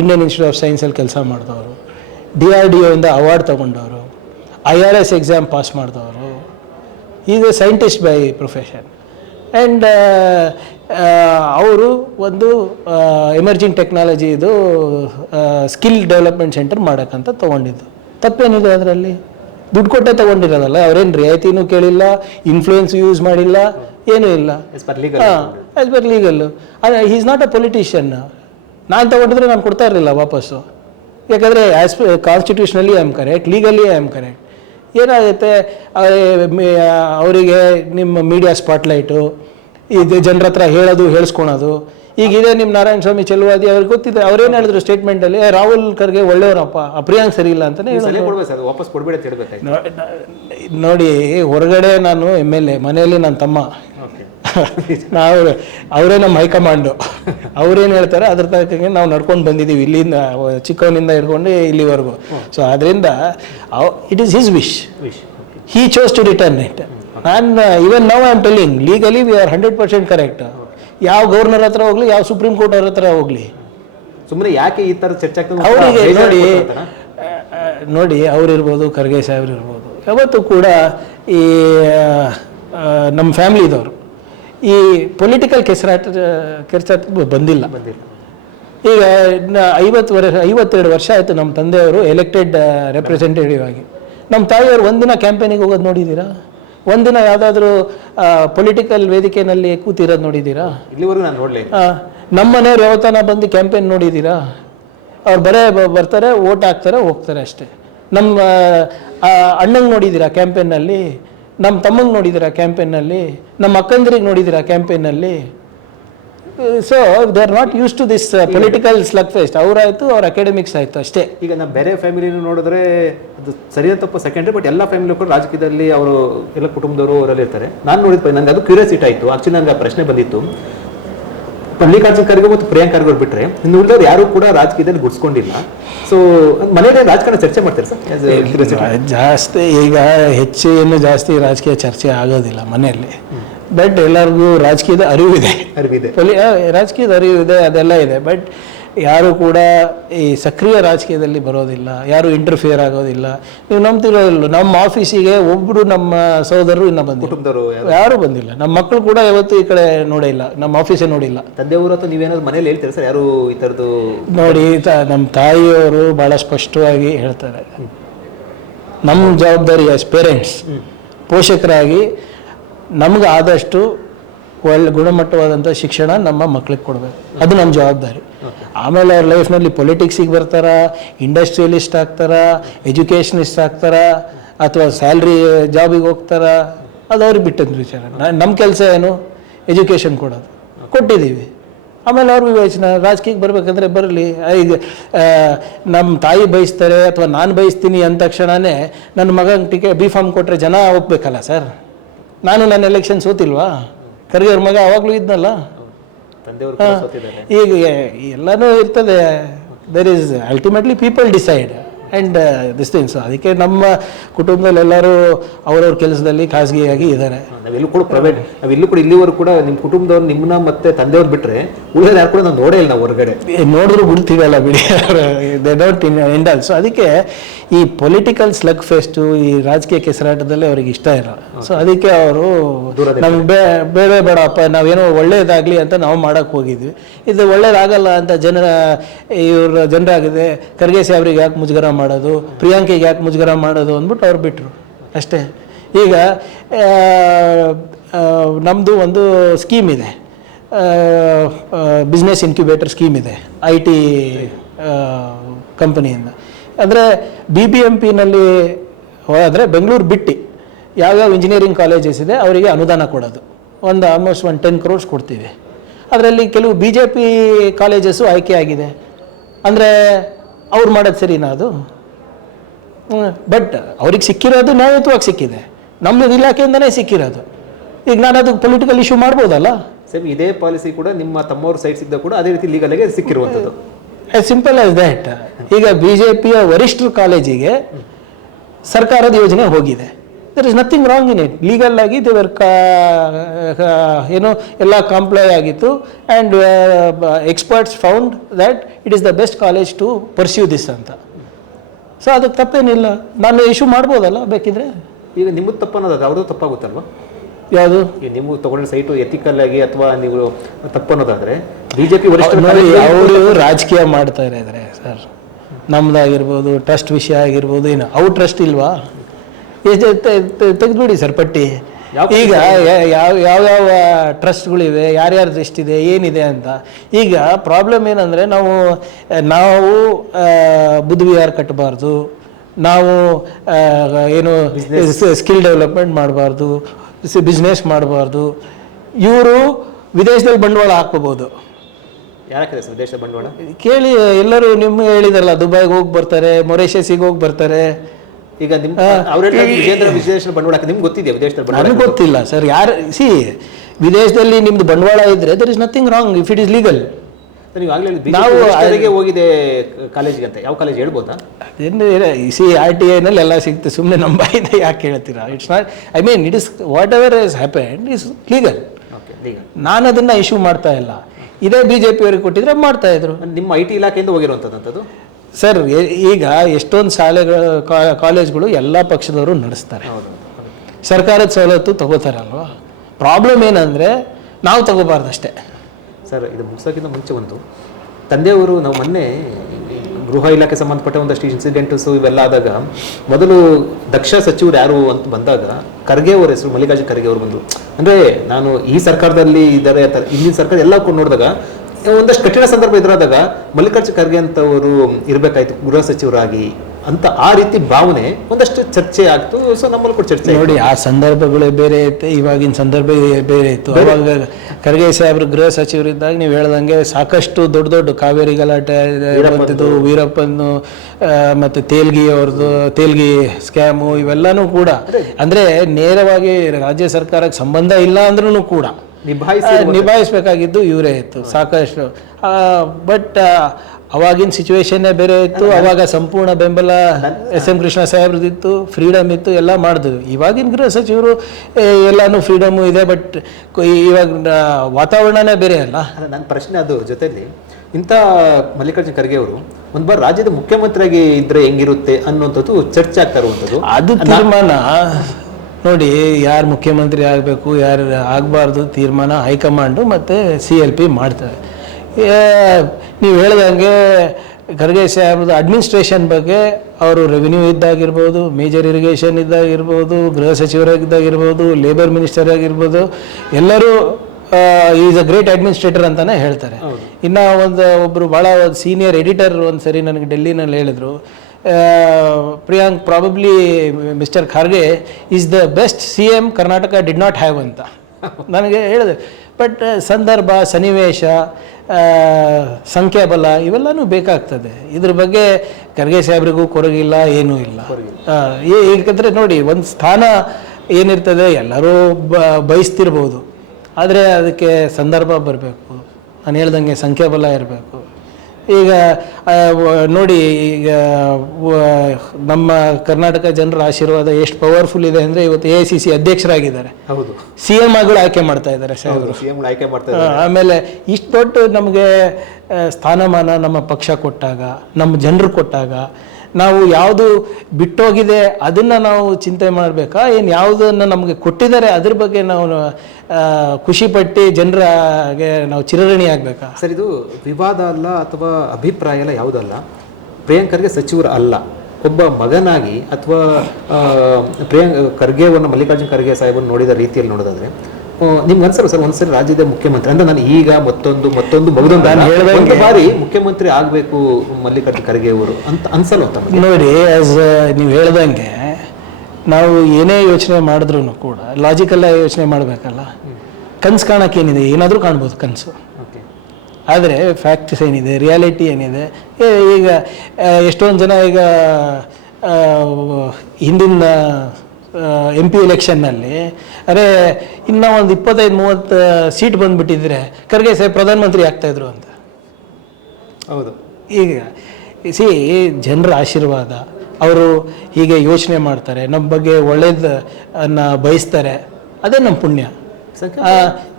ಇಂಡಿಯನ್ ಇನ್ಸ್ಟಿಟ್ಯೂಟ್ ಆಫ್ ಸೈನ್ಸಲ್ಲಿ ಕೆಲಸ ಮಾಡಿದವರು, DRDO ಇಂದ ಅವಾರ್ಡ್ ತೊಗೊಂಡವರು, IRS ಎಕ್ಸಾಮ್ ಪಾಸ್ ಮಾಡಿದವರು, is A scientist by profession. And ಅವರು ಒಂದು ಎಮರ್ಜಿಂಗ್ ಟೆಕ್ನಾಲಜಿದು ಸ್ಕಿಲ್ ಡೆವಲಪ್ಮೆಂಟ್ ಸೆಂಟರ್ ಮಾಡೋಕ್ಕಂತ ತೊಗೊಂಡಿದ್ದು. ತಪ್ಪೇನಿದೆ ಅದರಲ್ಲಿ? ದುಡ್ಡು ಕೊಟ್ಟೆ ತೊಗೊಂಡಿರೋದಲ್ಲ. ಅವ್ರೇನು ರಿಯಾಯಿತಿನೂ ಕೇಳಿಲ್ಲ, ಇನ್ಫ್ಲೂಯೆನ್ಸ್ ಯೂಸ್ ಮಾಡಿಲ್ಲ, ಏನೂ ಇಲ್ಲ. As per legal. Is not a politician. ನಾನು ತೊಗೊಂಡಿದ್ರೆ ನಾನು ಕೊಡ್ತಾ ಇರಲಿಲ್ಲ ವಾಪಸ್ಸು. ಯಾಕಂದರೆ as constitutionally I am correct, legally I am correct. ಏನಾಗುತ್ತೆ, ಅವರಿಗೆ ನಿಮ್ಮ ಮೀಡಿಯಾ ಸ್ಪಾಟ್ಲೈಟು, ಇದು ಜನರ ಹತ್ರ ಹೇಳೋದು, ಹೇಳಿಸ್ಕೊಳೋದು. ಈಗ ಇದೆ ನಿಮ್ಮ ನಾರಾಯಣ ಸ್ವಾಮಿ ಚೆಲುವಾದಿ, ಅವ್ರಿಗೆ ಗೊತ್ತಿದೆ. ಅವ್ರೇನು ಹೇಳಿದ್ರು ಸ್ಟೇಟ್ಮೆಂಟಲ್ಲಿ, ರಾಹುಲ್ ಖರ್ಗೆ ಒಳ್ಳೆಯವರಪ್ಪ, ಪ್ರಿಯಾಂಕ್ ಸರಿ ಇಲ್ಲ ಅಂತಲೇ ನೋಡಿ. ಹೊರಗಡೆ ನಾನು MLA, ಮನೆಯಲ್ಲಿ ನನ್ನ ತಮ್ಮ, ಅವರೇ ನಮ್ಮ ಹೈಕಮಾಂಡು. ಅವ್ರೇನು ಹೇಳ್ತಾರೆ ಅದ್ರ ತಕ್ಕಂಗೆ ನಾವು ನಡ್ಕೊಂಡು ಬಂದಿದ್ದೀವಿ, ಇಲ್ಲಿಂದ ಚಿಕ್ಕವನಿಂದ ಹಿಡ್ಕೊಂಡು ಇಲ್ಲಿವರೆಗೂ. ಸೊ ಅದರಿಂದ it is his wish. He chose to return it. Even now I am telling, legally we are 100% correct. ಯಾವ ಗವರ್ನರ್ ಹತ್ರ ಹೋಗ್ಲಿ, ಯಾವ ಸುಪ್ರೀಂ ಕೋರ್ಟ್ ಅವ್ರ ಹತ್ರ ಹೋಗ್ಲಿ, ಸುಮ್ಮನೆ ಯಾಕೆ ಈ ಥರ ಚರ್ಚೆ ಅವರಿಗೆ ನೋಡಿ, ನೋಡಿ ಅವರಿರ್ಬೋದು, ಖರ್ಗೆ ಸಾಹೇಬ್ರು ಇರ್ಬೋದು, ಯಾವತ್ತೂ ಕೂಡ ಈ ನಮ್ಮ ಫ್ಯಾಮ್ಲಿದವರು ಈ ಪೊಲಿಟಿಕಲ್ ಕೆಸರಾಟ ಬಂದಿಲ್ಲ. ಈಗ 52 ವರ್ಷ ಆಯಿತು ನಮ್ಮ ತಂದೆಯವರು ಎಲೆಕ್ಟೆಡ್ ರೆಪ್ರೆಸೆಂಟೇಟಿವ್ ಆಗಿ. ನಮ್ಮ ತಾಯಿಯವರು ಒಂದಿನ ಕ್ಯಾಂಪೇನಿಗೆ ಹೋಗೋದು ನೋಡಿದ್ದೀರಾ? ಒಂದಿನ ಯಾವುದಾದ್ರೂ ಪೊಲಿಟಿಕಲ್ ವೇದಿಕೆಯಲ್ಲಿ ಕೂತಿರೋದು ನೋಡಿದ್ದೀರಾ? ಇಲ್ಲಿವರೆಗೂ ನಾನು ನೋಡಲಿಲ್ಲ. ನಮ್ಮ ಮನೆಯವ್ರು ಯಾವತ್ತನ ಬಂದು ಕ್ಯಾಂಪೇನ್ ನೋಡಿದ್ದೀರಾ? ಅವ್ರು ಬರ್ತಾರೆ, ಓಟ್ ಹಾಕ್ತಾರೆ, ಹೋಗ್ತಾರೆ ಅಷ್ಟೇ. ನಮ್ಮ ಅಣ್ಣಂಗೆ ನೋಡಿದ್ದೀರಾ ಕ್ಯಾಂಪೇನಲ್ಲಿ? ನಮ್ಮ ತಮ್ಮಂಗೆ ನೋಡಿದ್ದೀರಾ ಕ್ಯಾಂಪೇನಲ್ಲಿ? ನಮ್ಮ ಅಕ್ಕಂದ್ರಿಗೆ ನೋಡಿದ್ದೀರಾ ಕ್ಯಾಂಪೇನಲ್ಲಿ? So they are not use to this political slugfest. ಅವರಾಯಿತು, ಅವ್ರ ಅಕಾಡೆಮಿಕ್ಸ್ ಆಯಿತು ಅಷ್ಟೇ. ಈಗ ನಮ್ಮ ಬೇರೆ ಫ್ಯಾಮಿಲಿನ ನೋಡಿದ್ರೆ ಅದು ಸರಿಯಾದ ತಪ್ಪು ಸೆಕೆಂಡ್ರಿ, ಬಟ್ ಎಲ್ಲ ಫ್ಯಾಮಿಲಿ ಕೂಡ ರಾಜಕೀಯದಲ್ಲಿ ಅವರು ಎಲ್ಲ ಕುಟುಂಬದವರು ಅವರಲ್ಲಿ ಇರ್ತಾರೆ. ನಾನು ನೋಡಿದ್ದೆ, ನನಗೆ ಅದು ಕ್ಯೂರಿಯಾಸಿಟಿ ಆಯಿತು. ಆಕ್ಚುಲಿ ನನಗೆ ಆ ಪ್ರಶ್ನೆ ಬಂದಿತ್ತು. ಮಲ್ಲಿಕಾರ್ಜುನ್ ಖರ್ಗೆ ಮತ್ತು ಪ್ರಿಯಾಂಕ್ ಖರ್ಗೆ ಅವ್ರು ಬಿಟ್ಟರೆ ಇನ್ನು ಉಳಿದವ್ರು ಯಾರು ಕೂಡ ರಾಜಕೀಯದಲ್ಲಿ ಗುಡ್ಸ್ಕೊಂಡಿಲ್ಲ. ಸೊ ಮನೆಯಲ್ಲೇ ರಾಜಕಾರಣ ಚರ್ಚೆ ಮಾಡ್ತಾರೆ ಸರ್? ಜಾಸ್ತಿ ಈಗ ಹೆಚ್ಚೇನು ಜಾಸ್ತಿ ರಾಜಕೀಯ ಚರ್ಚೆ ಆಗೋದಿಲ್ಲ ಮನೆಯಲ್ಲಿ. ಬಟ್ ಎಲ್ಲರಿಗೂ ರಾಜಕೀಯದ ಅರಿವಿದೆ, ರಾಜಕೀಯದ ಅರಿವಿದೆ, ಅದೆಲ್ಲ ಇದೆ. ಬಟ್ ಯಾರು ಕೂಡ ಈ ಸಕ್ರಿಯ ರಾಜಕೀಯದಲ್ಲಿ ಬರೋದಿಲ್ಲ, ಯಾರು ಇಂಟರ್ಫಿಯರ್ ಆಗೋದಿಲ್ಲ. ನೀವು ನಂಬ್ತಿರೋದಿಲ್ಲ, ನಮ್ಮ ಆಫೀಸಿಗೆ ಒಬ್ಬರು ನಮ್ಮ ಸಹೋದರರು ಇನ್ನೂ ಬಂದಿಲ್ಲ, ಯಾರೂ ಬಂದಿಲ್ಲ. ನಮ್ಮ ಮಕ್ಕಳು ಕೂಡ ಯಾವತ್ತೂ ಈ ಕಡೆ ನೋಡೇ ಇಲ್ಲ, ನಮ್ಮ ಆಫೀಸೇ ನೋಡಿಲ್ಲ. ತಂದೆಯವರು ಅಥವಾ ನೀವೇನಾದ್ರು ಮನೇಲಿ ಹೇಳ್ತೀರಾ ಸರ್ ಯಾರು ಈ ಥರದ್ದು? ನೋಡಿ, ನಮ್ಮ ತಾಯಿಯವರು ಭಾಳ ಸ್ಪಷ್ಟವಾಗಿ ಹೇಳ್ತಾರೆ, ನಮ್ಮ ಜವಾಬ್ದಾರಿ ಆಸ್ ಪೇರೆಂಟ್ಸ್, ಪೋಷಕರಾಗಿ ನಮ್ಗೆ ಆದಷ್ಟು ಒಳ್ಳೆ ಗುಣಮಟ್ಟವಾದಂಥ ಶಿಕ್ಷಣ ನಮ್ಮ ಮಕ್ಳಿಗೆ ಕೊಡಬೇಕು, ಅದು ನಮ್ಮ ಜವಾಬ್ದಾರಿ. ಆಮೇಲೆ ಅವ್ರ ಲೈಫ್ನಲ್ಲಿ ಪೊಲಿಟಿಕ್ಸಿಗೆ ಬರ್ತಾರ, ಇಂಡಸ್ಟ್ರಿಯಲಿಸ್ಟ್ ಆಗ್ತಾರ, ಎಜುಕೇಷನಿಸ್ಟ್ ಆಗ್ತಾರ, ಅಥವಾ ಸ್ಯಾಲ್ರಿ ಜಾಬಿಗೆ ಹೋಗ್ತಾರ, ಅದು ಅವ್ರಿಗೆ ಬಿಟ್ಟದ್ದು ವಿಚಾರ. ನಮ್ಮ ಕೆಲಸ ಏನು? ಎಜುಕೇಷನ್ ಕೊಡೋದು, ಕೊಟ್ಟಿದ್ದೀವಿ. ಆಮೇಲೆ ಅವ್ರ ವಿವೇಚನೆ, ರಾಜಕೀಯಕ್ಕೆ ಬರಬೇಕಂದ್ರೆ ಬರಲಿ. ಈಗ ನಮ್ಮ ತಾಯಿ ಬಯಸ್ತಾರೆ ಅಥವಾ ನಾನು ಬಯಸ್ತೀನಿ ಅಂದ ತಕ್ಷಣವೇ ನನ್ನ ಮಗಂಗೆ B.Pharm ಕೊಟ್ಟರೆ ಜನ ಹೋಗ್ಬೇಕಲ್ಲ ಸರ್. ನಾನು ನನ್ನ ಎಲೆಕ್ಷನ್ ಸೋತಿಲ್ವಾ? ಖರ್ಗೆ ಅವ್ರ ಮಗ ಅವಾಗಲೂ ಇದ್ನಲ್ಲ. ಈಗ ಎಲ್ಲನೂ ಇರ್ತದೆ. There is ultimately people decide and this thing. So ಅದಕ್ಕೆ ನಮ್ಮ ಕುಟುಂಬದಲ್ಲಿ ಎಲ್ಲರೂ ಅವ್ರವ್ರ ಕೆಲಸದಲ್ಲಿ ಖಾಸಗಿಯಾಗಿ ಇದ್ದಾರೆ. ನಾವೆಲ್ಲೂ ಕೂಡ ಪ್ರೈವೇಟ್, ನಾವೆಲ್ಲೂ ಕೂಡ ಇಲ್ಲಿವರೆಗೂ ಕೂಡ ನಿಮ್ಮ ಕುಟುಂಬದವ್ರು ನಿಮ್ಮನ್ನ ಮತ್ತೆ ತಂದೆಯವ್ರು ಬಿಟ್ಟರೆ ಉಳಿದ ಯಾರು ಕೂಡ ನಾವು ನೋಡೇ ಇಲ್ಲ. ನಾವು ಹೊರಗಡೆ ನೋಡಿದ್ರು ಬಿಡ್ತೀವಲ್ಲ ಬಿಡಿ, ದೇ ಡೋಂಟ್ ಇಂಡಲ್. ಸೊ ಅದಕ್ಕೆ ಈ ಪೊಲಿಟಿಕಲ್ ಸ್ಲಗ್ ಫೆಸ್ಟು, ಈ ರಾಜಕೀಯ ಕೆಸರಾಟದಲ್ಲೇ ಅವ್ರಿಗೆ ಇಷ್ಟ ಇಲ್ಲ. ಸೊ ಅದಕ್ಕೆ ಅವರು ನಮ್ಗೆ ಬೇಡಪ್ಪ, ನಾವೇನೋ ಒಳ್ಳೇದಾಗಲಿ ಅಂತ ನಾವು ಮಾಡೋಕ್ಕೆ ಹೋಗಿದ್ವಿ. ಇದು ಒಳ್ಳೇದಾಗಲ್ಲ ಅಂತ ಜನರಾಗಿದೆ. ಖರ್ಗೆ ಸಾಹೇಬ್ರಿಗೆ ಯಾಕೆ ಮುಜುಗರ ಮಾಡೋದು, ಪ್ರಿಯಾಂಕಿಗೆ ಯಾಕೆ ಮುಜುಗರ ಮಾಡೋದು ಅಂದ್ಬಿಟ್ಟು ಅವ್ರು ಬಿಟ್ಟರು ಅಷ್ಟೇ. ಈಗ ನಮ್ಮದು ಒಂದು ಸ್ಕೀಮ್ ಇದೆ, ಬಿಸ್ನೆಸ್ ಇನ್ಕ್ಯುಬೇಟರ್ ಸ್ಕೀಮ್ ಇದೆ IT ಕಂಪನಿಯಿಂದ. ಅಂದರೆ BBMPನಲ್ಲಿ ಹೋದರೆ ಬೆಂಗಳೂರು ಬಿಟ್ಟು ಯಾವ್ಯಾವ ಇಂಜಿನಿಯರಿಂಗ್ ಕಾಲೇಜಸ್ ಇದೆ ಅವರಿಗೆ ಅನುದಾನ ಕೊಡೋದು. ಆಲ್ಮೋಸ್ಟ್ 10 crores ಕೊಡ್ತೀವಿ. ಅದರಲ್ಲಿ ಕೆಲವು BJP ಕಾಲೇಜಸ್ಸು ಆಯ್ಕೆ ಆಗಿದೆ. ಅಂದರೆ ಅವ್ರು ಮಾಡೋದು ಸರಿನಾ ಅದು? ಬಟ್ ಅವ್ರಿಗೆ ಸಿಕ್ಕಿರೋದು ನ್ಯಾಯಯುತವಾಗಿ ಸಿಕ್ಕಿದೆ, ನಮ್ಮ ಇಲಾಖೆಯಿಂದನೇ ಸಿಕ್ಕಿರೋದು. ಈಗ ನಾನು ಅದಕ್ಕೆ ಪೊಲಿಟಿಕಲ್ ಇಶ್ಯೂ ಮಾಡ್ಬೋದಲ್ಲ? ಸೇಮ್ ಇದೇ ಪಾಲಿಸಿ ಕೂಡ ನಿಮ್ಮ ತಮ್ಮವ್ರ ಸೈಡ್ ಸಿಗ್ದ ಕೂಡ ಅದೇ ರೀತಿ ಲೀಗಲ್ಗೆ ಸಿಕ್ಕಿರುವಂಥದ್ದು. As simple as that. ಈಗ BJPಯ ವರಿಷ್ಠರ ಕಾಲೇಜಿಗೆ ಸರ್ಕಾರದ ಯೋಜನೆ ಹೋಗಿದೆ. There is nothing wrong in it. Legal ಆಗಿ ದೇವರ್ ಎಲ್ಲ ಕಂಪ್ಲೈ ಆಗಿತ್ತು. And experts found that it is the best college to pursue this ಅಂತ. ಸೊ ಅದಕ್ಕೆ ತಪ್ಪೇನಿಲ್ಲ, ನಾನು ಇಶ್ಯೂ ಮಾಡ್ಬೋದಲ್ಲ ಬೇಕಿದ್ರೆ. ಈಗ ನಿಮ್ಮದು ತಪ್ಪನ್ನೋದು ಅವ್ರದ್ದು ತಪ್ಪಾಗುತ್ತಲ್ವ? ಯಾವುದು? ಈಗ ನೀವು ತಗೊಂಡ ಸೈಟು ಎಥಿಕಲ್ ಆಗಿ ಅಥವಾ ನೀವು ತಪ್ಪನ್ನೋದಾದ್ರೆ BJP ಅವರು ರಾಜಕೀಯ ಮಾಡ್ತಾ ಇದ್ದಾರೆ ಸರ್. ನಮ್ದಾಗಿರ್ಬೋದು, ಟ್ರಸ್ಟ್ ವಿಷಯ ಆಗಿರ್ಬೋದು, ಏನು ಅವ್ರ ಟ್ರಸ್ಟ್ ಇಲ್ವಾ? ತೆಗೆದುಬಿಡಿ ಸರ್ ಪಟ್ಟಿ. ಈಗ ಯಾವ್ಯಾವ ಟ್ರಸ್ಟ್ಗಳಿವೆ, ಯಾರ್ಯಾರ್ದು ಎಷ್ಟಿದೆ, ಏನಿದೆ ಅಂತ. ಈಗ ಪ್ರಾಬ್ಲಮ್ ಏನಂದರೆ ನಾವು ಬುದ್ಧಿವಿಹಾರ ಕಟ್ಟಬಾರ್ದು, ನಾವು ಏನು ಸ್ಕಿಲ್ ಡೆವಲಪ್ಮೆಂಟ್ ಮಾಡಬಾರ್ದು, ಬಿಸ್ನೆಸ್ ಮಾಡಬಾರ್ದು. ಇವರು ವಿದೇಶದಲ್ಲಿ ಬಂಡವಾಳ ಹಾಕೋಬೋದು. ಯಾಕೆ ಸರ್ ವಿದೇಶ ಬಂಡವಾಳ? ಕೇಳಿ, ಎಲ್ಲರೂ ನಿಮ್ಗೆ ಹೇಳಿದಾರಲ್ಲ, ದುಬೈಗೆ ಹೋಗಿ ಬರ್ತಾರೆ, ಮೊರೇಷಿಯಸ್ಸಿಗೆ ಹೋಗಿ ಬರ್ತಾರೆ. ಈಗ ನಿಮ್ಮ ವಿದೇಶದ ಬಂಡವಾಳ ನಿಮ್ಗೆ ಗೊತ್ತಿದೆಯಾ? ವಿದೇಶದಲ್ಲಿ ನನಗೆ ಗೊತ್ತಿಲ್ಲ ಸರ್. ವಿದೇಶದಲ್ಲಿ ನಿಮ್ದು ಬಂಡವಾಳ ಇದ್ರೆ there is nothing wrong if it is legal. ನಾವು ಹೋಗಿದೆ ಕಾಲೇಜಿಗೆ ಅಂತ, ಯಾವ ಕಾಲೇಜ್ ಹೇಳ್ಬೋದಾ? ಅದೇನು RTIನಲ್ಲಿ ಎಲ್ಲ ಸಿಗ್ತದೆ, ಸುಮ್ಮನೆ ನಮ್ಮ ಬಾಯಿಂದ ಯಾಕೆ ಹೇಳ್ತೀರಾ? It's not, I mean it is what ever is happened is legal. ನಾನು ಅದನ್ನು ಇಶ್ಯೂ ಮಾಡ್ತಾ ಇಲ್ಲ. ಇದೇ BJP ಅವರಿಗೆ ಕೊಟ್ಟಿದ್ರೆ ಮಾಡ್ತಾ ಇದ್ರು. ನಿಮ್ಮ IT ಇಲಾಖೆಯಿಂದ ಹೋಗಿರುವಂಥದ್ದು ಸರ್ ಈಗ ಎಷ್ಟೊಂದು ಶಾಲೆಗಳು ಕಾಲೇಜ್ಗಳು ಎಲ್ಲ ಪಕ್ಷದವರು ನಡೆಸ್ತಾರೆ, ಸರ್ಕಾರದ ಸವಲತ್ತು ತಗೋತಾರಲ್ವ. ಪ್ರಾಬ್ಲಮ್ ಏನಂದರೆ ನಾವು ತಗೋಬಾರ್ದು ಅಷ್ಟೇ. ಸರ್ ಇದು ಮುಗಿಸೋಕ್ಕಿಂತ ಮುಂಚೆ ಒಂದು ತಂದೆಯವರು ನಾವು ಮೊನ್ನೆ ಗೃಹ ಇಲಾಖೆ ಸಂಬಂಧಪಟ್ಟ ಒಂದಷ್ಟು ಇನ್ಸಿಡೆಂಟ್ಸು ಇವೆಲ್ಲ ಆದಾಗ ಮೊದಲು ದಕ್ಷ ಸಚಿವರು ಯಾರು ಅಂತ ಬಂದಾಗ ಖರ್ಗೆ ಅವ್ರ ಹೆಸರು ಮಲ್ಲಿಕಾರ್ಜುನ ಖರ್ಗೆ ಅವರು ಬಂದರು. ಅಂದರೆ ನಾನು ಈ ಸರ್ಕಾರದಲ್ಲಿ ಇದ್ದಾರೆ ಹಿಂದಿನ ಸರ್ಕಾರ ಎಲ್ಲ ನೋಡಿದಾಗ ಒಂದಷ್ಟು ಕಠಿಣ ಸಂದರ್ಭ ಎದುರಾದಾಗ ಮಲ್ಲಿಕಾರ್ಜುನ ಖರ್ಗೆ ಅಂತವರು ಇರಬೇಕಾಯ್ತು ಗೃಹ ಸಚಿವರಾಗಿ ಅಂತ ಆ ರೀತಿ ಭಾವನೆ ಒಂದಷ್ಟು ಚರ್ಚೆ ಆಗ್ತು. ಸೊ ನಮ್ಮಲ್ಲಿ ಕೂಡ ಚರ್ಚೆ ನೋಡಿ, ಆ ಸಂದರ್ಭಗಳೇ ಬೇರೆ ಐತೆ, ಇವಾಗಿನ ಸಂದರ್ಭ ಬೇರೆ ಇತ್ತು. ಅವಾಗ ಖರ್ಗೆ ಸಾಹೇಬ್ರು ಗೃಹ ಸಚಿವರಿದ್ದಾಗ ನೀವು ಹೇಳ್ದಂಗೆ ಸಾಕಷ್ಟು ದೊಡ್ಡ ದೊಡ್ಡ ಕಾವೇರಿ ಗಲಾಟೆ ಬಂತಿದ್ದು, ವೀರಪ್ಪನ್ನು ಮತ್ತು ತೇಲ್ಗಿ ಸ್ಕ್ಯಾಮು ಇವೆಲ್ಲನೂ ಕೂಡ ಅಂದರೆ ನೇರವಾಗಿ ರಾಜ್ಯ ಸರ್ಕಾರಕ್ಕೆ ಸಂಬಂಧ ಇಲ್ಲ ಅಂದ್ರೂ ಕೂಡ ನಿಭಾಯಿಸಬೇಕಾಗಿದ್ದು ಇವರೇ ಇತ್ತು ಸಾಕಷ್ಟು. ಬಟ್ ಅವಾಗಿನ ಸಿಚುವೇಶನ್ನೇ ಬೇರೆ ಇತ್ತು. ಅವಾಗ ಸಂಪೂರ್ಣ ಬೆಂಬಲ SM ಕೃಷ್ಣ ಸಾಹೇಬ್ರದಿತ್ತು, ಫ್ರೀಡಮ್ ಇತ್ತು, ಎಲ್ಲ ಮಾಡಿದ್ವಿ. ಇವಾಗಿನ ಗೃಹ ಸಚಿವರು ಎಲ್ಲಾನು ಫ್ರೀಡಮು ಇದೆ, ಬಟ್ ಇವಾಗ ವಾತಾವರಣನೇ ಬೇರೆ ಅಲ್ಲ. ನನ್ನ ಪ್ರಶ್ನೆ ಅದು ಜೊತೆಲಿ ಇಂಥ ಮಲ್ಲಿಕಾರ್ಜುನ ಖರ್ಗೆ ಅವರು ಒಂದು ಬಾರಿ ರಾಜ್ಯದ ಮುಖ್ಯಮಂತ್ರಿಯಾಗಿ ಇದ್ರೆ ಹೆಂಗಿರುತ್ತೆ ಅನ್ನುವಂಥದ್ದು ಚರ್ಚೆ ಆಗ್ತಾ ಇರುವಂಥದ್ದು. ಅದು ತೀರ್ಮಾನ ನೋಡಿ, ಯಾರು ಮುಖ್ಯಮಂತ್ರಿ ಆಗಬೇಕು ಯಾರು ಆಗಬಾರ್ದು ತೀರ್ಮಾನ ಹೈಕಮಾಂಡು ಮತ್ತು CLP ಮಾಡ್ತಾರೆ. ನೀವು ಹೇಳ್ದಂಗೆ ಖರ್ಗೆ ಸಾಹೇಬ್ರದ್ದು ಅಡ್ಮಿನಿಸ್ಟ್ರೇಷನ್ ಬಗ್ಗೆ ಅವರು ರೆವಿನ್ಯೂ ಇದ್ದಾಗಿರ್ಬೋದು, ಮೇಜರ್ ಇರಿಗೇಷನ್ ಇದ್ದಾಗಿರ್ಬೋದು, ಗೃಹ ಸಚಿವರಾಗಿದ್ದಾಗಿರ್ಬೋದು, ಲೇಬರ್ ಮಿನಿಸ್ಟರ್ ಆಗಿರ್ಬೋದು, ಎಲ್ಲರೂ ಈಸ್ ಅ ಗ್ರೇಟ್ ಅಡ್ಮಿನಿಸ್ಟ್ರೇಟರ್ ಅಂತಲೇ ಹೇಳ್ತಾರೆ. ಇನ್ನು ಒಬ್ಬರು ಭಾಳ ಸೀನಿಯರ್ ಎಡಿಟರ್ ಒಂದು ಸರಿ ನನಗೆ ಡೆಲ್ಲಿನಲ್ಲಿ ಹೇಳಿದ್ರು, Priyank probably mister Kharge is the best CM Karnataka did not have ಅಂತ ನನಗೆ ಹೇಳಿದೆ. ಬಟ್ ಸಂದರ್ಭ, ಸನ್ನಿವೇಶ, ಸಂಖ್ಯಾಬಲ ಇವೆಲ್ಲನೂ ಬೇಕಾಗ್ತದೆ. ಇದ್ರ ಬಗ್ಗೆ ಖರ್ಗೆ ಸಾಹೇಬ್ರಿಗೂ ಕೊರಗಿಲ್ಲ, ಏನೂ ಇಲ್ಲ. ಏಕೆಂದರೆ ನೋಡಿ, ಒಂದು ಸ್ಥಾನ ಏನಿರ್ತದೆ ಎಲ್ಲರೂ ಬಯಸ್ತಿರ್ಬೋದು, ಆದರೆ ಅದಕ್ಕೆ ಸಂದರ್ಭ ಬರಬೇಕು. ನಾನು ಹೇಳ್ದಂಗೆ ಸಂಖ್ಯಾಬಲ ಇರಬೇಕು. ಈಗ ನೋಡಿ, ಈಗ ನಮ್ಮ ಕರ್ನಾಟಕ ಜನರ ಆಶೀರ್ವಾದ ಎಷ್ಟು ಪವರ್ಫುಲ್ ಇದೆ ಅಂದರೆ ಇವತ್ತು AICC ಅಧ್ಯಕ್ಷರಾಗಿದ್ದಾರೆ. ಹೌದು, CM ಆಗಳು ಆಯ್ಕೆ ಮಾಡ್ತಾ ಇದ್ದಾರೆ ಸಾಹೇಬರು. ಆಯ್ಕೆ ಮಾಡ್ತಾರೆ. ಆಮೇಲೆ ಇಷ್ಟು ದೊಡ್ಡ ನಮಗೆ ಸ್ಥಾನಮಾನ ನಮ್ಮ ಪಕ್ಷ ಕೊಟ್ಟಾಗ, ನಮ್ಮ ಜನರು ಕೊಟ್ಟಾಗ, ನಾವು ಯಾವುದು ಬಿಟ್ಟೋಗಿದೆ ಅದನ್ನು ನಾವು ಚಿಂತೆ ಮಾಡಬೇಕಾ, ಏನು ಯಾವುದನ್ನು ನಮಗೆ ಕೊಟ್ಟಿದ್ದಾರೆ ಅದ್ರ ಬಗ್ಗೆ ನಾವು ಖುಷಿಪಟ್ಟು ಜನರಿಗೆ ನಾವು ಚಿರಋಣಿ ಆಗಬೇಕಾ? ಸರ್, ಇದು ವಿವಾದ ಅಲ್ಲ ಅಥವಾ ಅಭಿಪ್ರಾಯ ಎಲ್ಲ ಯಾವುದಲ್ಲ. ಪ್ರಿಯಾಂಕರ್ಗೆ ಸಚಿವರು ಅಲ್ಲ, ಒಬ್ಬ ಮಗನಾಗಿ ಅಥವಾ ಖರ್ಗೆವನ್ನು ಮಲ್ಲಿಕಾರ್ಜುನ ಖರ್ಗೆ ಸಾಹೇಬನ್ನು ನೋಡಿದ ರೀತಿಯಲ್ಲಿ ನೋಡೋದಾದ್ರೆ ನಿಮ್ಗೆ ಅನ್ಸರು ಸರ್ ಒಂದ್ಸರಿ ರಾಜ್ಯದ ಮುಖ್ಯಮಂತ್ರಿ ಅಂದ್ರೆ ನಾನು ಈಗ ಮತ್ತೊಂದು ಮಗದೊಂದು ಬಾರಿ ಮುಖ್ಯಮಂತ್ರಿ ಆಗಬೇಕು ಮಲ್ಲಿಕಾರ್ಜುನ ಖರ್ಗೆ ಅವರು ಅಂತ ಅನ್ಸಲ್ಲ? ನೋಡಿ, ನೀವು ಹೇಳ್ದಂಗೆ ನಾವು ಏನೇ ಯೋಚನೆ ಮಾಡಿದ್ರು ಕೂಡ ಲಾಜಿಕಲ್ಲ ಯೋಚನೆ ಮಾಡಬೇಕಲ್ಲ. ಕನಸು ಕಾಣೋಕ್ಕೇನಿದೆ, ಏನಾದರೂ ಕಾಣ್ಬೋದು ಕನಸು. ಆದರೆ ಫ್ಯಾಕ್ಟ್ಸ್ ಏನಿದೆ, ರಿಯಾಲಿಟಿ ಏನಿದೆ, ಈಗ ಎಷ್ಟೊಂದು ಜನ ಈಗ ಹಿಂದಿನ MP ಎಲೆಕ್ಷನ್ನಲ್ಲಿ ಅರೆ ಇನ್ನೂ ಒಂದು 25-30 ಸೀಟ್ ಬಂದುಬಿಟ್ಟಿದ್ರೆ ಖರ್ಗೆ ಸಾಹೇಬ್ ಪ್ರಧಾನಮಂತ್ರಿ ಆಗ್ತಾಯಿದ್ರು ಅಂತ. ಹೌದು, ಈಗ ಜನರ ಆಶೀರ್ವಾದ, ಅವರು ಹೀಗೆ ಯೋಚನೆ ಮಾಡ್ತಾರೆ, ನಮ್ಮ ಬಗ್ಗೆ ಒಳ್ಳೇದನ್ನು ಬಯಸ್ತಾರೆ, ಅದೇ ನಮ್ಮ ಪುಣ್ಯ.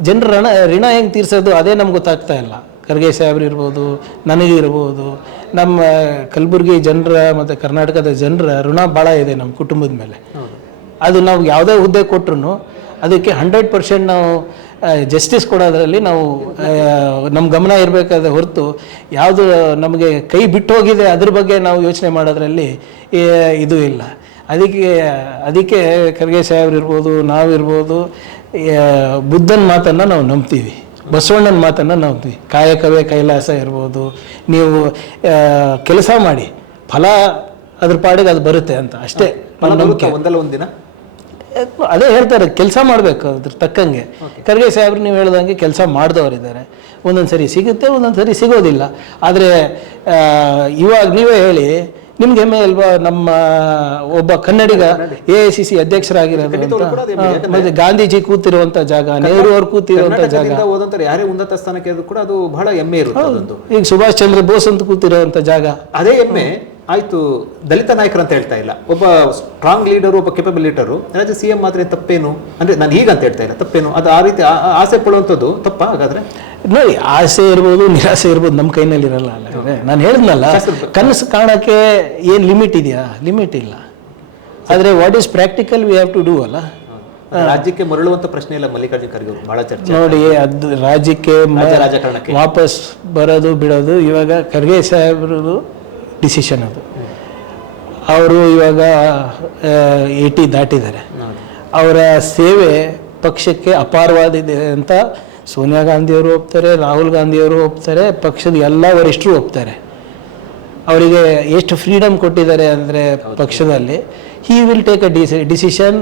ಜನರ ಋಣ ಹೆಂಗೆ ತೀರ್ಸೋದು ಅದೇ ನಮ್ಗೆ ಗೊತ್ತಾಗ್ತಾ ಇಲ್ಲ. ಖರ್ಗೆ ಸಾಹೇಬ್ರು ಇರ್ಬೋದು, ನನಗಿರ್ಬೋದು, ನಮ್ಮ ಕಲಬುರಗಿ ಜನರ ಮತ್ತು ಕರ್ನಾಟಕದ ಜನರ ಋಣ ಭಾಳ ಇದೆ ನಮ್ಮ ಕುಟುಂಬದ ಮೇಲೆ. ಅದು ನಾವು ಯಾವುದೇ ಹುದ್ದೆ ಕೊಟ್ಟರು ಅದಕ್ಕೆ 100% ನಾವು ಜಸ್ಟಿಸ್ ಕೊಡೋದ್ರಲ್ಲಿ ನಾವು ನಮ್ಮ ಗಮನ ಇರಬೇಕಾದ ಹೊರತು ಯಾವುದು ನಮಗೆ ಕೈ ಬಿಟ್ಟು ಹೋಗಿದೆ ಅದ್ರ ಬಗ್ಗೆ ನಾವು ಯೋಚನೆ ಮಾಡೋದ್ರಲ್ಲಿ ಇದು ಇಲ್ಲ. ಅದಕ್ಕೆ ಖರ್ಗೆ ಸಾಹೇಬ್ರು ಇರ್ಬೋದು, ನಾವಿರ್ಬೋದು, ಬುದ್ಧನ ಮಾತನ್ನು ನಾವು ನಂಬ್ತೀವಿ, ಬಸವಣ್ಣನ ಮಾತನ್ನು ನಂಬ್ತೀವಿ. ಕಾಯಕವೇ ಕೈಲಾಸ ಇರ್ಬೋದು, ನೀವು ಕೆಲಸ ಮಾಡಿ ಫಲ ಅದ್ರ ಪಾಡಿಗೆ ಅದು ಬರುತ್ತೆ ಅಂತ ಅಷ್ಟೇ ನಂಬಿಕೆ. ಒಂದಲ್ಲ ಒಂದಿನ ಅದೇ ಹೇಳ್ತಾರೆ, ಕೆಲಸ ಮಾಡಬೇಕು ಅದ್ರ ತಕ್ಕಂಗೆ. ಖರ್ಗೆ ಸಾಹೇಬ್ರು ನೀವು ಹೇಳ್ದಂಗೆ ಕೆಲಸ ಮಾಡಿದವರಿದ್ದಾರೆ. ಒಂದೊಂದು ಸರಿ ಸಿಗುತ್ತೆ, ಒಂದೊಂದು ಸರಿ ಸಿಗೋದಿಲ್ಲ. ಆದರೆ ಇವಾಗ ನೀವೇ ಹೇಳಿ, ನಿಮ್ಗೆ ಹೆಮ್ಮೆ ಅಲ್ವಾ ನಮ್ಮ ಒಬ್ಬ ಕನ್ನಡಿಗ AICC ಅಧ್ಯಕ್ಷರಾಗಿರೋದು ಅಂತ? ಮತ್ತೆ ಗಾಂಧೀಜಿ ಕೂತಿರುವಂತ ಜಾಗ, ನೆಹರು ಅವರು ಕೂತಿರುವಂತ ಜಾಗ, ಯಾರೇ ಉನ್ನತ ಸ್ಥಾನಕ್ಕೆ ಕೂಡ ಅದು ಬಹಳ ಹೆಮ್ಮೆ ಇರುತ್ತೆ. ಈಗ ಸುಭಾಷ್ ಚಂದ್ರ ಬೋಸ್ ಅಂತ ಕೂತಿರುವಂತ ಜಾಗ, ಅದೇ ಹೆಮ್ಮೆ ಆಯ್ತು. ದಲಿತ ನಾಯಕರು ಅಂತ ಹೇಳ್ತಾ ಇಲ್ಲ, ಒಬ್ಬ ಸ್ಟ್ರಾಂಗ್ ಲೀಡರು, ಒಬ್ಬ ಕೆಪಬಲ್ ಲೀಡರು ರಾಜ್ಯ CM ಮಾತ್ರ ತಪ್ಪೇನು ಅಂದ್ರೆ ನಾನು ಈಗ ಅಂತ ಹೇಳ್ತಾ ಇಲ್ಲ, ತಪ್ಪೇನು? ಅದು ಆ ರೀತಿ ಆಸೆ ಪಡುವಂಥದ್ದು ತಪ್ಪಾ ಹಾಗಾದ್ರೆ? ನೋಡಿ, ಆಸೆ ಇರ್ಬೋದು, ನಿರಾಸೆ ಇರ್ಬೋದು, ನಮ್ಮ ಕೈನಲ್ಲಿ ಇರಲ್ಲ ಅಲ್ಲ. ನಾನು ಹೇಳಿದ್ನಲ್ಲ, ಕನಸು ಕಾಣೋಕ್ಕೆ ಏನು ಲಿಮಿಟ್ ಇದೆಯಾ? ಲಿಮಿಟ್ ಇಲ್ಲ. ಆದರೆ what is practical we have to do ಅಲ್ಲ. ರಾಜ್ಯಕ್ಕೆ ಮರಳುವಂತ ಪ್ರಶ್ನೆ ಇಲ್ಲ ಮಲ್ಲಿಕಾರ್ಜುನ್ ಖರ್ಗೆ ಅವರು ಬಹಳ ಚರ್ಚೆ. ನೋಡಿ, ಅದು ರಾಜ್ಯಕ್ಕೆ ರಾಜಕಾರಣಕ್ಕೆ ವಾಪಸ್ ಬರೋದು ಬಿಡೋದು ಇವಾಗ ಖರ್ಗೆ ಸಾಹೇಬ್ರದು ಡಿಸಿಷನ್. ಅದು ಅವರು ಇವಾಗ 80 ದಾಟಿದ್ದಾರೆ. ಅವರ ಸೇವೆ ಪಕ್ಷಕ್ಕೆ ಅಪಾರವಾದಿದೆ ಅಂತ ಸೋನಿಯಾ ಗಾಂಧಿಯವರು ಒಪ್ತಾರೆ, ರಾಹುಲ್ ಗಾಂಧಿಯವರು ಒಪ್ತಾರೆ, ಪಕ್ಷದ ಎಲ್ಲ ವರಿಷ್ಠರು ಒಪ್ತಾರೆ. ಅವರಿಗೆ ಎಷ್ಟು ಫ್ರೀಡಮ್ ಕೊಟ್ಟಿದ್ದಾರೆ ಅಂದರೆ ಪಕ್ಷದಲ್ಲಿ, he will take a decision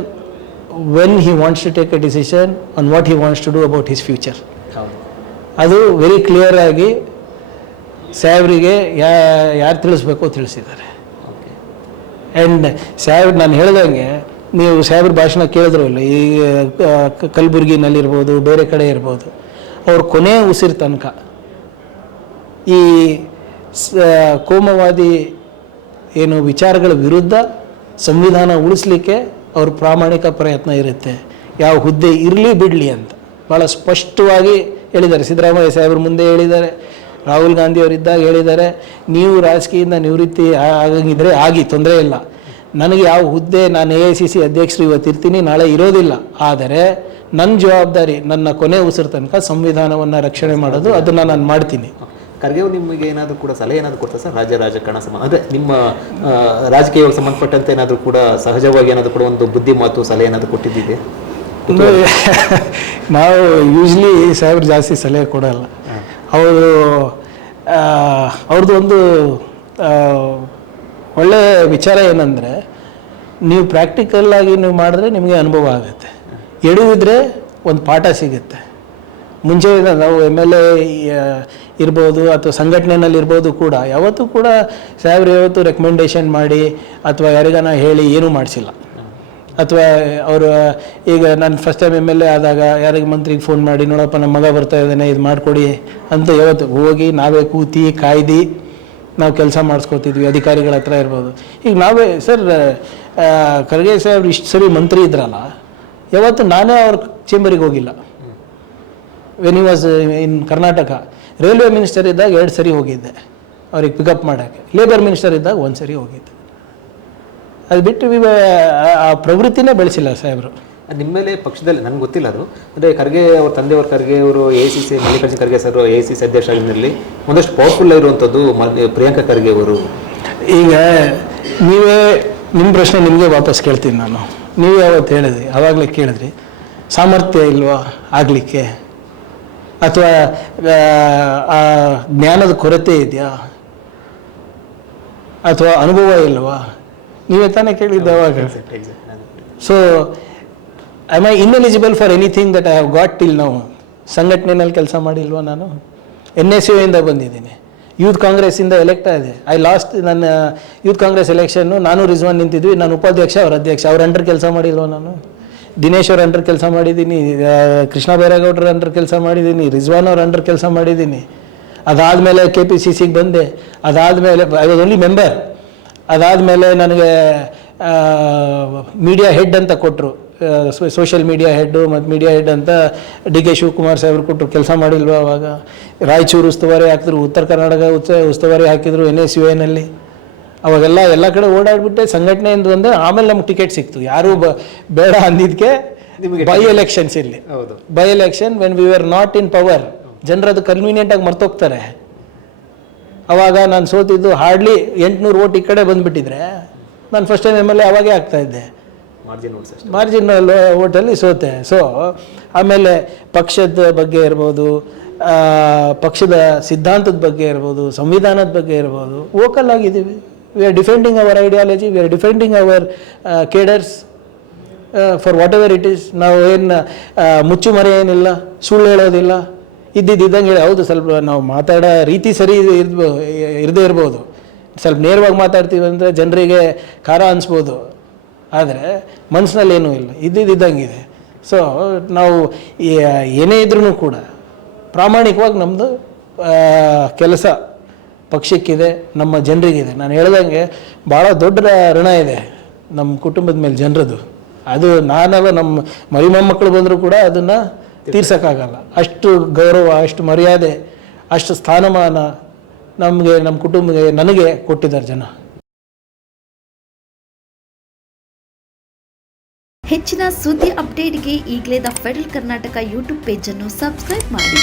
when he wants to take a decision on what he wants to do about his future. ಅದು ವೆರಿ ಕ್ಲಿಯರ್ ಆಗಿ ಸಾಹೇಬ್ರಿಗೆ ಯಾರು ತಿಳಿಸ್ಬೇಕೋ ತಿಳಿಸಿದ್ದಾರೆ. ಆ್ಯಂಡ್ ಸಾಹೇಬ್, ನಾನು ಹೇಳ್ದಂಗೆ, ನೀವು ಸಾಹೇಬ್ರ ಭಾಷಣ ಕೇಳಿದ್ರು ಇಲ್ಲ, ಈ ಕಲಬುರ್ಗಿನಲ್ಲಿರ್ಬೋದು, ಬೇರೆ ಕಡೆ ಇರ್ಬೋದು, ಅವ್ರ ಕೊನೆ ಉಸಿರು ತನಕ ಈ ಕೋಮವಾದಿ ಏನು ವಿಚಾರಗಳ ವಿರುದ್ಧ ಸಂವಿಧಾನ ಉಳಿಸ್ಲಿಕ್ಕೆ ಅವ್ರ ಪ್ರಾಮಾಣಿಕ ಪ್ರಯತ್ನ ಇರುತ್ತೆ. ಯಾವ ಹುದ್ದೆ ಇರಲಿ ಬಿಡಲಿ ಅಂತ ಭಾಳ ಸ್ಪಷ್ಟವಾಗಿ ಹೇಳಿದ್ದಾರೆ. ಸಿದ್ದರಾಮಯ್ಯ ಸಾಹೇಬ್ರ ಮುಂದೆ ಹೇಳಿದ್ದಾರೆ, ರಾಹುಲ್ ಗಾಂಧಿ ಅವರಿದ್ದಾಗ ಹೇಳಿದ್ದಾರೆ, ನೀವು ರಾಜಕೀಯದಿಂದ ನಿವೃತ್ತಿ ಆಗಂಗಿದ್ರೆ ಆಗಿ, ತೊಂದರೆ ಇಲ್ಲ, ನನಗೆ ಯಾವ ಹುದ್ದೆ, ನಾನು AICC ಅಧ್ಯಕ್ಷರು ಇವತ್ತು ಇರ್ತೀನಿ, ನಾಳೆ ಇರೋದಿಲ್ಲ, ಆದರೆ ನನ್ನ ಜವಾಬ್ದಾರಿ ನನ್ನ ಕೊನೆ ಉಸಿರು ತನಕ ಸಂವಿಧಾನವನ್ನು ರಕ್ಷಣೆ ಮಾಡೋದು, ಅದನ್ನು ನಾನು ಮಾಡ್ತೀನಿ. ಖರ್ಗೆ ಅವರು ನಿಮಗೆ ಏನಾದರೂ ಕೂಡ ಸಲಹೆ ಏನಾದರೂ ಕೊಡ್ತಾರೆ ಸರ್? ರಾಜಕಾರಣ ಅಂದರೆ ನಿಮ್ಮ ರಾಜಕೀಯವಾಗಿ ಸಂಬಂಧಪಟ್ಟಂತೆ ಏನಾದರೂ ಕೂಡ ಸಹಜವಾಗಿ ಏನಾದರೂ ಕೂಡ ಒಂದು ಬುದ್ಧಿ ಮಾತು ಸಲಹೆ ಏನಾದರೂ ಕೊಟ್ಟಿದ್ದಿದೆ? ನಾವು ಯೂಶ್ವಲಿ ಸಾಹೇಬ್ರು ಜಾಸ್ತಿ ಸಲಹೆ ಕೊಡಲ್ಲ. ಅವರು ಅವ್ರದ್ದು ಒಂದು ಒಳ್ಳೆಯ ವಿಚಾರ ಏನಂದರೆ, ನೀವು ಪ್ರಾಕ್ಟಿಕಲ್ಲಾಗಿ ನೀವು ಮಾಡಿದ್ರೆ ನಿಮಗೆ ಅನುಭವ ಆಗುತ್ತೆ, ಎಡುವಿದ್ರೆ ಒಂದು ಪಾಠ ಸಿಗುತ್ತೆ. ಮುಂಚೆ ನಾವು MLA ಇರ್ಬೋದು ಅಥವಾ ಸಂಘಟನೆಯಲ್ಲಿ ಇರ್ಬೋದು ಕೂಡ ಯಾವತ್ತೂ ಕೂಡ ಸಾಹೇಬ್ರು ಯಾವತ್ತೂ ರೆಕಮೆಂಡೇಶನ್ ಮಾಡಿ ಅಥವಾ ಯಾರಿಗಾನ ಹೇಳಿ ಏನೂ ಮಾಡಿಸಿಲ್ಲ. ಅಥವಾ ಅವರು ಈಗ ನಾನು ಫಸ್ಟ್ ಟೈಮ್ MLA ಆದಾಗ ಯಾರಿಗೆ ಮಂತ್ರಿಗೆ ಫೋನ್ ಮಾಡಿ, ನೋಡಪ್ಪ ನಮ್ಮ ಮಗ ಬರ್ತಾ ಇದ್ದಾನೆ, ಇದು ಮಾಡಿಕೊಡಿ ಅಂತ ಯಾವತ್ತು ಹೋಗಿ ನಾವೇ ಕೂತಿ ಕಾಯ್ದು ನಾವು ಕೆಲಸ ಮಾಡಿಸ್ಕೊತಿದ್ವಿ. ಅಧಿಕಾರಿಗಳ ಹತ್ರ ಇರ್ಬೋದು. ಈಗ ನಾವೇ ಸರ್, ಖರ್ಗೆ ಸಾಹೇಬ್ರು ಇಷ್ಟು ಸರಿ ಮಂತ್ರಿ ಇದ್ರಲ್ಲ, ಯಾವತ್ತು ನಾನೇ ಅವ್ರ ಚೇಂಬರಿಗೆ ಹೋಗಿಲ್ಲ. When he was in Karnataka, railway minister ಇದ್ದಾಗ 2 ಸರಿ ಹೋಗಿದ್ದೆ ಅವ್ರಿಗೆ ಪಿಕಪ್ ಮಾಡೋಕ್ಕೆ, ಲೇಬರ್ ಮಿನಿಸ್ಟರ್ ಇದ್ದಾಗ 1 ಸರಿ ಹೋಗಿದ್ದೆ. ಅದು ಬಿಟ್ಟು ಆ ಪ್ರವೃತ್ತಿನೇ ಬೆಳೆಸಿಲ್ಲ ಸಾಹೇಬರು. ನಿಮ್ಮ ಮೇಲೆ ಪಕ್ಷದಲ್ಲಿ ನನಗೆ ಗೊತ್ತಿಲ್ಲ ಅದು. ಅಂದರೆ ಖರ್ಗೆ ಅವ್ರ ತಂದೆಯವ್ರ ಖರ್ಗೆ ಅವರು AICC Mallikarjun Kharge sir AICC ಅಧ್ಯಕ್ಷ ಆಗಿದ್ದಲ್ಲಿ ಒಂದಷ್ಟು ಪವರ್ಫುಲ್ ಇರುವಂಥದ್ದು ಪ್ರಿಯಾಂಕಾ ಖರ್ಗೆ ಅವರು. ಈಗ ನೀವೇ ನಿಮ್ಮ ಪ್ರಶ್ನೆ ನಿಮಗೆ ವಾಪಸ್ ಕೇಳ್ತೀನಿ ನಾನು. ನೀವು ಯಾವತ್ತು ಹೇಳಿದ್ರಿ, ಆವಾಗಲೇ ಕೇಳಿದ್ರಿ, ಸಾಮರ್ಥ್ಯ ಇಲ್ವಾ ಆಗಲಿಕ್ಕೆ, ಅಥವಾ ಜ್ಞಾನದ ಕೊರತೆ ಇದೆಯಾ, ಅಥವಾ ಅನುಭವ ಇಲ್ವಾ? ನೀವೇ ತಾನೇ ಕೇಳಿದ್ದೆ ಅವಾಗ. So I ineligible for anything that I have got till now. ಸಂಘಟನೆಯಲ್ಲಿ ಕೆಲಸ ಮಾಡಿಲ್ವಾ ನಾನು? NSUಯಿಂದ ಬಂದಿದ್ದೀನಿ, ಯೂತ್ ಕಾಂಗ್ರೆಸ್ಸಿಂದ ಎಲೆಕ್ಟ್ ಆಗಿದೆ. ಐ ಲಾಸ್ಟ್ ನನ್ನ ಯೂತ್ ಕಾಂಗ್ರೆಸ್ ಎಲೆಕ್ಷನ್ನು, ನಾನು ರಿಜ್ವಾನ್ ನಿಂತಿದ್ವಿ, ನಾನು ಉಪಾಧ್ಯಕ್ಷ, ಅವ್ರ ಅಧ್ಯಕ್ಷ. ಅವ್ರ ಅಂಡರ್ ಕೆಲಸ ಮಾಡಿಲ್ವ ನಾನು? ದಿನೇಶ್ ಅವ್ರ ಅಂಡರ್ ಕೆಲಸ ಮಾಡಿದ್ದೀನಿ, ಕೃಷ್ಣ ಬೈರೇಗೌಡರ ಅಂಡರ್ ಕೆಲಸ ಮಾಡಿದ್ದೀನಿ, ರಿಜ್ವಾನ್ ಅವ್ರ ಅಂಡರ್ ಕೆಲಸ ಮಾಡಿದ್ದೀನಿ. ಅದಾದಮೇಲೆ KPCCಗೆ ಬಂದೆ. ಅದಾದಮೇಲೆ ಐ ವಾಸ್ ಓನ್ಲಿ ಮೆಂಬರ್. ಅದಾದಮೇಲೆ ನನಗೆ ಮೀಡಿಯಾ ಹೆಡ್ ಅಂತ ಕೊಟ್ಟರು, ಸೋಷಿಯಲ್ ಮೀಡಿಯಾ ಹೆಡ್ಡು ಮತ್ತು ಮೀಡಿಯಾ ಹೆಡ್ ಅಂತ DK ಶಿವಕುಮಾರ್ ಸಾಹೇಬ್ರು ಕೊಟ್ಟರು. ಕೆಲಸ ಮಾಡಿಲ್ವ ಅವಾಗ? ರಾಯಚೂರು ಉಸ್ತುವಾರಿ ಹಾಕಿದ್ರು, ಉತ್ತರ ಕರ್ನಾಟಕ ಉಸ್ತುವಾರಿ ಹಾಕಿದ್ರು NSUನಲ್ಲಿ. ಅವಾಗೆಲ್ಲ ಎಲ್ಲ ಕಡೆ ಓಡಾಡ್ಬಿಟ್ಟೆ ಸಂಘಟನೆಯಿಂದ ಬಂದೆ. ಆಮೇಲೆ ನಮ್ಗೆ ಟಿಕೆಟ್ ಸಿಕ್ತು. ಯಾರೂ ಬೇಡ ಅಂದಿದ್ದಕ್ಕೆ ಬೈ ಎಲೆಕ್ಷನ್ಸ್ ಇಲ್ಲಿ. By election when we R not in power, ಜನರು ಅದು ಕನ್ವೀನಿಯೆಂಟಾಗಿ ಮರ್ತೋಗ್ತಾರೆ. ಅವಾಗ ನಾನು ಸೋತಿದ್ದು ಹಾರ್ಡ್ಲಿ 800 ವೋಟ್ ಈ ಕಡೆ ಬಂದುಬಿಟ್ಟಿದ್ರೆ ನಾನು ಫಸ್ಟ್ ಟೈಮ್ MLA ಅವಾಗೇ ಆಗ್ತಾಯಿದ್ದೆ. ಮಾರ್ಜಿನಲ್ ವೋಟಲ್ಲಿ ಸೋತೆ. ಸೊ ಆಮೇಲೆ ಪಕ್ಷದ ಬಗ್ಗೆ ಇರ್ಬೋದು, ಪಕ್ಷದ ಸಿದ್ಧಾಂತದ ಬಗ್ಗೆ ಇರ್ಬೋದು, ಸಂವಿಧಾನದ ಬಗ್ಗೆ ಇರ್ಬೋದು, ವೋಕಲ್ ಆಗಿದ್ದೀವಿ. We are defending our ideology, we are defending our cadres for whatever it is. ನಾವು ಏನು ಮುಚ್ಚುಮರೆ ಏನಿಲ್ಲ, ಸುಳ್ಳು ಹೇಳೋದಿಲ್ಲ, ಇದ್ದಂಗೆ ಹೇಳಿ. ಹೌದು, ಸ್ವಲ್ಪ ನಾವು ಮಾತಾಡೋ ರೀತಿ ಸರಿ ಇರದೇ ಇರ್ಬೋದು, ಸ್ವಲ್ಪ ನೇರವಾಗಿ ಮಾತಾಡ್ತೀವಿ ಅಂದರೆ ಜನರಿಗೆ ಖಾರ ಅನಿಸ್ಬೋದು, ಆದರೆ ಮನಸ್ಸಿನಲ್ಲಿ ಏನೂ ಇಲ್ಲ, ಇದ್ದಂಗಿದೆ. ಸೊ ನಾವು ಏನೇ ಇದ್ರೂ ಕೂಡ ಪ್ರಾಮಾಣಿಕವಾಗಿ ನಮ್ಮದು ಕೆಲಸ ಪಕ್ಷಕ್ಕಿದೆ, ನಮ್ಮ ಜನರಿಗಿದೆ. ನಾನು ಹೇಳ್ದಂಗೆ ಭಾಳ ದೊಡ್ಡ ಋಣ ಇದೆ ನಮ್ಮ ಕುಟುಂಬದ ಮೇಲೆ ಜನರದು. ಅದು ನಾನಲ್ಲ, ನಮ್ಮ ಮರಿ ಮೊಮ್ಮಕ್ಕಳು ಬಂದರೂ ಕೂಡ ಅದನ್ನು ತೀರ್ಸೋಕ್ಕಾಗಲ್ಲ. ಅಷ್ಟು ಗೌರವ, ಅಷ್ಟು ಮರ್ಯಾದೆ, ಅಷ್ಟು ಸ್ಥಾನಮಾನ ನಮಗೆ, ನಮ್ಮ ಕುಟುಂಬಕ್ಕೆ, ನನಗೆ ಕೊಟ್ಟಿದ್ದಾರೆ ಜನ. ಹೆಚ್ಚಿನ ಸುದ್ದಿ ಅಪ್ಡೇಟ್ಗೆ ಈಗಲೇ ದ ಫೆಡರಲ್ ಕರ್ನಾಟಕ ಯೂಟ್ಯೂಬ್ ಪೇಜನ್ನು ಸಬ್ಸ್ಕ್ರೈಬ್ ಮಾಡಿ.